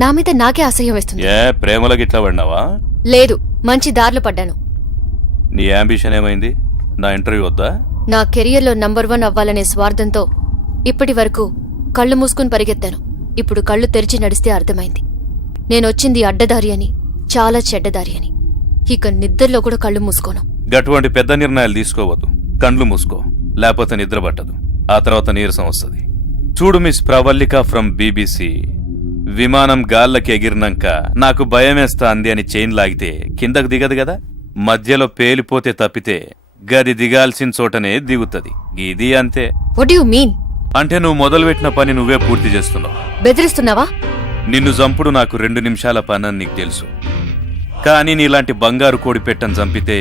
నా మీద నాకే అసహ్యం వేస్తుంది. ఏ ప్రేమలో గిట్లా పడినావా? లేదు, మంచి దారిలో పడ్డాను. నీ అంబిషన్ ఏమైంది? నా ఇంటర్వ్యూ వద్దా? నా కెరియర్లో నంబర్ 1 అవ్వాలనే స్వార్థంతో ఇప్పటి వరకు కళ్ళు మూసుకుని పరిగెత్తాను. ఇప్పుడు కళ్ళు తెరిచి నడిస్తే అర్థమైంది నేనొచ్చింది అడ్డదారి అని, చాలా చెడ్డదారి అని. ఇక నిద్రలో కూడా కళ్ళు మూసుకోను. గటువంటి పెద్ద నిర్ణయాలు తీసుకోవద్దు. కండ్లు మూసుకో, లేకపోతే నిద్ర పట్టదు. ఆ తర్వాత నీరసం వస్తుంది. చూడు మిస్ ప్రవళిక ఫ్రమ్ BBC, విమానం గాల్లకి ఎగిరినాక నాకు భయమేస్తా అంది అని చైన్ లాగితే కిందకు దిగదు కదా. మధ్యలో పేలిపోతే తప్పితే గది దిగాల్సిన చోటనే దిగుతుంది. ఇది అంతే. What you mean? అంటే నువ్వు మొదలుపెట్టిన పని నువ్వే పూర్తి చేస్తున్నావు. బెదిరిస్తున్నావా? నిన్ను చంపుడు నాకు 2 నిమిషాల పని అని నీకు తెలుసు. కానీ నీలాంటి బంగారు కోడి పెట్టని చంపితే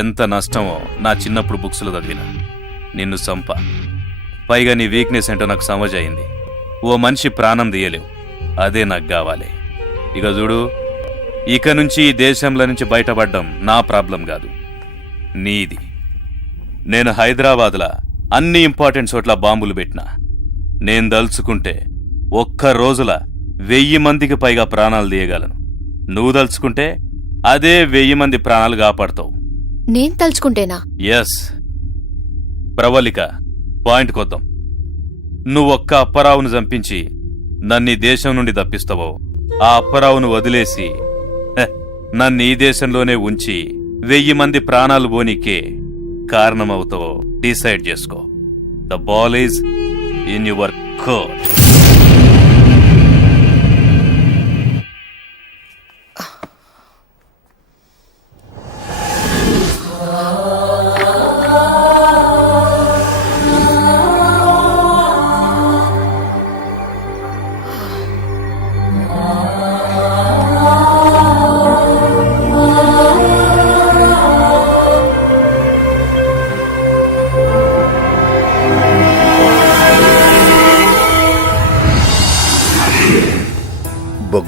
ఎంత నష్టమో నా చిన్నప్పుడు బుక్స్లో చదివిన. నిన్ను చంప, పైగా నీ వీక్నెస్ ఏంటో నాకు సమజ్ అయింది. ఓ మనిషి ప్రాణం తీయలేవు, అదే నాకు కావాలి. ఇక చూడు, ఇక నుంచి ఈ దేశంలో నుంచి బయటపడ్డం నా ప్రాబ్లం కాదు, నీది. నేను హైదరాబాద్లా అన్ని ఇంపార్టెంట్ చోట్ల బాంబులు పెట్టినా. నేను దలుచుకుంటే ఒక్క రోజుల 1000 మందికి పైగా ప్రాణాలు తీయగలను. నువ్వు దలుచుకుంటే అదే 1000 మంది ప్రాణాలు కాపాడతావు. నేను తలుచుకుంటేనా? ఎస్ ప్రవళిక, పాయింట్ కొద్దాం. నువ్వొక్క అప్పారావును చంపించి నన్ను ఈ దేశం నుండి తప్పిస్తావో, ఆ అప్పారావును వదిలేసి నన్ను ఈ దేశంలోనే ఉంచి 1000 మంది ప్రాణాలు పోనీకే కారణమవుతావో డిసైడ్ చేసుకో. The ball is in your court.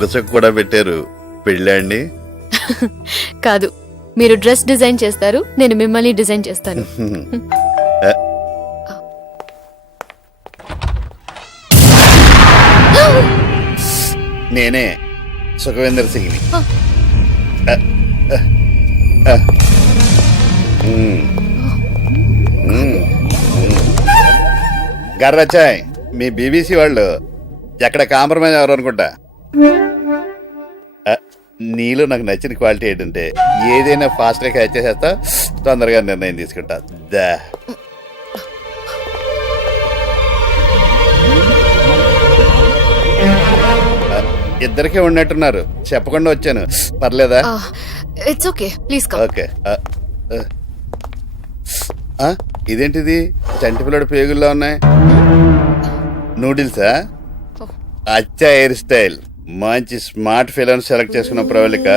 బుగ్గసొక్క కూడా పెట్టారు. పెళ్ళా అండి? కాదు, మీరు డ్రెస్ డిజైన్ చేస్తారు, నేను మిమ్మల్ని డిజైన్ చేస్తాను. నేనే సుఖవేందర్ సింగ్ని. గర్రచాయ్, మీ బీబీసీ వాళ్ళు ఎక్కడ కాంప్రమైజ్ ఎవరు అనుకుంటా. నీలో నాకు నచ్చిన క్వాలిటీ ఏంటంటే ఏదైనా ఫాస్ట్గా క్యాచ్ చేసేస్తా, తొందరగా నిర్ణయం తీసుకుంటా. దా ఇద్దరికే ఉన్నట్టున్నారు, చెప్పకుండా వచ్చాను. పర్లేదా? It's okay, please come. Okay. ఇదేంటిది, చంటి పిల్లడు పేగుల్లో ఉన్నాయి. నూడిల్సా? అచ్చా హెయిర్ స్టైల్. మంచి స్మార్ట్ ఫిల్మ్ సెలెక్ట్ చేసుకున్న Pravalika.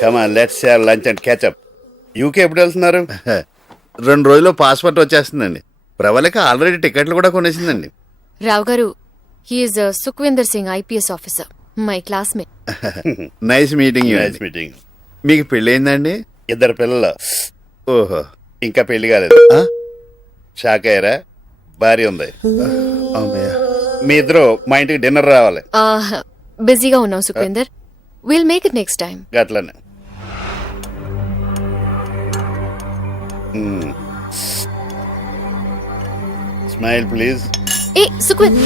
Come on, let's have lunch and catch up. UK ఎప్పుడు వెళ్తున్నారు? 2 రోజుల్లో పాస్పోర్ట్ వచ్చేస్తుందండి. ప్రవళిక ఆల్రెడీ టికెట్లు కూడా కొనేసిందండి. Rao garu, he's Sukhwinder Singh, IPS officer, my classmate. Nice meeting. Nice meeting. మీకు పెళ్ళయిందండి? 2 పిల్లలు. ఓహో, ఇంకా పెళ్లి కాలేదు. షాక్ అయ్యారా? భార్య ఉంది. మీ ఇద్దరు మా ఇంటికి డిన్నర్ రావాలి. బిజీగా ఉన్నాం Sukhwinder, will make it next time. గట్లనే. Smile please. ఏ సుఖ్వీందర్,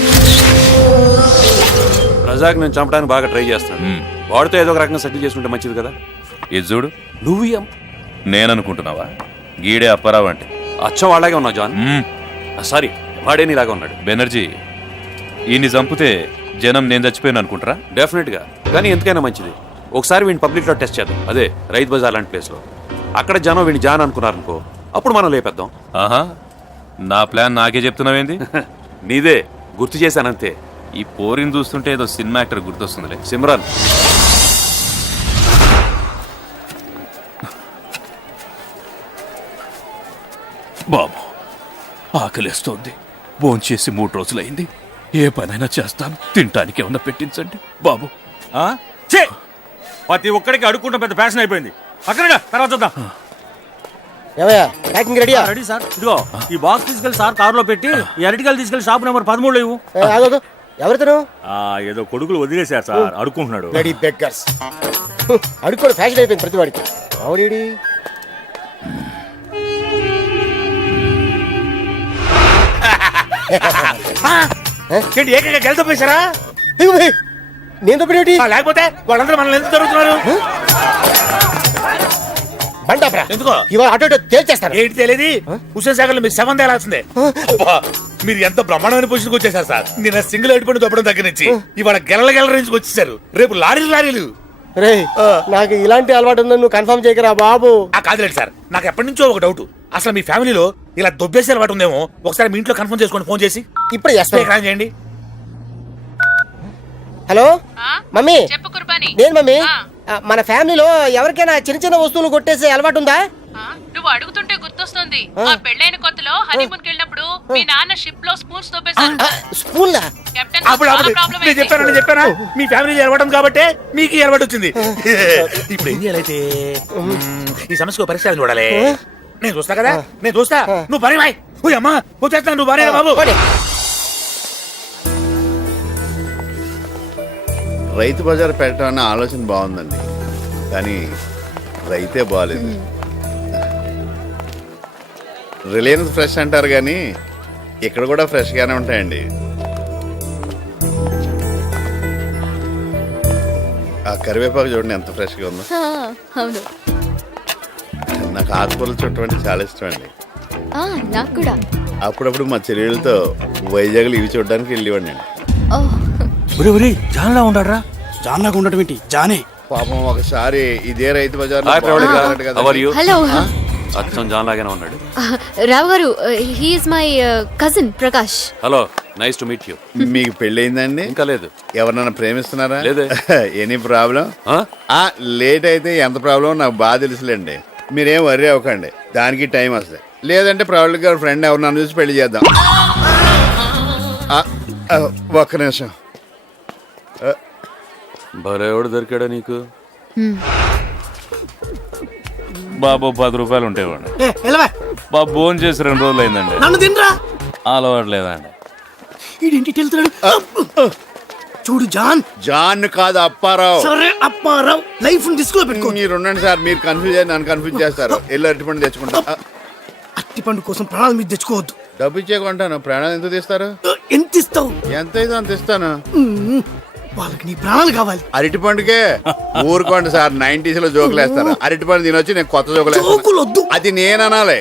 రజాక్ నేను చంపడానికి బాగా ట్రై చేస్తున్నాను. వాడితో ఏదో ఒక రకంగా సెటిల్ చేసుకుంటే మంచిది కదా. ఇది చూడు, నువ్వు నేననుకుంటున్నావా? గీడే అప్పారావు అంటే అచ్చం అలాగే ఉన్నావు జాన్. సారీ, వాడే నీలాగా ఉన్నాడు. బెనర్జీ, ఈయన్ని చంపితే జనం నేను చచ్చిపోయాను అనుకుంటారా? డెఫినెట్ గా, కానీ ఎందుకైనా మంచిది ఒకసారి వీడిని పబ్లిక్ లో టెస్ట్ చేద్దాం. అదే రైతు బజార్ లాంటి ప్లేస్ లో. అక్కడ జనం వీడిని జాన్ అనుకున్నారనుకో, అప్పుడు మనం లేపేద్దాం. ఆహా, నా ప్లాన్ నాకే చెప్తున్నావేంది? నీదే గుర్తు చేశానంతే. ఈ పోరిని చూస్తుంటే ఏదో సినిమా యాక్టర్ గుర్తొస్తుందిలే. సిమ్రాన్. బాబు, ఆకలిస్తోంది. భోంచేసి 3 రోజులైంది. ఏ పనైనా చేస్తాను, తినటానికి ఏమన్నా పెట్టించండి బాబు. ప్రతి ఒక్కడికి అడుక్కుంటా పెద్ద ఫ్యాషన్ అయిపోయింది. అక్కడ తర్వాత చూద్దాం. ప్యాకింగ్ రెడీయా? Ready sir. ఇదిగో ఈ బాక్స్ తీసుకెళ్లి సార్ కారులో పెట్టి ఈ అరటికలు తీసుకెళ్లి షాప్ నెంబర్ 13 ఇవ్వు. ఎవరితను? ఏదో కొడుకులు వదిలేశారు సార్, అడుక్కుంటున్నాడు. Ready beggars. అడుక్కోడు ఫ్యాషన్ అయిపోయింది ప్రతి వాడికి. ఆవిడేడి? ఏంటి ఏకంగా గెలుతో పోసారా? నేను తప్పేటి? లేకపోతే వాళ్ళందరూ మనల్ని ఎందుకు జరుగుతున్నారు? బండాప్రా, ఎందుకో ఇవాళ అటు ఇటు తేల్చేస్తారు. ఏంటి తెలియదు? హుస్సేన్ సాగర్ లో మీకు 7 తేలాల్సిందే. మీరు ఎంత బ్రహ్మాండమైన పొజిషన్కి వచ్చేసారు సార్. నిన్న సింగిల్ ఎడుపండి దొప్పడం దగ్గర నుంచి ఇవాళ గెలల రేంజ్కి వచ్చేసారు. రేపు లారీలు. రే, నాకు ఇలాంటి అలవాటు ఉందని నువ్వు కన్ఫర్మ్ చేయకరా బాబు. కాదులేండి సార్, నాకు ఎప్పటి నుంచో ఒక డౌట్. అసలు మీ ఫ్యామిలీలో ఇలా దొబ్బేసే అలవాటు ఉందేమో. ఒకసారి మీ ఇంట్లో కన్ఫర్మ్ చేసుకోండి, ఫోన్ చేసి. ఇప్పుడు చేయండి. Hello mummy. నేను మమ్మీ, మన ఫ్యామిలీలో ఎవరికైనా చిన్న చిన్న వస్తువులు కొట్టేసే అలవాటు ఉందా? నువ్వు అడుగుతుంటే గుర్తొస్తుంది, మా పెళ్ళైన కొత్తలో హనీమూన్ వెళ్ళినప్పుడు మీ నాన్న షిప్ లో స్పూన్స్ తోపేశారు. స్పూన్లా? నేను చెప్పానా మీ ఫ్యామిలీ ఏర్పడం కాబట్టి మీకు ఏర్పాటు వచ్చింది. ఇప్పుడు ఏం చేయాలైతే ఈ సమస్యకు పరిష్కారం చూడాలి. నేను చూస్తా కదా, నేను చూస్తా. నువ్వు పని బాయ్. అమ్మా వచ్చేస్తా, నువ్వు భార్య బాబు. రైతు బజార్ పెట్టడం అన్న ఆలోచన బాగుందండి, కానీ రైతే బాగాలేదు. రిలయన్స్ ఫ్రెష్ అంటారు కానీ ఇక్కడ కూడా ఫ్రెష్గానే ఉంటాయండి. ఆ కరివేపాకు చూడండి ఎంత ఫ్రెష్గా ఉందో. అవును, నాకు ఆకుకూరలు చుట్టం అంటే చాలా ఇష్టం అండి. నాకు కూడా. అప్పుడప్పుడు మా చెల్లెళ్ళతో వైజాగ్లో ఇవి చూడడానికి వెళ్ళేవాడిని అండి. జాన్లా ఉండరా? జాన్లాగా ఉండటం ఏంటి? జానే పాపం ఒకసారి ఇదే రైతు బజార్. హలో. అచ్చం జాన్ లాగానే ఉన్నాడు. Rao garu, he's my cousin Prakash. Hello, nice to meet you. మీకు పెళ్ళయిందండి? ఇంకా లేదు. ఎవరన్నా ప్రేమిస్తున్నారా? లేదే. Any problem? లేట్ అయితే ఎంత ప్రాబ్లం నాకు బాగా తెలుసులేండి. మీరేం వర్రీ అవ్వకండి, దానికి టైం వస్తుంది. లేదంటే ప్రవళిక గారి ఫ్రెండ్ ఎవరన్నా చూసి పెళ్లి చేద్దాం. ఒక్క నిమిషం. భలేవాడు దొరికాడా నీకు? బాబు 10 రూపాయలు ఉంటాయివ్వండి. బాబు భోజనం చేసి 2 రోజులు అయిందండి. నన్ను తినరా. అలవాటు లేదండి. ఈడేంటి వెళ్తున్నాడు? చూడు జాన్. జాన్ కాదు అప్పారావు. సరే అప్పారావు. లైఫ్ డిస్కో పెట్టుకో. మీరు ఉండండి సార్, మీరు కన్ఫ్యూజ్ అయ్యి నన్ను కన్ఫ్యూజ్ చేస్తారు. ఎల్లు అరటిపండు తెచ్చుకుంటా. అరటిపండు కోసం ప్రాణాలు మీరు తెచ్చుకోవద్దు. డబ్బు ఇచ్చేకుంటాను. ప్రాణాలు ఎంత తీస్తారు? ఎంత ఇస్తావు? ఎంత అయితే అంత ఇస్తాను. వాళ్ళకి నీ ప్రాణాలు కావాలి. అరటిపండుకే ఊరుకోండి సార్. 90s లో జోకులు వేస్తారు. అరటిపండు తినొచ్చి నేను కొత్త జోకులు వద్దు. అది నేను అనాలి.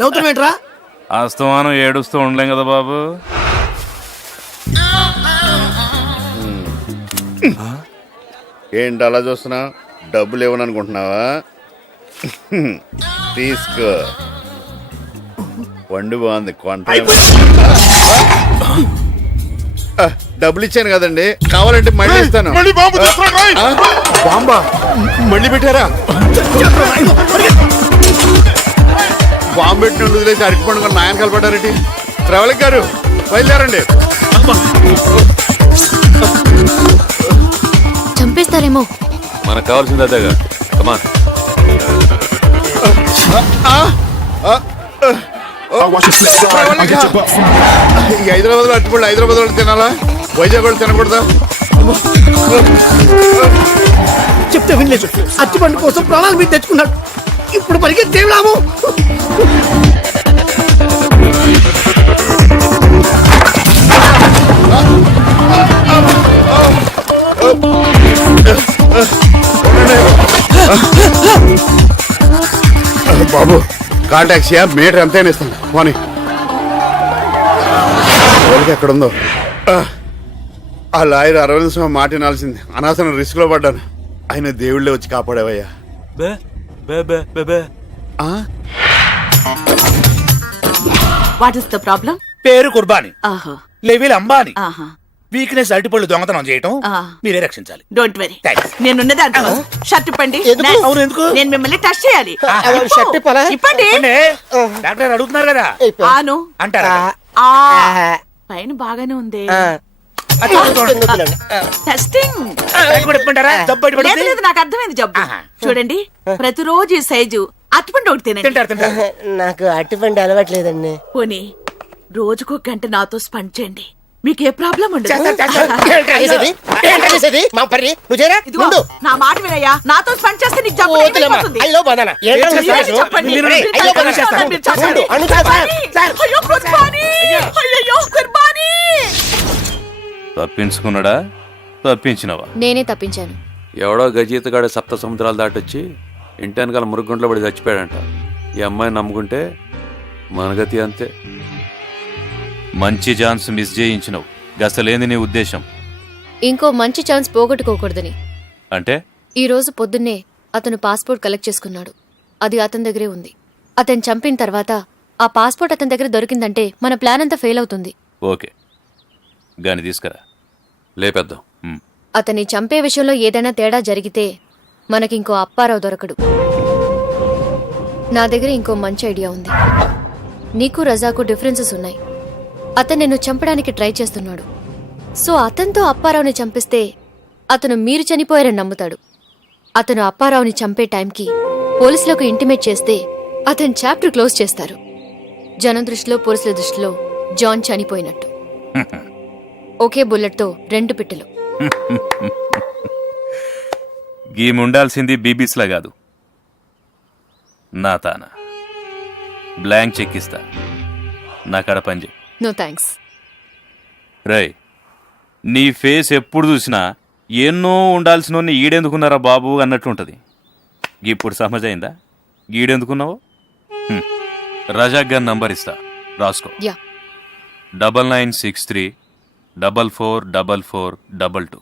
నవ్వుతున్నావేంట్రా? అస్తమానం ఏడుస్తూ ఉండలేం కదా బాబు. ఏంటి అలా చూస్తున్నా? డబ్బులు ఇవ్వను అనుకుంటున్నావా? తీసుకో. వండు బాగుంది. కొంట డబ్బులు ఇచ్చాను కదండి, కావాలంటే మళ్ళీ ఇస్తాను. బాంబా మళ్ళీ పెట్టారా? బాంబు పెట్టిన వదిలేసి అరటిపండు కూడా నాయన కలపడ్డారేంటి? ట్రావెలింగ్ గారు బయలుదేరండి. చంపేస్తారేమో. మనకు కావాల్సింది అదేగా. కమాన్. హైదరాబాద్ లో అరటిపండు హైదరాబాద్ లో తినాలా? వైజాగ్ వాళ్ళు తినకూడదా? చెప్తే వినలేదు. అరటిపండు కోసం ప్రాణాలు మీరు తెచ్చుకున్నాడు. ఇప్పుడు పరిగెత్తే లాభం. బాబు కాల్ టాక్సీయా? మీటర్ ఎంతైనా ఇస్తాను. పోనీ ఎక్కడ ఉందో. ఆ లాయర్ 60 నిమిషం మాట వినాల్సింది. అనవసరం రిస్క్ లో పడ్డాను. ఆయన దేవుళ్ళే వచ్చి కాపాడేవయ్యా. What is the problem? పేరు కుర్బానీ, లెవెల్ అంబానీ, వీక్నెస్ అరటిపళ్ళు దొంగతనం చేయటం. మీరే రక్షించాలి. Don't very. నేనున్నది అంత షర్ట్ ఇప్పండి. అవును, ఎందుకు? నేను మిమ్మల్ని టచ్ చేయాలి. ఇప్పండి. డాక్టర్ అడుగుతున్నారు కదా. ఆను అంటారా? పైన బాగానే ఉంది. టెస్టింగ్. లేదు, నాకు అర్థమైంది జబ్బు. చూడండి, ప్రతిరోజు ఈ సైజు అరటిపండు ఒకటి తినండి. నాకు అరటిపండు అలవాట్లేదండి. పోనీ రోజుకు 1 గంట నాతో స్పెండ్ చేయండి. మీకు ఏ ప్రాబ్లం ఉండదు. ఇదిగో, నా మాట వినయ్యా. నాతో స్పెండ్ చేస్తే నీకు జబ్బు అయిపోతుంది. చెప్పండి. అయ్యో కుర్బానీ! అయ్యయ్యో కుర్బానీ! తప్పించుకున్నాడా? తప్పించినవా? నేనే తప్పించాను. ఎవడో గజీతగాడు 7 సముద్రాలు దాటొచ్చి ఇంటి వెనకాల మురుగుంట్లో పడి చచ్చిపోయాడంట. ఈ అమ్మాయిని నమ్ముకుంటే మనగతి అంతే. మంచి ఛాన్స్ మిస్ చేయించినవు. గసలేంది నీ ఉద్దేశం? ఇంకో మంచి ఛాన్స్ పోగొట్టుకోకూడదని. అంటే ఈ రోజు పొద్దున్నే అతను పాస్పోర్ట్ కలెక్ట్ చేసుకున్నాడు. అది అతని దగ్గరే ఉంది. అతను చంపిన తర్వాత ఆ పాస్పోర్ట్ అతని దగ్గర దొరికిందంటే మన ప్లాన్ అంతా ఫెయిల్ అవుతుంది. ఓకే, గాని తీసుకురా, లేపేద్దాం. అతన్ని చంపే విషయంలో ఏదైనా తేడా జరిగితే మనకింకో అప్పారావు దొరకడు. నా దగ్గర ఇంకో మంచి ఐడియా ఉంది. నీకు రజాకు డిఫరెన్సెస్ ఉన్నాయి. అతను నిన్ను చంపడానికి ట్రై చేస్తున్నాడు. సో అతనితో అప్పారావుని చంపిస్తే అతను మీరు చనిపోయారని నమ్ముతాడు. అతను అప్పారావుని చంపే టైంకి పోలీసులకు ఇంటిమేట్ చేస్తే అతని చాప్టర్ క్లోజ్ చేస్తారు. జనం దృష్టిలో, పోలీసుల దృష్టిలో జాన్ చనిపోయినట్టు. ఒకే బుల్లెట్తో 2 పిట్టలు. గీముండాల్సింది బీబీస్లా కాదు, నా తాన. బ్లాంక్ చెక్ ఇస్తా, నా కడ పని. No thanks. రై, నీ ఫేస్ ఎప్పుడు చూసినా ఎన్నో ఉండాల్సిన ఈడెందుకున్నారా బాబు అన్నట్లుంటది. ఇప్పుడు సమజైందా గీడెందుకున్నావు? రజాక్ గారి నంబర్ ఇస్తా, రాసుకో. 9963444422.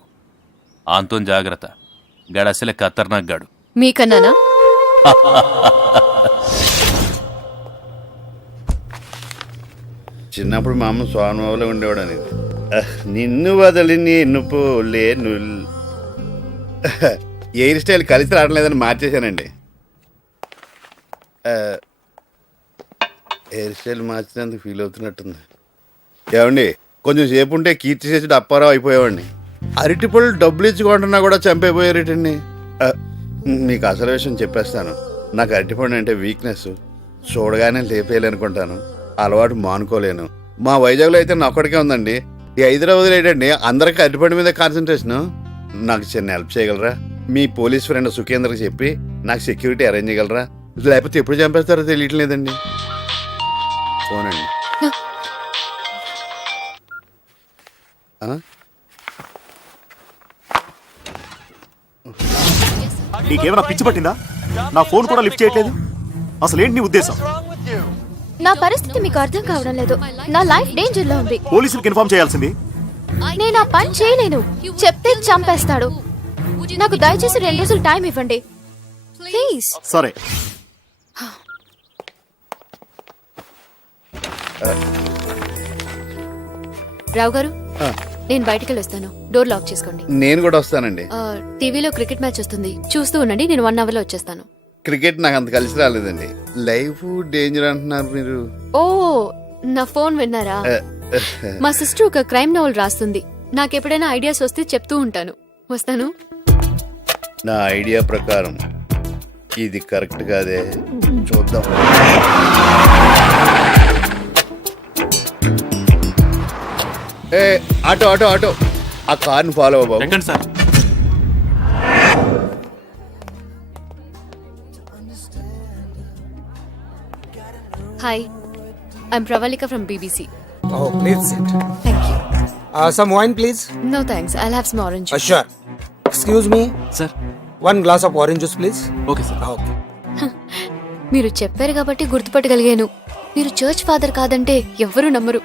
ఆంతో జాగ్రత్త, గడసలే ఖతర్నాక్ గాడు. మీకన్నానా? చిన్నప్పుడు మా అమ్మ స్వామిలో ఉండేవాడు అనేది. నిన్ను వదిలి నేను పోలేను. ఎయిర్ స్టైల్ కలిసి రావట్లేదని మార్చేశానండి. హెయిర్ స్టైల్ మార్చినందుకు ఫీల్ అవుతున్నట్టుంది. ఏమండి, కొంచెం సేపు ఉంటే కీర్తి చేసి డప్పారావు అయిపోయేవాడిని. అరటిపళ్ళు డబ్బులు ఇచ్చుకుంటున్నా కూడా చంపైపోయారేటండి. మీకు అసలు విషయం చెప్పేస్తాను. నాకు అరటిపండు అంటే వీక్నెస్. చూడగానే లేపేయాలనుకుంటాను, అలవాటు మానుకోలేను. మా వైజాగ్లో అయితే నా ఒక్కడికే ఉందండి. ఈ హైదరాబాద్లో ఏంటండి అందరికీ అరటిపండు మీద కాన్సన్ట్రేషన్. నాకు చిన్న హెల్ప్ చేయగలరా? మీ పోలీస్ ఫ్రెండ్ సుఖేంద్రకి చెప్పి నాకు సెక్యూరిటీ అరేంజ్ చేయగలరా? లేకపోతే ఎప్పుడు చంపేస్తారో తెలియట్లేదండి. ఫోనండి. నీకేమైనా పిచ్చి పట్టిందా? నా ఫోన్ కూడా లిఫ్ట్ చేయట్లేదు. అసలు ఏంటి నీ ఉద్దేశం? నా పరిస్థితి మీకు అర్థం కావడం లేదు. నా లైఫ్ డేంజర్ లో ఉంది. పోలీసులకు ఇన్ఫార్మ్ చేయాల్సింది. నేను ఆ పని చేయలేను. చెప్తే చంపేస్తాడు. నాకు దయచేసి 2 రోజులు టైం ఇవ్వండి ప్లీజ్. సరే. రావు గారు, నేను బయటికి వస్తాను. డోర్ లాక్ చేసుకోండి. నేను కూడా వస్తానండి. టీవీలో క్రికెట్ మ్యాచ్ వస్తుంది, చూస్తూ ఉండండి. నేను 1 అవర్ లో వచ్చేస్తాను. క్రికెట్ నాకు అంత కలిసి రాలేదండి. లైఫ్ డేంజర్ అంటున్నారు మీరు. ఓ, నా ఫోన్ విన్నారా? మా సిస్టర్ ఒక క్రైమ్ నవల్ రాస్తుంది. నాకెప్పుడైనా ఐడియాస్ వస్తే చెప్తూ ఉంటాను. వస్తాను. నా ఐడియా ప్రకారం ఇది కరెక్ట్ కాదే, చూద్దాం. ఏ ఆటో ఆటో ఆటో, ఆ కార్ని ఫాలో అవ్వ బాబు. Sir. Hi, I'm Pravalika from BBC. Oh, please sit. Thank you. Some wine, please. No thanks, I'll have some orange juice. Sure. Excuse me. Sir. 1 glass of orange juice, please. Okay, sir. Okay. మీరు చెప్పారు కాబట్టి గుర్తుపట్టగలిగాను. మీరు church father కాదంటే ఎవ్వరూ నమ్మరు.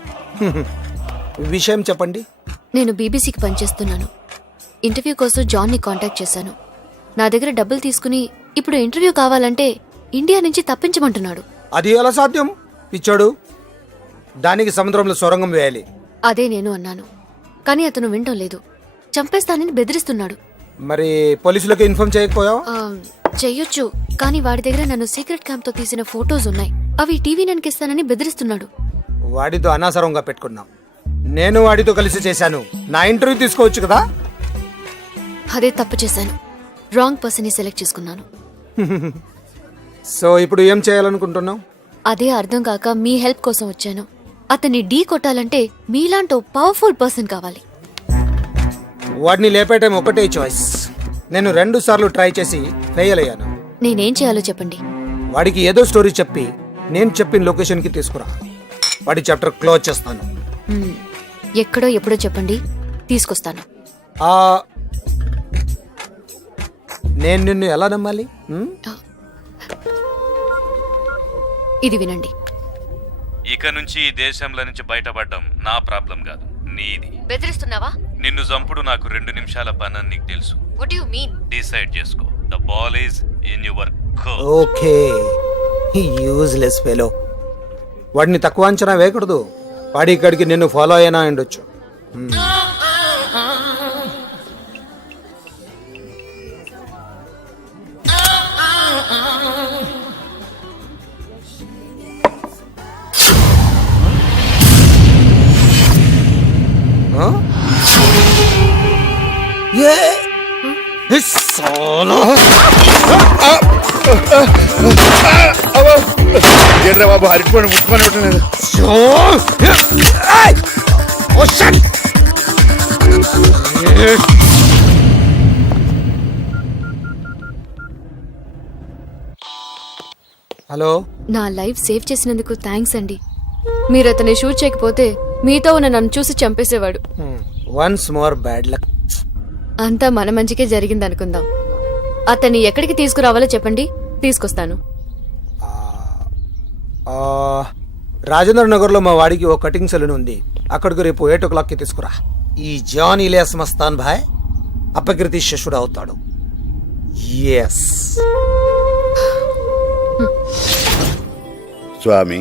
విషయం చెప్పండి. నేను బీబీసీకి పనిచేస్తున్నాను. ఇంటర్వ్యూ కోసం జాన్ని కాంటాక్ట్ చేశాను. నా దగ్గర డబ్బులు తీసుకుని ఇప్పుడు ఇంటర్వ్యూ కావాలంటే ఇండియా నుంచి తప్పించమంటున్నాడు. అది ఎలా సాధ్యం? పిచ్చాడు. దానికి సముద్రంలో సొరంగం వేయాలి. అదే నేను అన్నాను, కానీ అతను వినటం లేదు. చంపేస్తానని బెదిరిస్తున్నాడు. మరి పోలీసులకు ఇన్ఫార్మ్ చేయకపోయావా? చెయ్యొచ్చు, కానీ వాడి దగ్గర నన్ను సీక్రెట్ క్యాంప్ తో తీసిన ఫోటోస్ ఉన్నాయి. అవి టీవీ ననికిస్తానని బెదిరిస్తున్నాడు. వాడితో అనవసరంగా పెట్టుకున్నాం. నేను వాడితో కలిసి చేశాను. నా ఇంటర్వ్యూ తీసుకోవచ్చు కదా. అదే తప్పు చేశాను. రాంగ్ పర్సన్ ని సెలెక్ట్ చేసుకున్నాను. సో ఇప్పుడు ఏం చేయాలనుకుంటున్నావు? అదే అర్థం కాక మీ హెల్ప్ కోసం వచ్చాను. అతన్ని ఢీ కొట్టాలంటే మీలాంటి పవర్ఫుల్ పర్సన్ కావాలి. వాడిని లేపేయటం ఒకటే చాయిస్. నేను 2 సార్లు ట్రై చేసి ఫెయిల్ అయ్యాను. నేనేం చేయాలో చెప్పండి. వాడికి ఏదో స్టోరీ చెప్పి నేను చెప్పిన లొకేషన్ కి తీసుకురా. వాడి చాప్టర్ క్లోజ్ చేస్తాను. ఎక్కడో ఎప్పుడో చెప్పండి, తీసుకొస్తాను. నేను నిన్ను ఎలా నమ్మాలి? ఇది వినండి. ఇక నుంచి ఈ దేశంలో నుంచి బయటపడడం నా ప్రాబ్లం కాదు, నీది. బెదిరిస్తున్నావా? నిన్ను చంపుడు నాకు 2 నిమిషాల పని అని నీకు తెలుసు. What you mean? డిసైడ్ చేసుకో. The ball is in your court. Okay, useless fellow. వాడిని తక్కువ అంచనా వేయకూడదు. వాడి ఇక్కడికి నిన్ను ఫాలో అయినా ఉండొచ్చు. ఏంట్రా బాబు, అరటిపండు ముట్టుకొని ఉండలేదు. హలో, నా లైఫ్ సేవ్ చేసినందుకు థ్యాంక్స్ అండి. మీరు అతన్ని షూట్ చేయకపోతే మీతో ఉన్న నన్ను చూసి చంపేసేవాడు. Once more bad luck. అంతా మన మంచికే జరిగింది అనుకుందాం. అతన్ని ఎక్కడికి తీసుకురావాలో చెప్పండి, తీసుకొస్తాను. రాజేంద్ర నగర్ లో మా వాడికి ఓ కటింగ్ సెలూన్ ఉంది. అక్కడికి రేపు 8 o'clock తీసుకురా. ఈ జాన్ ఇలియాస్ మస్తాన్ భాయ్ అపకీర్తి శిష్యుడు అవుతాడు. ఎస్ స్వామి,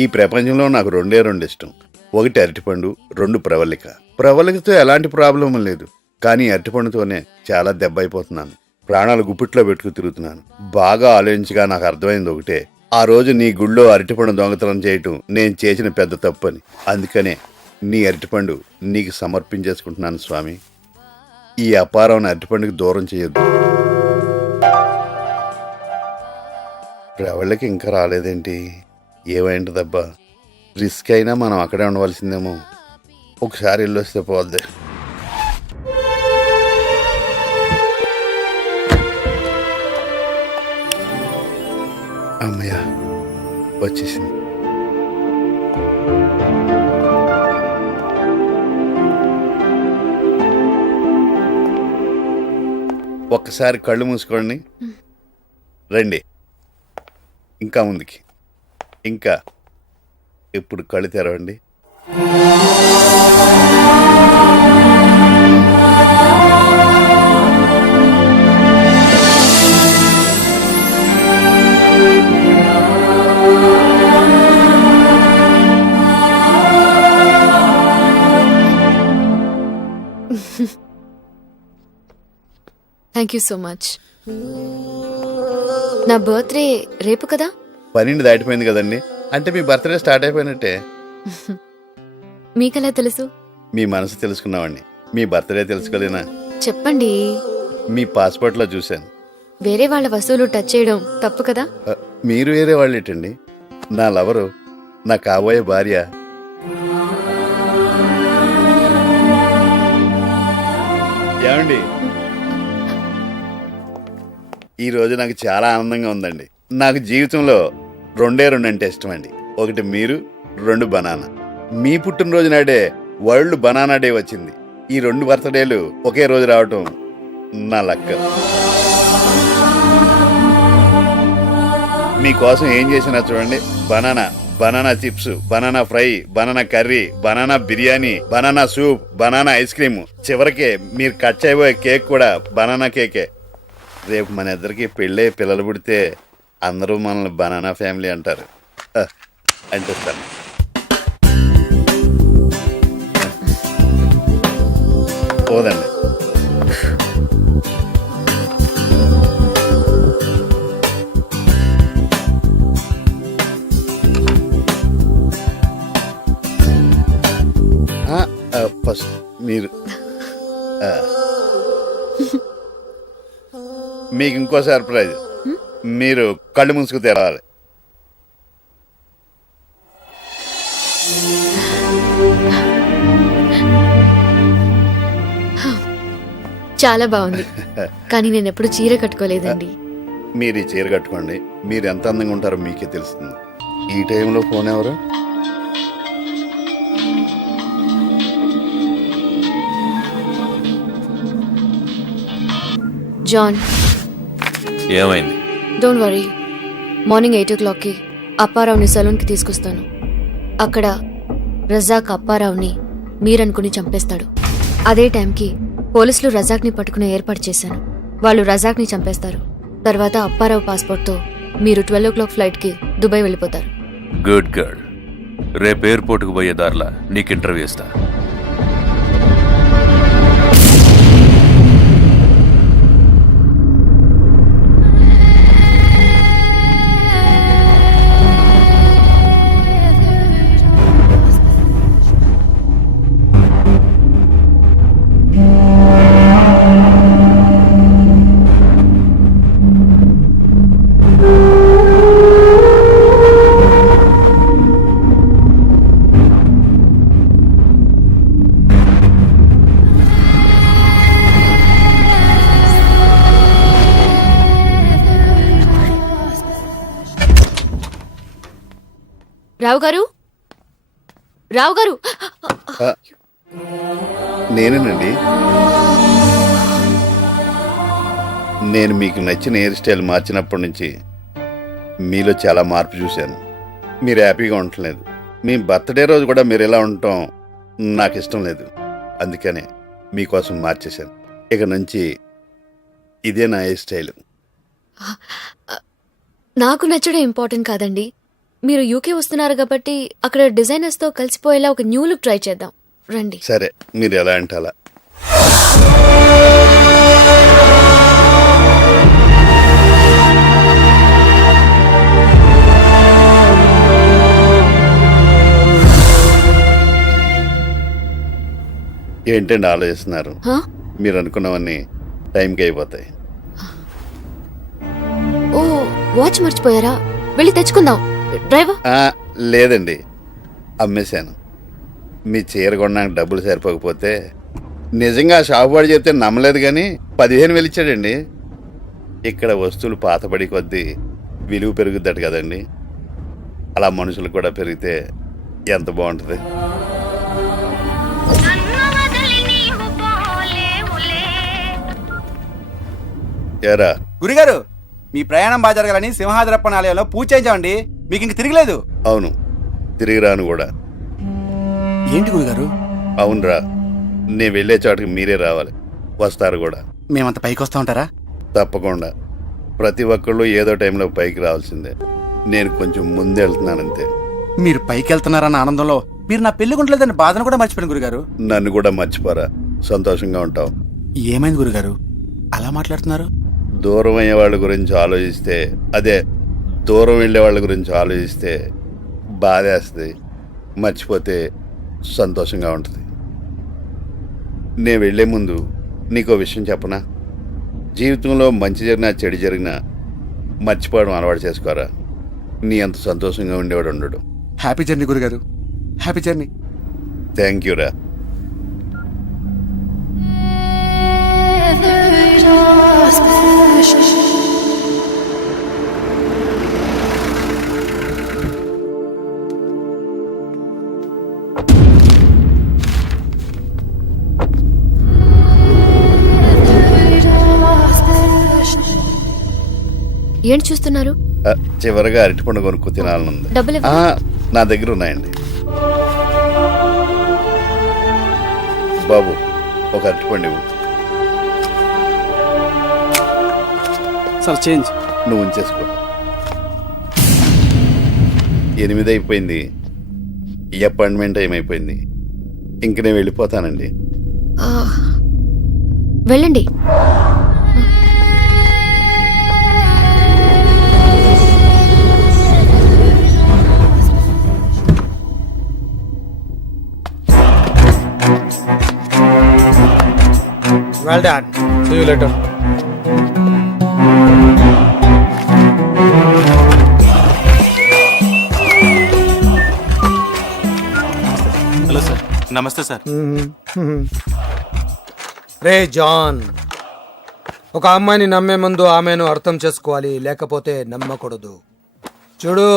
ఈ ప్రపంచంలో నాకు 2 ఇష్టం. 1 అరటిపండు, 2 ప్రవళిక. ప్రవళికతో ఎలాంటి ప్రాబ్లం లేదు, కానీ అరటిపండుతోనే చాలా దెబ్బ అయిపోతున్నాను. ప్రాణాలు గుప్పిట్లో పెట్టుకు తిరుగుతున్నాను. బాగా ఆలోచించగా నాకు అర్థమైంది ఒకటే, ఆ రోజు నీ గుళ్ళో అరటిపండు దొంగతనం చేయటం నేను చేసిన పెద్ద తప్పు అని. అందుకనే నీ అరటిపండు నీకు సమర్పించేసుకుంటున్నాను స్వామి. ఈ అపారం అరటిపండుకి దూరం చేయొద్దు. ప్రవళ్ళకి ఇంకా రాలేదేంటి? ఏమైంటదబ్బా? రిస్క్ అయినా మనం అక్కడే ఉండవలసిందేమో. ఒకసారి వెళ్ళొస్తే పోద్ది. అమ్మయ్య, వచ్చేసింది. ఒక్కసారి కళ్ళు మూసుకోండి. రండి, ఇంకా ముందుకి. ఇంకా ఇప్పుడు కళ్ళు తెరవండి. Thank you so much. నా బర్త్డే రేపు కదా? 12 దాటిపోయింది కదండి. అంటే మీ బర్త్డే స్టార్ట్ అయిపోయినట్టే. మీకెలా తెలుసు? మీ మనసు తెలుసుకున్నామండి. మీ బర్త్డే తెలుసుకోలేనా? చెప్పండి. మీ పాస్పోర్ట్లో చూశాను. వేరే వాళ్ళ వస్తువులు టచ్ చేయడం తప్పు కదా? మీరు వేరే వాళ్ళేటండి. నా లవరు, నా కాబోయే భార్య. ఏమండి, ఈరోజు నాకు చాలా ఆనందంగా ఉందండి. నాకు జీవితంలో 2 అంటే ఇష్టం అండి. ఒకటి మీరు, 2 బనానా. మీ పుట్టినరోజు నాడే వరల్డ్ బనానా డే వచ్చింది. ఈ 2 బర్త్డేలు ఒకే రోజు రావటం నా లక్క. మీకోసం ఏం చేసినా చూడండి. Banana chips, banana fry, banana curry, banana biryani, banana soup, banana ice cream, చివరికి మీరు కట్ చేయబోయే కేక్ కూడా బనానా కేకే. రేపు మన ఇద్దరికి పెళ్ళే పిల్లలు పుడితే అందరూ మనల్ని బనానా ఫ్యామిలీ అంటారు. అంటే సార్ పోదండి. ఫస్ట్ మీరు మీకు ఇంకో సర్ప్రైజ్. మీరు కళ్ళు మూసుకు తెరాలి. చాలా బాగుంది. కానీ నేను ఎప్పుడు చీర కట్టుకోలేదండి. మీరు ఈ చీర కట్టుకోండి. మీరు ఎంత అందంగా ఉంటారో మీకే తెలుస్తుంది. ఈ టైంలో ఫోన్ ఎవరు? జాన్. ఏమైంది? Don't worry. మార్నింగ్ 8 o'clockకి అప్పారావుని సలూన్కి తీసుకొస్తాను. అక్కడ రజాక్ అప్పారావుని మీరనుకుని చంపేస్తాడు. అదే టైంకి పోలీసులు రజాక్ని పట్టుకునే ఏర్పాటు చేశాను. వాళ్ళు రజాక్ని చంపేస్తారు. తర్వాత అప్పారావు పాస్పోర్ట్తో మీరు 12 o'clock ఫ్లైట్కి దుబాయ్ వెళ్ళిపోతారు. Good girl. రేపు ఎయిర్పోర్ట్కి పోయే దారిలా నీకు ఇంటర్వ్యూ ఇస్తా. రావు గారు, రావు గారు. నేనేనండి. నేను మీకు నచ్చిన హెయిర్ స్టైల్ మార్చినప్పటి నుంచి మీలో చాలా మార్పు చూశాను. మీరు హ్యాపీగా ఉండట్లేదు. మీ బర్త్డే రోజు కూడా మీరు ఎలా ఉండటం నాకు ఇష్టం లేదు. అందుకనే మీకోసం మార్చేశాను. ఇక నుంచి ఇదే నా హెయిర్ స్టైల్. నాకు నచ్చడం ఇంపార్టెంట్ కాదండి. మీరు యూకే వస్తున్నారు కాబట్టి అక్కడ డిజైనర్స్తో కలిసిపోయేలా ఒక న్యూ లుక్ ట్రై చేద్దాం. రండి. సరే, మీరు ఎలా అంటే అలా. ఏంటండి ఆలోచిస్తున్నారు? హా? మీరు అనుకున్నవన్నీ టైంకి అయిపోతాయి. ఓ వాచ్ మర్చిపోయారా? వెళ్ళి తెచ్చుకుందాం. డ్రైవర్. లేదండి, అమ్మేశాను. మీ చీర కొనడానికి డబ్బులు సరిపోకపోతే నిజంగా షాపు వాడు చెప్తే నమ్మలేదు, కానీ 15,000 ఇచ్చాడండి. ఇక్కడ వస్తువులు పాతబడి కొద్దీ విలువ పెరుగుద్దట కదండి, అలా మనుషులు కూడా పెరిగితే ఎంత బాగుంటుంది. ఏరా గురుగారు, మీ ప్రయాణం బాగా జరగాలని సింహాద్రప్పన ఆలయంలో పూజ చేయించామండి. మీకు ఇంక తిరగలేదు. అవును, తిరిగి రాను కూడా. ఏంటి గురుగారు? అవునరా, నేను వెళ్ళే చోటకి మీరే రావాలి, వస్తారు కూడా. మేమంత పైకి వస్తా ఉంటారా? తప్పకుండా. ప్రతి ఒక్కళ్ళు ఏదో టైంలో పైకి రావాల్సిందే. నేను కొంచెం ముందే వెళ్తున్నానంతే. మీరు పైకి వెళ్తున్నారన్న ఆనందంలో మీరు నా పెళ్లి గుంటలేదని బాధను కూడా మర్చిపోయాను గురుగారు. నన్ను కూడా మర్చిపోరా, సంతోషంగా ఉంటావు. ఏమైంది గురుగారు అలా మాట్లాడుతున్నారు? దూరం అయ్యే వాళ్ళ గురించి ఆలోచిస్తే, అదే దూరం వెళ్ళే వాళ్ళ గురించి ఆలోచిస్తే బాధేస్తుంది, మర్చిపోతే సంతోషంగా ఉంటుంది. నేను వెళ్ళే ముందు నీకో విషయం చెప్పనా? జీవితంలో మంచి జరిగినా చెడు జరిగినా మర్చిపోవడం అలవాటు చేసుకోరా. నీ అంత సంతోషంగా ఉండేవాడు ఉండడు. హ్యాపీ జర్నీ గురుగారు, హ్యాపీ జర్నీ. థ్యాంక్ యూ రా. ఏంటి చూస్తున్నారు? చివరిగా అరటిపండు కొనుక్కు తినాలనుంది. డబ్బులు ఇవ్వండి. నా దగ్గర ఉన్నాయండి. బాబు, ఒక అరటిపండు ఇవ్వు. Sir change. నువ్వు ఉంచేసుకో. 8 అయిపోయింది, ఈ అపాయింట్మెంట్ టైం అయిపోయింది. ఇంక నేను వెళ్ళిపోతానండి. వెళ్ళండి. Well done. See you later. Hello sir. నమస్తే సార్. రే జాన్, ఒక అమ్మాయిని నమ్మే ముందు ఆమెను అర్థం చేసుకోవాలి, లేకపోతే నమ్మకూడదు. చూడు,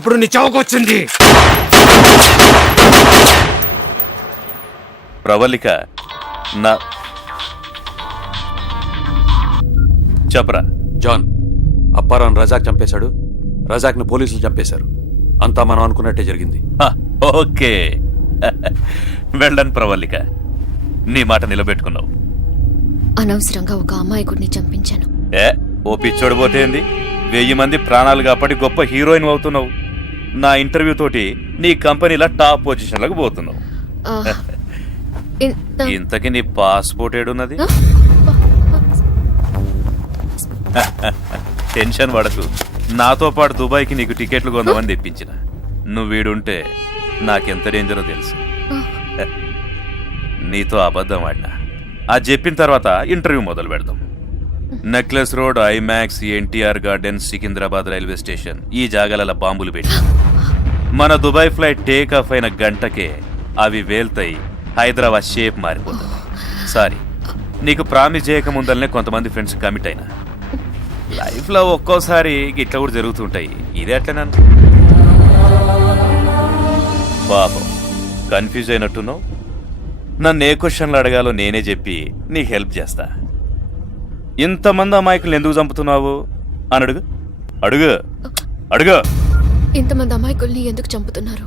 ఇప్పుడు నీ చౌకొచ్చింది. ప్రవళిక నా చెప్పరా. జాన్, అప్పారావు రజాక్ చంపేశాడు, రజాక్ని పోలీసులు చంపేశారు. అంతా మనం అనుకున్నట్టే జరిగింది. ఓకే, వెళ్ళను ప్రవళిక, నీ మాట నిలబెట్టుకున్నావు. అనవసరంగా ఒక అమాయకుడిని చంపించాను. ఓ పిచ్చోడు పోతేంది, 1000 మంది ప్రాణాలు కాపాడి గొప్ప హీరోయిన్ అవుతున్నావు. నా ఇంటర్వ్యూ తోటి నీ కంపెనీలో టాప్ పొజిషన్లకు పోతున్నావు. ఇంతకీ నీ పాస్పోర్ట్ ఏడున్నది? టెన్షన్ పడకు, నాతో పాటు దుబాయ్కి నీకు టికెట్లు కొందామని తెప్పించిన. నువ్వు వీడుంటే నాకెంత డేంజరో తెలుసు. నీతో అబద్ధం ఆడినా. అది చెప్పిన తర్వాత ఇంటర్వ్యూ మొదలు పెడదాం. Necklace road, IMAX, NTR garden, Secunderabad railway station, ఈ జాగాల బాంబులు పెట్టి మన దుబాయ్ ఫ్లైట్ టేక్ ఆఫ్ అయిన గంటకే అవి వేల్తాయి, హైదరాబాద్ షేప్ మారిపోతుంది. సారీ, నీకు ప్రామిస్ చేయక ముందరనే కొంతమంది ఫ్రెండ్స్ కమిట్ అయినా. లైఫ్లో ఒక్కోసారి ఇట్లా కూడా జరుగుతుంటాయి. ఇదే అట్లనే పాపం కన్ఫ్యూజ్ అయినట్టున్నావు. నన్ను ఏ క్వశ్చన్లు అడగాలో నేనే చెప్పి నీకు హెల్ప్ చేస్తా. ఇంతమంది అమాయకులు ఎందుకు చంపుతున్నావు అని అడుగు. అడుగు అడుగు. ఇంతమంది అమాయకుల్ని ఎందుకు చంపుతున్నారు?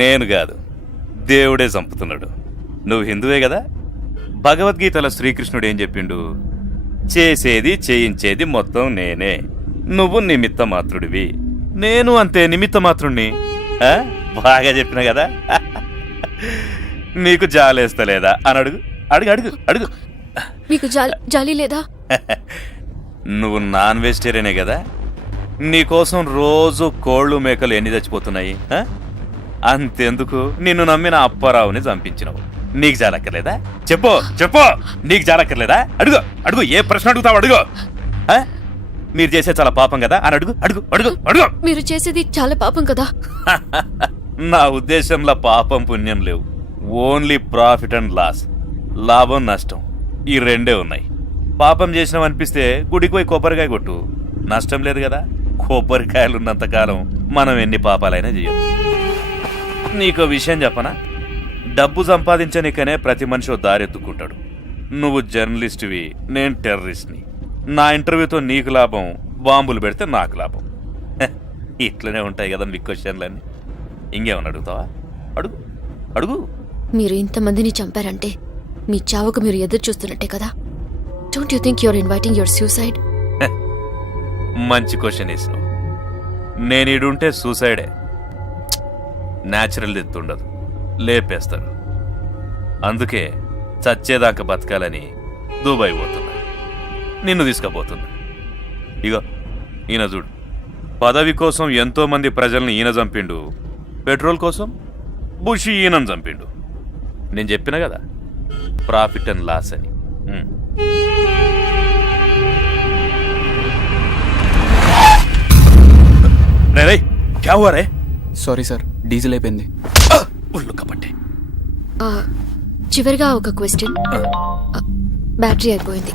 నేను కాదు, దేవుడే చంపుతున్నాడు. నువ్వు హిందువే కదా. భగవద్గీతలో శ్రీకృష్ణుడు ఏం చెప్పిండు? చేసేది చేయించేది మొత్తం నేనే, నువ్వు నిమిత్త మాత్రుడివి, నేను అంతే నిమిత్త మాత్రుడిని. బాగా చెప్పిన కదా. నీకు జాలేస్తలేదా అని అడుగు. అడుగు అడుగు అడుగు. మీకు జాలి లేదా? నువ్వు నాన్ వెజిటేరియనే కదా. నీకోసం రోజు కోళ్ళు మేకలు ఎన్ని చచ్చిపోతున్నాయి. అంతెందుకు, నిన్ను నమ్మిన అప్పారావుని చంపించినవు. నీకు జాలక్కర్లేదా? చెప్పు చెప్పు, నీకు జాలక్కర్లేదా? అడుగు అడుగు, ఏ ప్రశ్న అడుగుతావు అడుగు. ఆ? మీరు చేసే చాలా పాపం కదా అని అడుగు అడుగు అడుగు అడుగు. మీరు చేసేది చాలా పాపం కదా. నా ఉద్దేశంలో పాపం పుణ్యం లేవు, ఓన్లీ ప్రాఫిట్ అండ్ లాస్, లాభం నష్టం, ఈ రెండే ఉన్నాయి. పాపం చేసినాం అనిపిస్తే గుడికి పోయి కొబ్బరికాయ కొట్టు, నష్టం లేదు కదా. కొబ్బరికాయలు ఉన్నంతకాలం మనం ఎన్ని పాపాలైనా చేయొచ్చు. నీకో విషయం చెప్పనా, డబ్బు సంపాదించనికనే ప్రతి మనిషి ఓ దారెత్తుకుంటాడు. నువ్వు జర్నలిస్ట్వి, నేను టెర్రరిస్ట్ని. నా ఇంటర్వ్యూతో నీకు లాభం, బాంబులు పెడితే నాకు లాభం. ఇట్లనే ఉంటాయి కదా మీ క్వశ్చన్లన్నీ. ఇంకేమన్నా అడుగుతావా? అడుగు అడుగు. మీరు ఇంతమందిని చంపారంటే మీ చావుకు మీరు ఎదురు చూస్తున్నట్టే కదా. Don't you think you're inviting your suicide? మంచి క్వశ్చన్ వేసినావు. నేను ఇడుంటే సూసైడే, న్యాచురల్ డెత్ ఉండదు, లేపేస్తారు. అందుకే చచ్చేదాకా బతకాలని దుబాయ్ పోతున్నా, నిన్ను తీసుకుపోతున్నా. ఇగో ఈయన చూడు, పదవి కోసం ఎంతో మంది ప్రజల్ని ఈయన చంపిండు, పెట్రోల్ కోసం బుషి ఈయనను చంపిండు. నేను చెప్పిన కదా, ప్రాఫిట్ అండ్ లాస్ అని. రే క్యా హువా రే? సారీ సార్, డీజిల్ అయిపోయింది. ఉల్లు కపట్టే. చివరిగా ఒక క్వశ్చన్, బ్యాటరీ అయిపోయింది.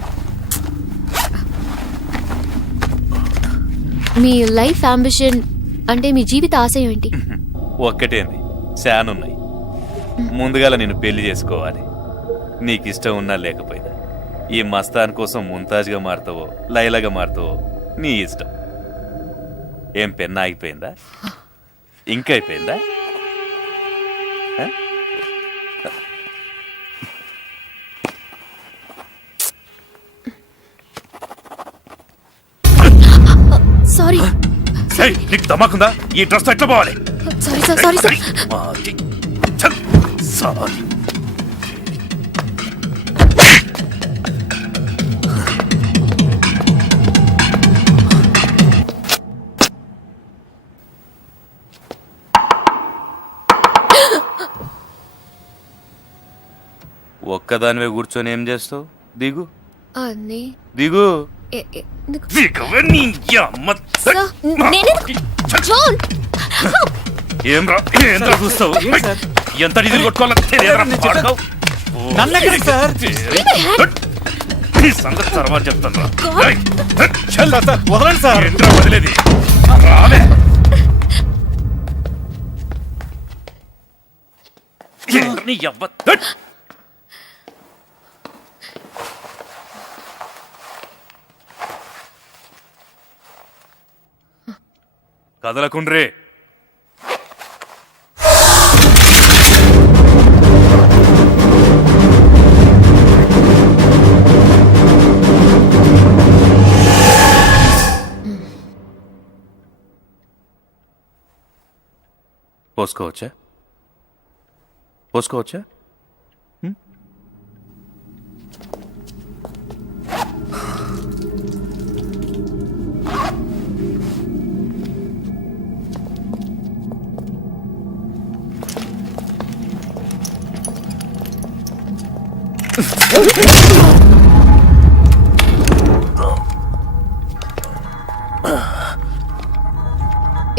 మీ లైఫ్ అంబిషన్ అంటే మీ జీవిత ఆశయం ఏంటి? ఒక్కటేంది, శానున్నాయి. ముందుగాల నేను పెళ్లి చేసుకోవాలి, నీకు ఇష్టం ఉన్నా లేకపోయినా. ఈ మస్తాన్ కోసం ముంతాజ్గా మారుతావో లైలాగా మారుతావో నీ ఇష్టం. ఏం పెన్న ఆగిపోయిందా? ఇంకా అయిపోయిందా? సారీ, నీకు దమాకుందా? ఈ డ్రెస్ ఎట్లా పోవాలి? Sorry sir, sorry sir. Sorry. ఒక్కదానివే కూర్చొని ఏం చేస్తావు? దిగు దిగు. ఏం రా చూస్తావు? ఎంత డీజిల్ కొట్టుకోవాలో సంగతి తర్వాత చెప్తాను. వదిలేది రాలే. కదలకుండ్రే. పోసుకోవచ్చా? పోసుకోవచ్చా?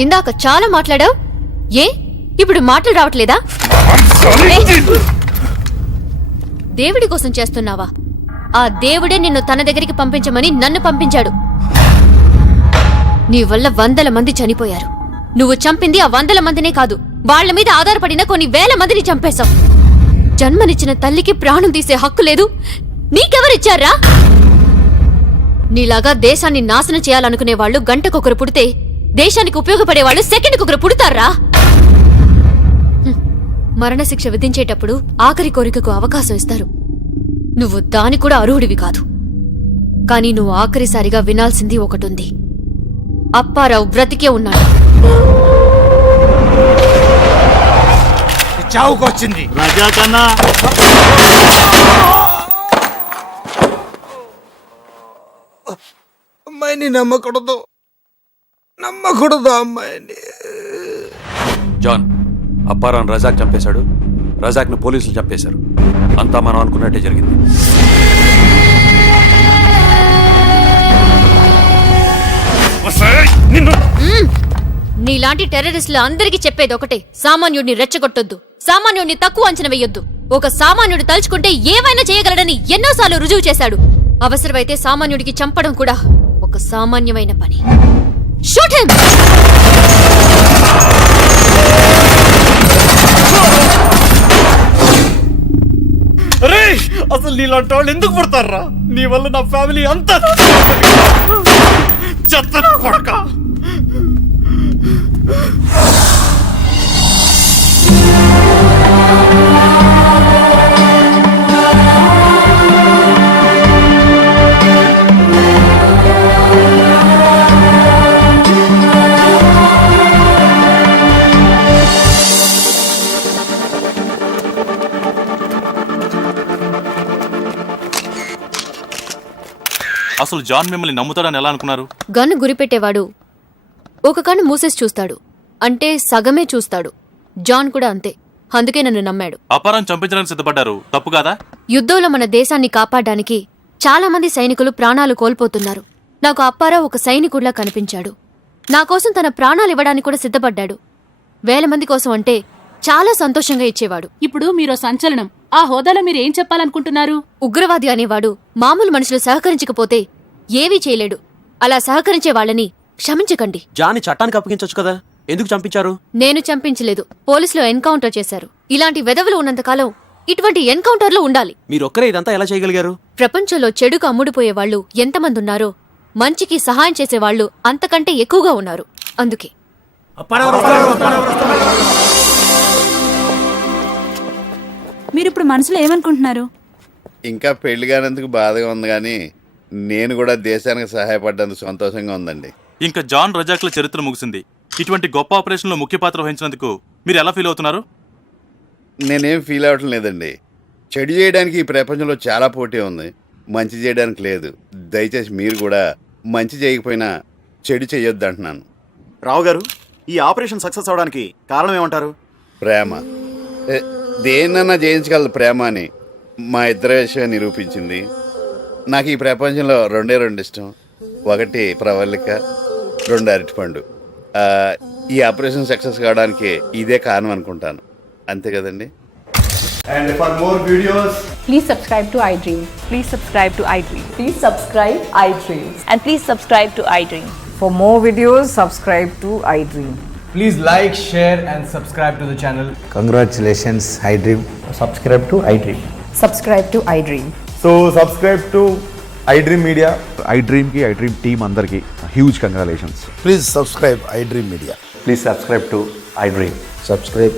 ఇందాక చాలా మాట్లాడావు, ఏ ఇప్పుడు మాటలు రావట్లేదా? దేవుడి కోసం చేస్తున్నావా? ఆ దేవుడే నిన్ను తన దగ్గరికి పంపించమని నన్ను పంపించాడు. నీ వల్ల 100 మంది చనిపోయారు. నువ్వు చంపింది ఆ 100 మందినే కాదు, వాళ్ల మీద ఆధారపడిన కొన్ని వేల మందిని చంపేశావు. జన్మనిచ్చిన తల్లికి ప్రాణం తీసే హక్కు లేదు, నీకెవరిచ్చారా? నీలాగా దేశాన్ని నాశనం చేయాలనుకునే వాళ్ళు గంటకొకరు పుడితే, దేశానికి ఉపయోగపడే వాళ్ళు సెకండ్కొకరు పుడతారా? మరణశిక్ష విధించేటప్పుడు ఆఖరి కోరికకు అవకాశం ఇస్తారు. నువ్వు దాని కూడా అర్హుడివి కాదు. కానీ నువ్వు ఆఖరిసారిగా వినాల్సింది ఒకటుంది. అప్పారావు బ్రతికే ఉన్నాడు. చావుకొచ్చింది రాజా కన్నా. అమ్మాయిని నమ్మకూడదు, అమ్మాయిని. జాన్, అప్పారావు రజాక్ చంపేశాడు, రజాక్ను పోలీసులు చంపేశారు. అంతా మనం అనుకున్నట్టే జరిగింది. నీలాంటి టెర్రరిస్టులు అందరికీ చెప్పేది ఒకటే, సామాన్యుడిని రెచ్చగొట్టొద్దు, సామాన్యుడిని తక్కువ అంచనా వేయొద్దు. ఒక సామాన్యుడు తలుచుకుంటే ఏమైనా చేయగలడని ఎన్నోసార్లు రుజువు చేశాడు. అవసరమైతే సామాన్యుడికి చంపడం కూడా ఒక సామాన్యమైన పని. Shoot him! అసలు నీలాంటి వాళ్ళు ఎందుకు పుడతారా? నీ వల్ల నా ఫ్యామిలీ అంతా చెత్త కొడక. అసలు జాన్ మిమ్మల్ని నమ్ముతాడని ఎలా అనుకున్నారు? గన్ను గురిపెట్టేవాడు ఒక కన్ను మూసేసి చూస్తాడు, అంటే సగమే చూస్తాడు. జాన్ కూడా అంతే, అందుకే నన్ను నమ్మాడు. అపారం చంపించడానికి సిద్ధపడ్డారు, తప్పు కాదా? యుద్ధంలో మన దేశాన్ని కాపాడడానికి చాలా మంది సైనికులు ప్రాణాలు కోల్పోతున్నారు. నాకు అప్పారావు ఒక సైనికుడిలా కనిపించాడు. నా కోసం తన ప్రాణాలు ఇవ్వడానికి కూడా సిద్ధపడ్డాడు. 1000 మంది కోసం అంటే చాలా సంతోషంగా ఇచ్చేవాడు. ఇప్పుడు మీరు సంచలనం. ఆ హోదాలో మీరు ఏం చెప్పాలనుకుంటున్నారు? ఉగ్రవాది అనేవాడు మామూలు మనుషులు సహకరించకపోతే ఏవీ చేయలేడు. అలా సహకరించే వాళ్ళని క్షమించకండి. జాన్ని చట్టానికి అప్పగించొచ్చు కదా, ఎందుకు చంపించారు? నేను చంపించలేదు, పోలీసులు ఎన్కౌంటర్ చేశారు. ఇలాంటి వెధవులు ఉన్నంతకాలం ఇటువంటి ఎన్కౌంటర్లు ఉండాలి. మీరొక్కరే ఇదంతా ఎలా చేయగలిగారు? ప్రపంచంలో చెడుకు అమ్ముడుపోయే వాళ్ళు ఎంతమంది ఉన్నారో మంచికి సహాయం చేసేవాళ్లు అంతకంటే ఎక్కువగా ఉన్నారు. అందుకే మీరిప్పుడు మనసులో ఏమనుకుంటున్నారు? ఇంకా పెళ్లి కానందుకు బాధగా ఉంది, కానీ నేను కూడా దేశానికి సహాయపడ్డందుకు సంతోషంగా ఉందండి. ఇంకా జాన్ రజాక్ల చరిత్ర ముగిసింది. ఇటువంటి గొప్ప ఆపరేషన్లో ముఖ్య పాత్ర వహించినందుకు మీరు ఎలా ఫీల్ అవుతున్నారు? నేనేం ఫీల్ అవ్వటం లేదండి. చెడు చేయడానికి ఈ ప్రపంచంలో చాలా పోటీ ఉంది, మంచి చేయడానికి లేదు. దయచేసి మీరు కూడా మంచి చేయకపోయినా చెడు చేయొద్దు అంటున్నాను. రావు గారు, ఈ ఆపరేషన్ సక్సెస్ అవడానికి కారణం ఏమంటారు? ప్రేమ. దేన్నన్నా జయించగలదు ప్రేమ అని మా ఇద్దరి విషయం నిరూపించింది. నాకు ఈ ప్రపంచంలో 2 ఇష్టం. 1 ప్రవళిక, 2 అరటిపండు. ఈ ఆపరేషన్ సక్సెస్ కావడానికి ఇదే కారణం అనుకుంటాను. అంతే కదండి? And for more videos, Please subscribe to iDream. Please subscribe to iDream. Please subscribe iDream. And please subscribe to iDream. For more videos, subscribe to iDream. please like, share and subscribe to the channel. Congratulations, iDream. Subscribe to iDream. Subscribe to iDream. So subscribe to iDream Media. iDream ki iDream team andarki huge congratulations. Please subscribe iDream Media. Please subscribe to iDream. Subscribe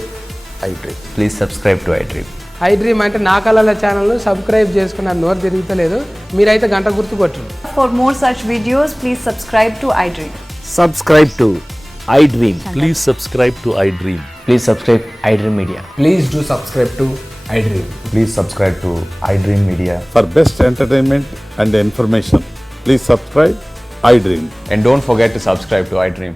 iDream. Please subscribe to iDream. iDream అంటే నా కళల channel subscribe చేసుకున్న నోరు తిరుగుతలేదు, మీరైతే గంట గుర్తు కొట్టండి. For more such videos, please subscribe to iDream. Subscribe to iDream. Please subscribe to iDream. Please subscribe iDream Media. Please do subscribe to iDream. Please subscribe to iDream Media. For best entertainment and information, please subscribe iDream. And don't forget to subscribe to iDream.